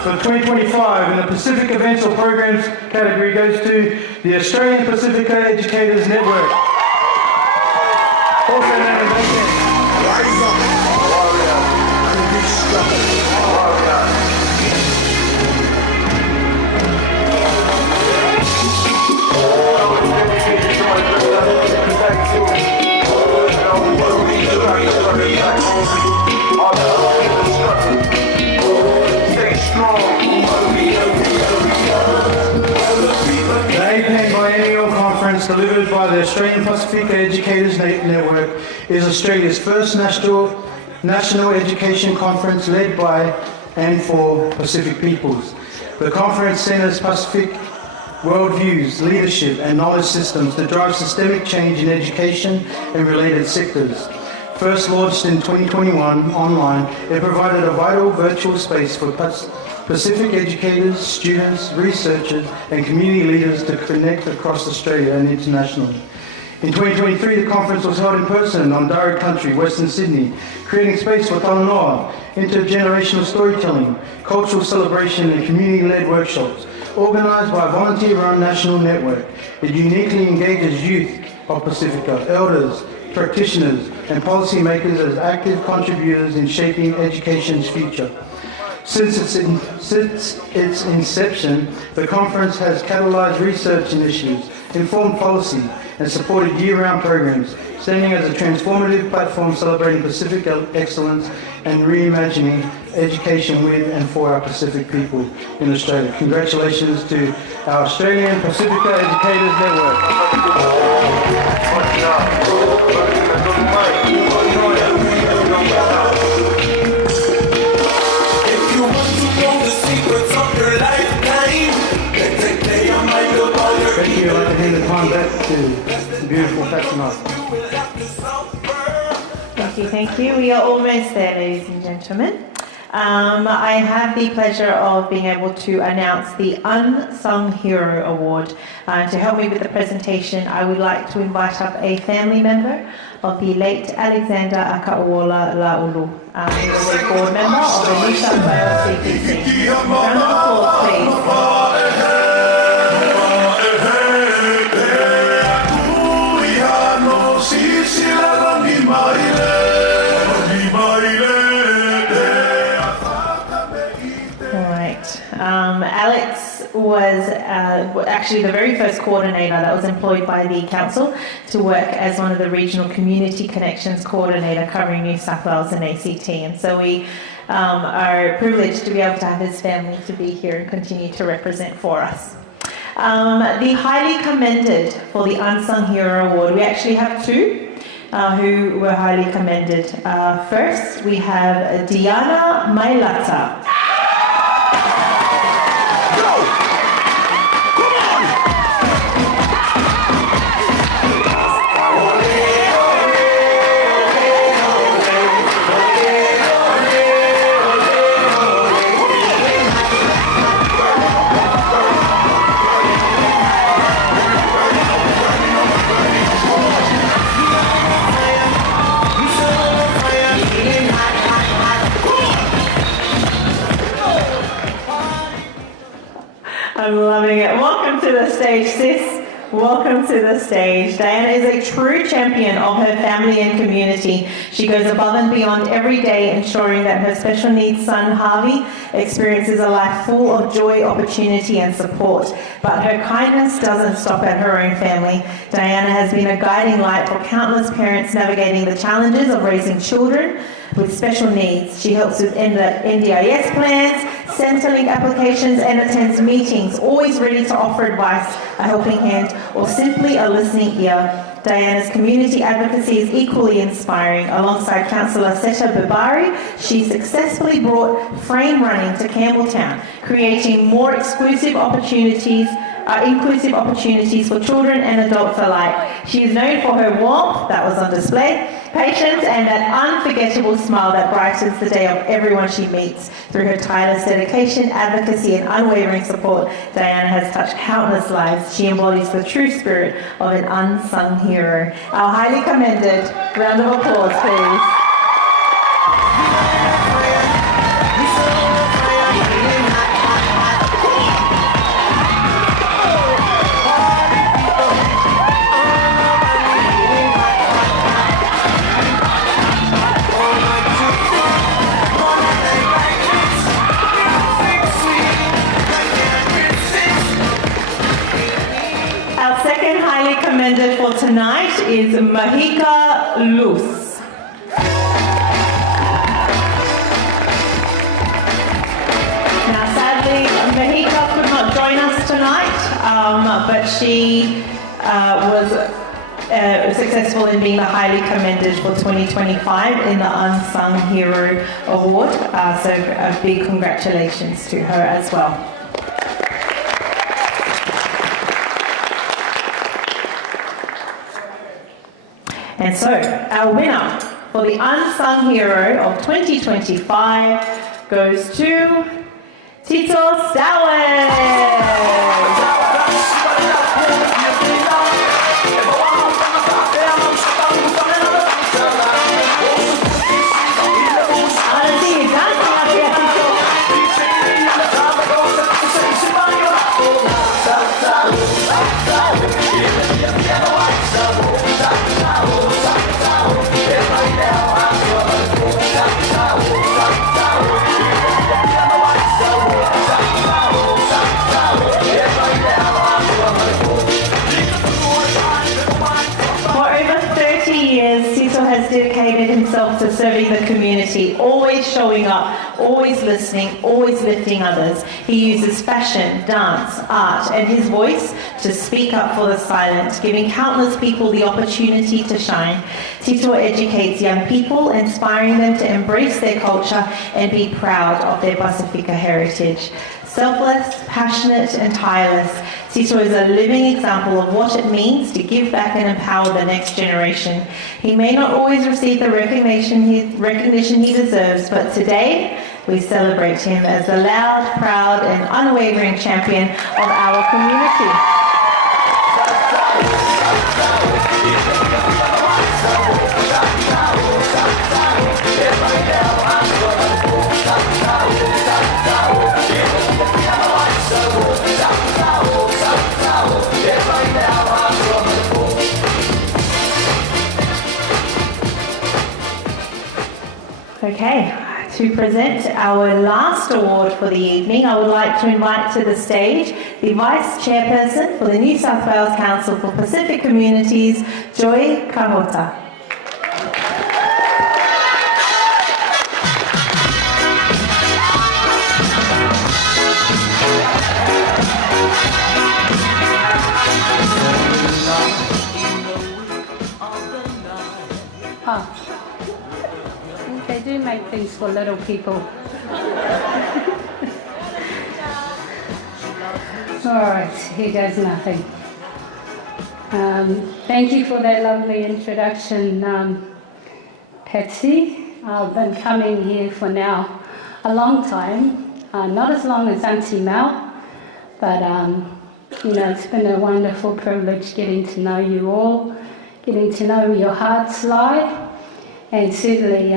For 2025 in the Pacific Events or Programs category goes to the Australian Pacifica Educators Network. Also known as anthem. Rise up, warrior, and be strong, warrior. The 18th Biennial Conference delivered by the Australian Pacifica Educators Network is Australia's first national education conference led by and for Pacific peoples. The conference centres Pacific worldviews, leadership and knowledge systems to drive systemic change in education and related sectors. First launched in 2021 online, it provided a vital virtual space for Pacific educators, students, researchers and community leaders to connect across Australia and internationally. In 2023, the conference was held in person on Darug Country, Western Sydney, creating space for Talanoa, intergenerational storytelling, cultural celebration and community-led workshops. Organised by a volunteer-run national network, it uniquely engages youth of Pacifica, elders, practitioners and policymakers as active contributors in shaping education's future. Since its inception, the conference has catalysed research initiatives, informed policy and supported year-round programs, standing as a transformative platform celebrating Pacific excellence and reimagining education with and for our Pacific people in Australia. Congratulations to our Australian Pacifica Educators Network. Thank you. I'd like to hand the time back to the beautiful Fatima. Thank you. We are almost there, ladies and gentlemen. I have the pleasure of being able to announce the Unsung Hero Award. To help me with the presentation, I would like to invite up a family member of the late Alexander Akauola Laulu, who was a board member of the New South Wales CPC. Round of applause, please. Alex was actually the very first coordinator that was employed by the council to work as one of the regional community connections coordinator covering New South Wales and ACT, and so we are privileged to be able to have his family to be here and continue to represent for us. The highly commended for the Unsung Hero Award, we actually have two who were highly commended. First, we have Diana Mailata. I'm loving it. Welcome to the stage, sis. Welcome to the stage. Diana is a true champion of her family and community. She goes above and beyond every day, ensuring that her special needs son, Harvey, experiences a life full of joy, opportunity and support. But her kindness doesn't stop at her own family. Diana has been a guiding light for countless parents navigating the challenges of raising children with special needs. She helps with NDIS plans, Centrelink applications and attends meetings, always ready to offer advice, a helping hand, or simply a listening ear. Diana's community advocacy is equally inspiring. Alongside Councillor Seta Bibari, she successfully brought frame running to Campbelltown, creating more inclusive opportunities for children and adults alike. She is known for her warmth, that was on display, patience, and that unforgettable smile that brightens the day of everyone she meets. Through her tireless dedication, advocacy, and unwavering support, Diana has touched countless lives. She embodies the true spirit of an unsung hero. Our highly commended round of applause, please. Commended for tonight is Mahika Luz. Now sadly, Mahika could not join us tonight, but she was successful in being the highly commended for 2025 in the Unsung Hero Award. So a big congratulations to her as well. And so, our winner for the Unsung Hero of 2025 goes to Tito Stowers. Dedicated himself to serving the community, always showing up, always listening, always lifting others. He uses fashion, dance, art, and his voice to speak up for the silent, giving countless people the opportunity to shine. Tito educates young people, inspiring them to embrace their culture and be proud of their Pacifica heritage. Selfless, passionate, and tireless, Tito is a living example of what it means to give back and empower the next generation. He may not always receive the recognition he deserves, but today we celebrate him as the loud, proud, and unwavering champion of our community. Okay, to present our last award for the evening, I would like to invite to the stage the Vice Chairperson for the New South Wales Council for Pacific Communities, Joy Kahota. They do make things for little people. All right, he does nothing. Thank you for that lovely introduction, Patsy. I've been coming here for now a long time, not as long as Auntie Mel, but it's been a wonderful privilege getting to know you all, getting to know where your hearts lie, and certainly,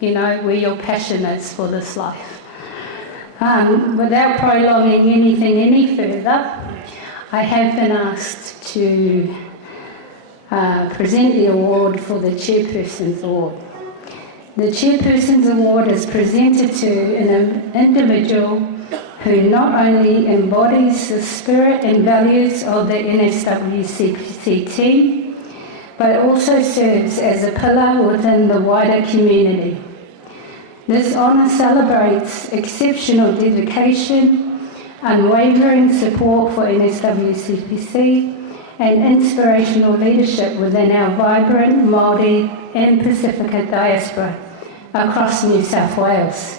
where your passion is for this life. Without prolonging anything any further, I have been asked to present the award for the Chairperson's Award. The Chairperson's Award is presented to an individual who not only embodies the spirit and values of the NSW CPC team, but also serves as a pillar within the wider community. This honour celebrates exceptional dedication, unwavering support for NSW CPC, and inspirational leadership within our vibrant Māori and Pacifica diaspora across New South Wales.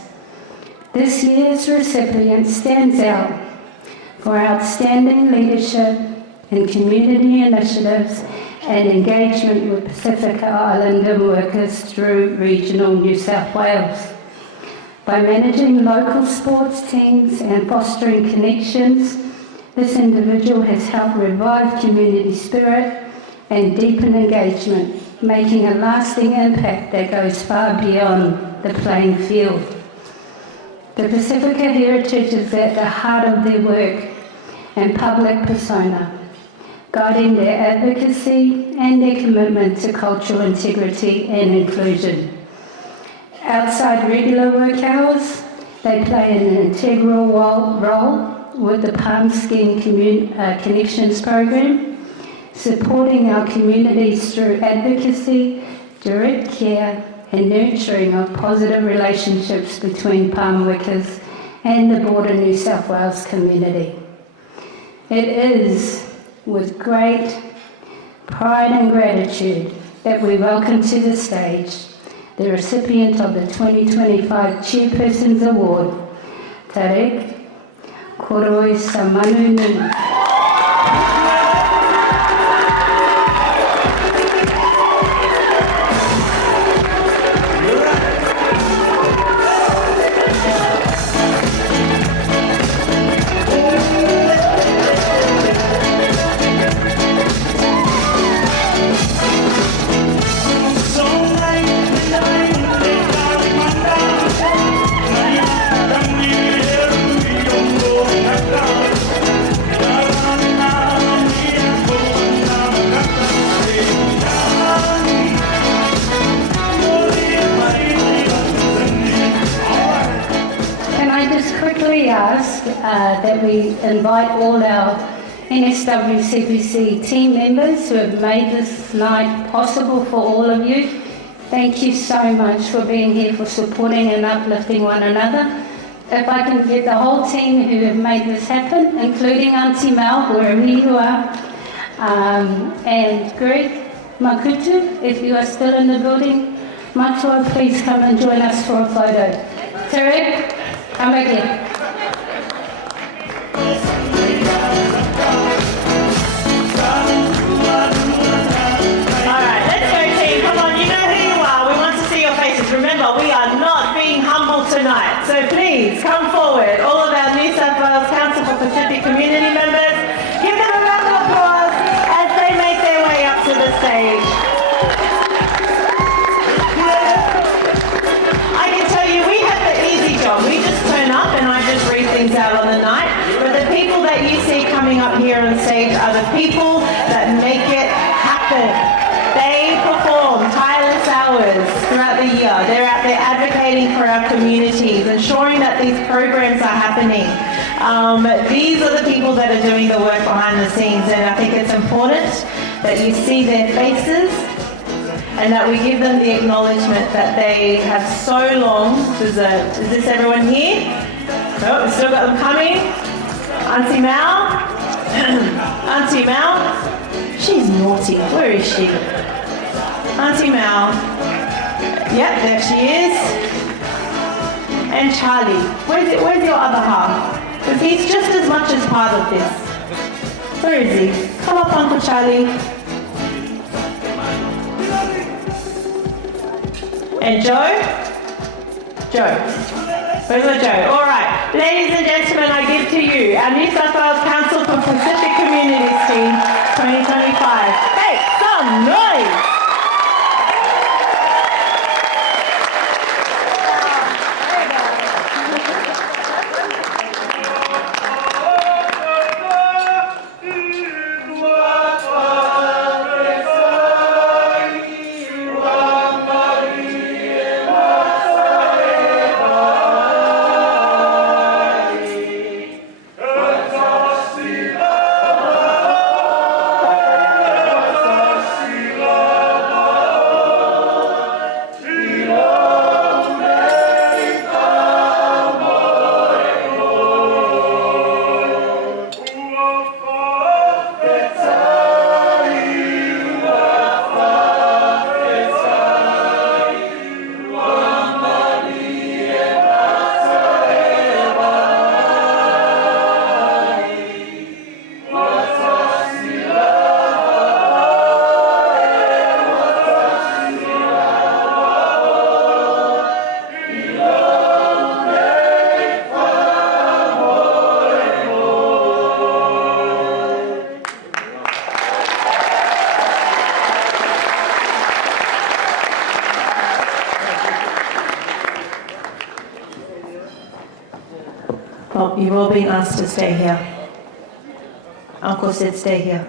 This year's recipient stands out for outstanding leadership in community initiatives and engagement with Pacifica Islander workers through regional New South Wales. By managing local sports teams and fostering connections, this individual has helped revive community spirit and deepen engagement, making a lasting impact that goes far beyond the playing field. The Pacifica heritage is at the heart of their work and public persona, guiding their advocacy and their commitment to cultural integrity and inclusion. Outside regular work hours, they play an integral role with the Palm Scheme Connections program, supporting our communities through advocacy, direct care, and nurturing of positive relationships between palm workers and the broader New South Wales community. It is with great pride and gratitude that we welcome to the stage the recipient of the 2025 Chairperson's Award, Tarek Koroi Samanuni. Ask that we invite all our NSW CPC team members who have made this night possible for all of you. Thank you so much for being here, for supporting and uplifting one another. If I can get the whole team who have made this happen, including Auntie Mel, wherever you are, and Greg Makutu, if you are still in the building, Matua, please come and join us for a photo. Tarek, come back here. We are not being humble tonight, so please come forward. All of our New South Wales Council for Pacific community members, give them a round of applause as they make their way up to the stage. I can tell you we have the easy job. We just turn up and I just read things out on the night. But the people that you see coming up here on stage are the people that make it happen. They perform tireless hours throughout the year. They're out there advocating for our communities, ensuring that these programs are happening. These are the people that are doing the work behind the scenes, and I think it's important that you see their faces and that we give them the acknowledgement that they have so long deserved. Is this everyone here? No, we've still got them coming. Auntie Mal? Auntie Mal? She's naughty. Where is she? Auntie Mal. Yep, there she is. And Charlie. Where's your other half? Because he's just as much as part of this. Where is he? Come up, Uncle Charlie. And Joe? Joe. Where's my Joe? All right. Ladies and gentlemen, I give to you our New South Wales Council for Pacific Communities team 2025. Make some noise! Well, you've all been asked to stay here. Uncle said stay here.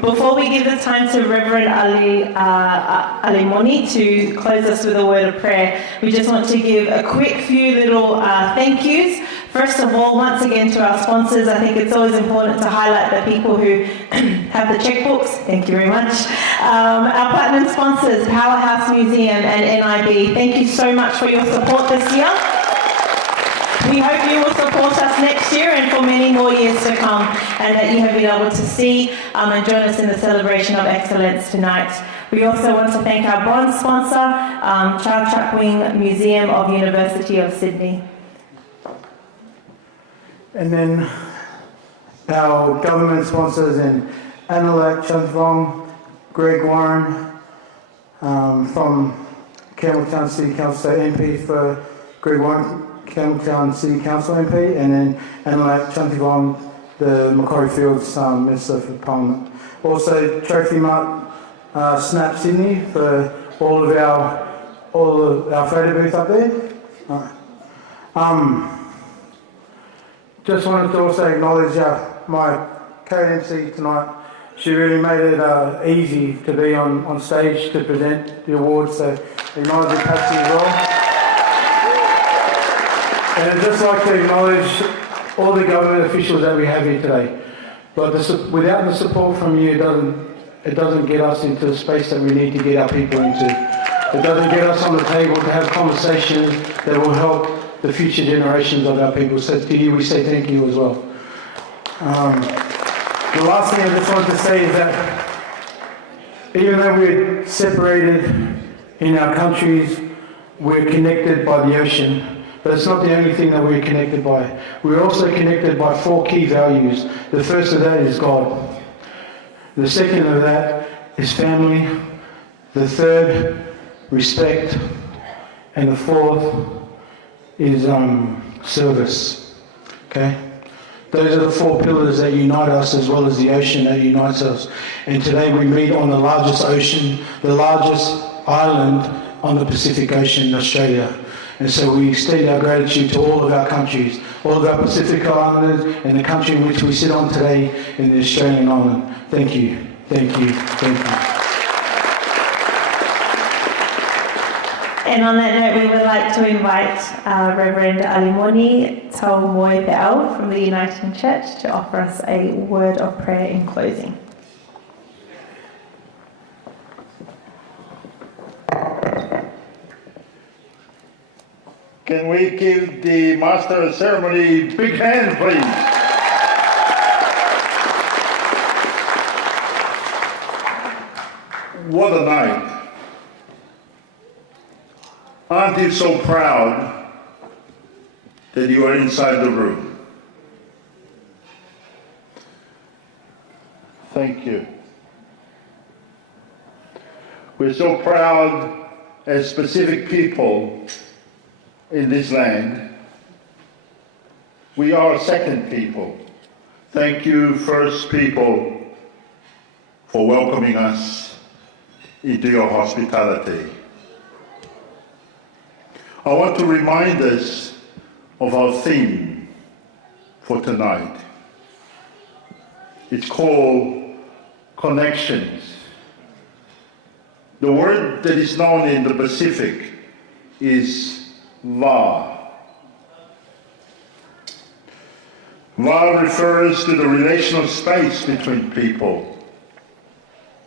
Before we give the time to Reverend Ali Moni to close us with a word of prayer, we just want to give a quick few little thank yous. First of all, once again to our sponsors. I think it's always important to highlight the people who have the checkbooks. Thank you very much. Our platinum sponsors, Powerhouse Museum and NIB, thank you so much for your support this year. We hope you will support us next year and for many more years to come, and that you have been able to see and join us in the celebration of excellence tonight. We also want to thank our bronze sponsor, Child Chuckwing Museum of University of Sydney. And then our government sponsors in Analak Chantwong, Greg Warren from Campbelltown City Council, MP for Greg Warren, Campbelltown City Council MP, and then Analak Chantwong, the Macquarie Fields Minister for Parliament. Also Trophy Mark Snap Sydney for all of our photo booth up there. Just wanted to also acknowledge my co-MC tonight. She really made it easy to be on stage to present the awards, so acknowledge Patsy as well. And I'd just like to acknowledge all the government officials that we have here today. But without the support from you, it doesn't get us into the space that we need to get our people into. It doesn't get us on the table to have conversations that will help the future generations of our people. So to you, we say thank you as well. The last thing I just want to say is that even though we're separated in our countries, we're connected by the ocean. But it's not the only thing that we're connected by. We're also connected by 4 key values. The first of that is God. The second of that is family. The third, respect. And the fourth is service. Okay? Those are the 4 pillars that unite us, as well as the ocean that unites us. And today we meet on the largest ocean, the largest island on the Pacific Ocean in Australia. And so we extend our gratitude to all of our countries, all of our Pacific Islanders, and the country in which we sit on today in the Australian island. Thank you, thank you, thank you. And on that note, we would like to invite Reverend Alimoni Taumoy Bell from the Uniting Church to offer us a word of prayer in closing. Can we give the Master of Ceremony a big hand, please? What a night. Aren't you so proud that you are inside the room? Thank you. We're so proud as Pacific people in this land. We are second people. Thank you, first people, for welcoming us into your hospitality. I want to remind us of our theme for tonight. It's called connections. The word that is known in the Pacific is Va. Va refers to the relational space between people,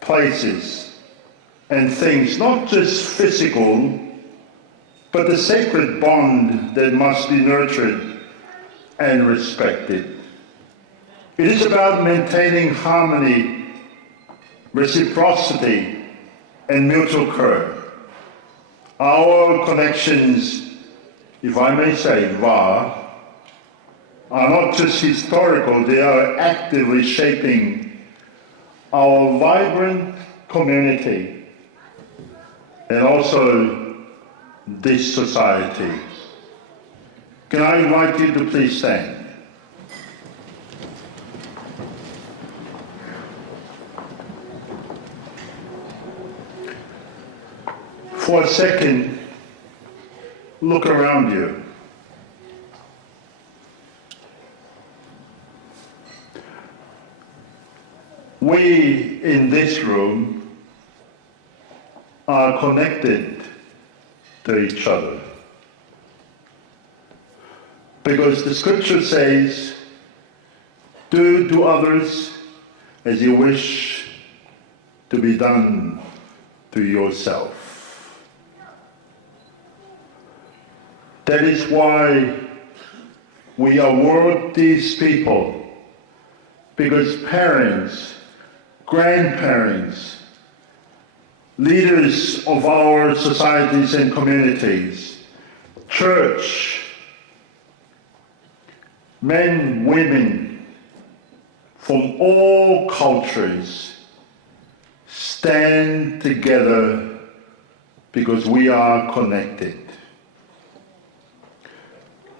places, and things, not just physical, but the sacred bond that must be nurtured and respected. It is about maintaining harmony, reciprocity, and mutual care. Our connections, if I may say, Va, are not just historical, they are actively shaping our vibrant community and also this society. Can I invite you to please stand? for a second, look around you. We in this room are connected to each other. Because the scripture says, do to others as you wish to be done to yourself. That is why we award these people, because parents, grandparents, leaders of our societies and communities, church, men, women, from all cultures, stand together because we are connected.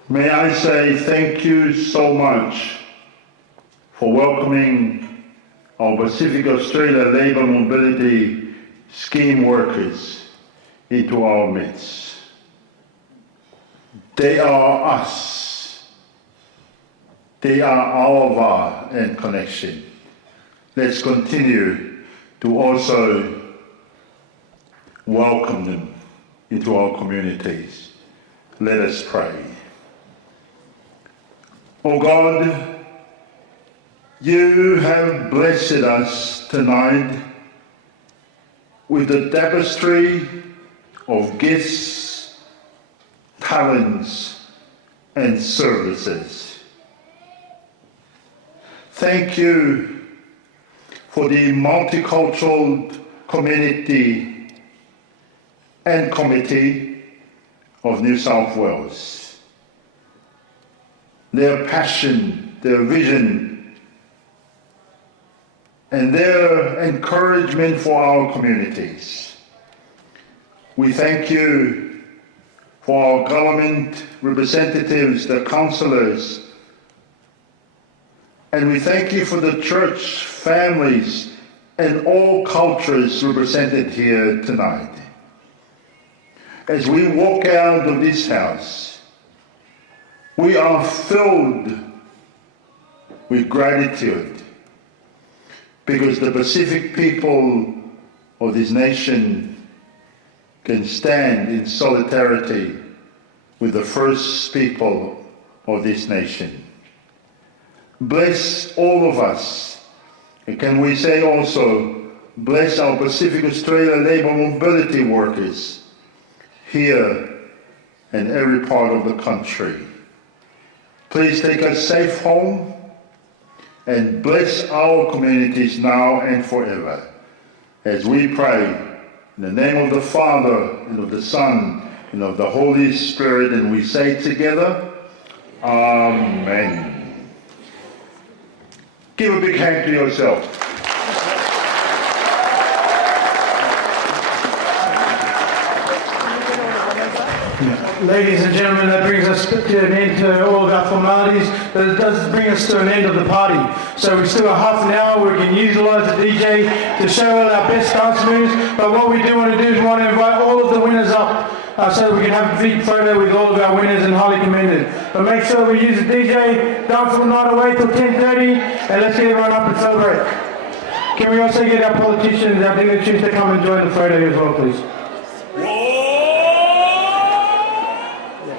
May I say thank you so much for welcoming our Pacific Australia Labour Mobility Scheme workers into our midst. They are us. They are our VAR and connection. Let's continue to also welcome them into our communities. Let us pray. Oh God, you have blessed us tonight with the tapestry of gifts, talents, and services. Thank you for the Multicultural Community and Committee of New South Wales. Their passion, their vision, and their encouragement for our communities. We thank you for our government representatives, the councillors, and we thank you for the church, families, and all cultures represented here tonight. As we walk out of this house, we are filled with gratitude because the Pacific people of this nation can stand in solidarity with the first people of this nation. Bless all of us, and can we say also, bless our Pacific Australia Labour Mobility workers here and every part of the country. Please take us safe home and bless our communities now and forever. As we pray in the name of the Father and of the Son and of the Holy Spirit, and we say together, Amen. Give a big hand to yourself. Ladies and gentlemen, that brings us to an end to all of our formalities, but it does bring us to an end of the party. So we still have half an hour. We can utilise the DJ to show all our best dance moves, but what we do want to do is we want to invite all of the winners up so that we can have a big photo with all of our winners, and highly commended. But make sure we use the DJ, dance all night away till 10:30, and let's get everyone up and celebrate. Can we also get our politicians, our dignitaries to come and join the photo as well, please?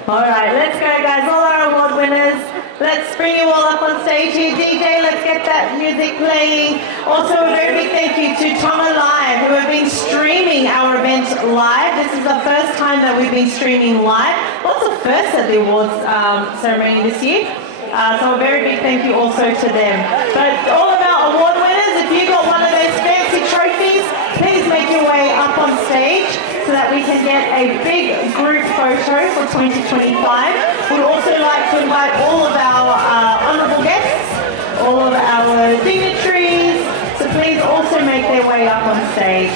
All right, let's go, guys. All our award winners. Let's bring you all up on stage here. DJ, let's get that music playing. Also, a very big thank you to Tom Alive, who have been streaming our event live. This is the first time that we've been streaming live. Lots of firsts at the awards ceremony this year. So a very big thank you also to them. But all of our award winners, if you got one of those fancy trophies, please make your way up on stage so that we can get a big group photo for 2025. We'd also like to invite all of our honourable guests, all of our dignitaries, so please also make their way up on stage.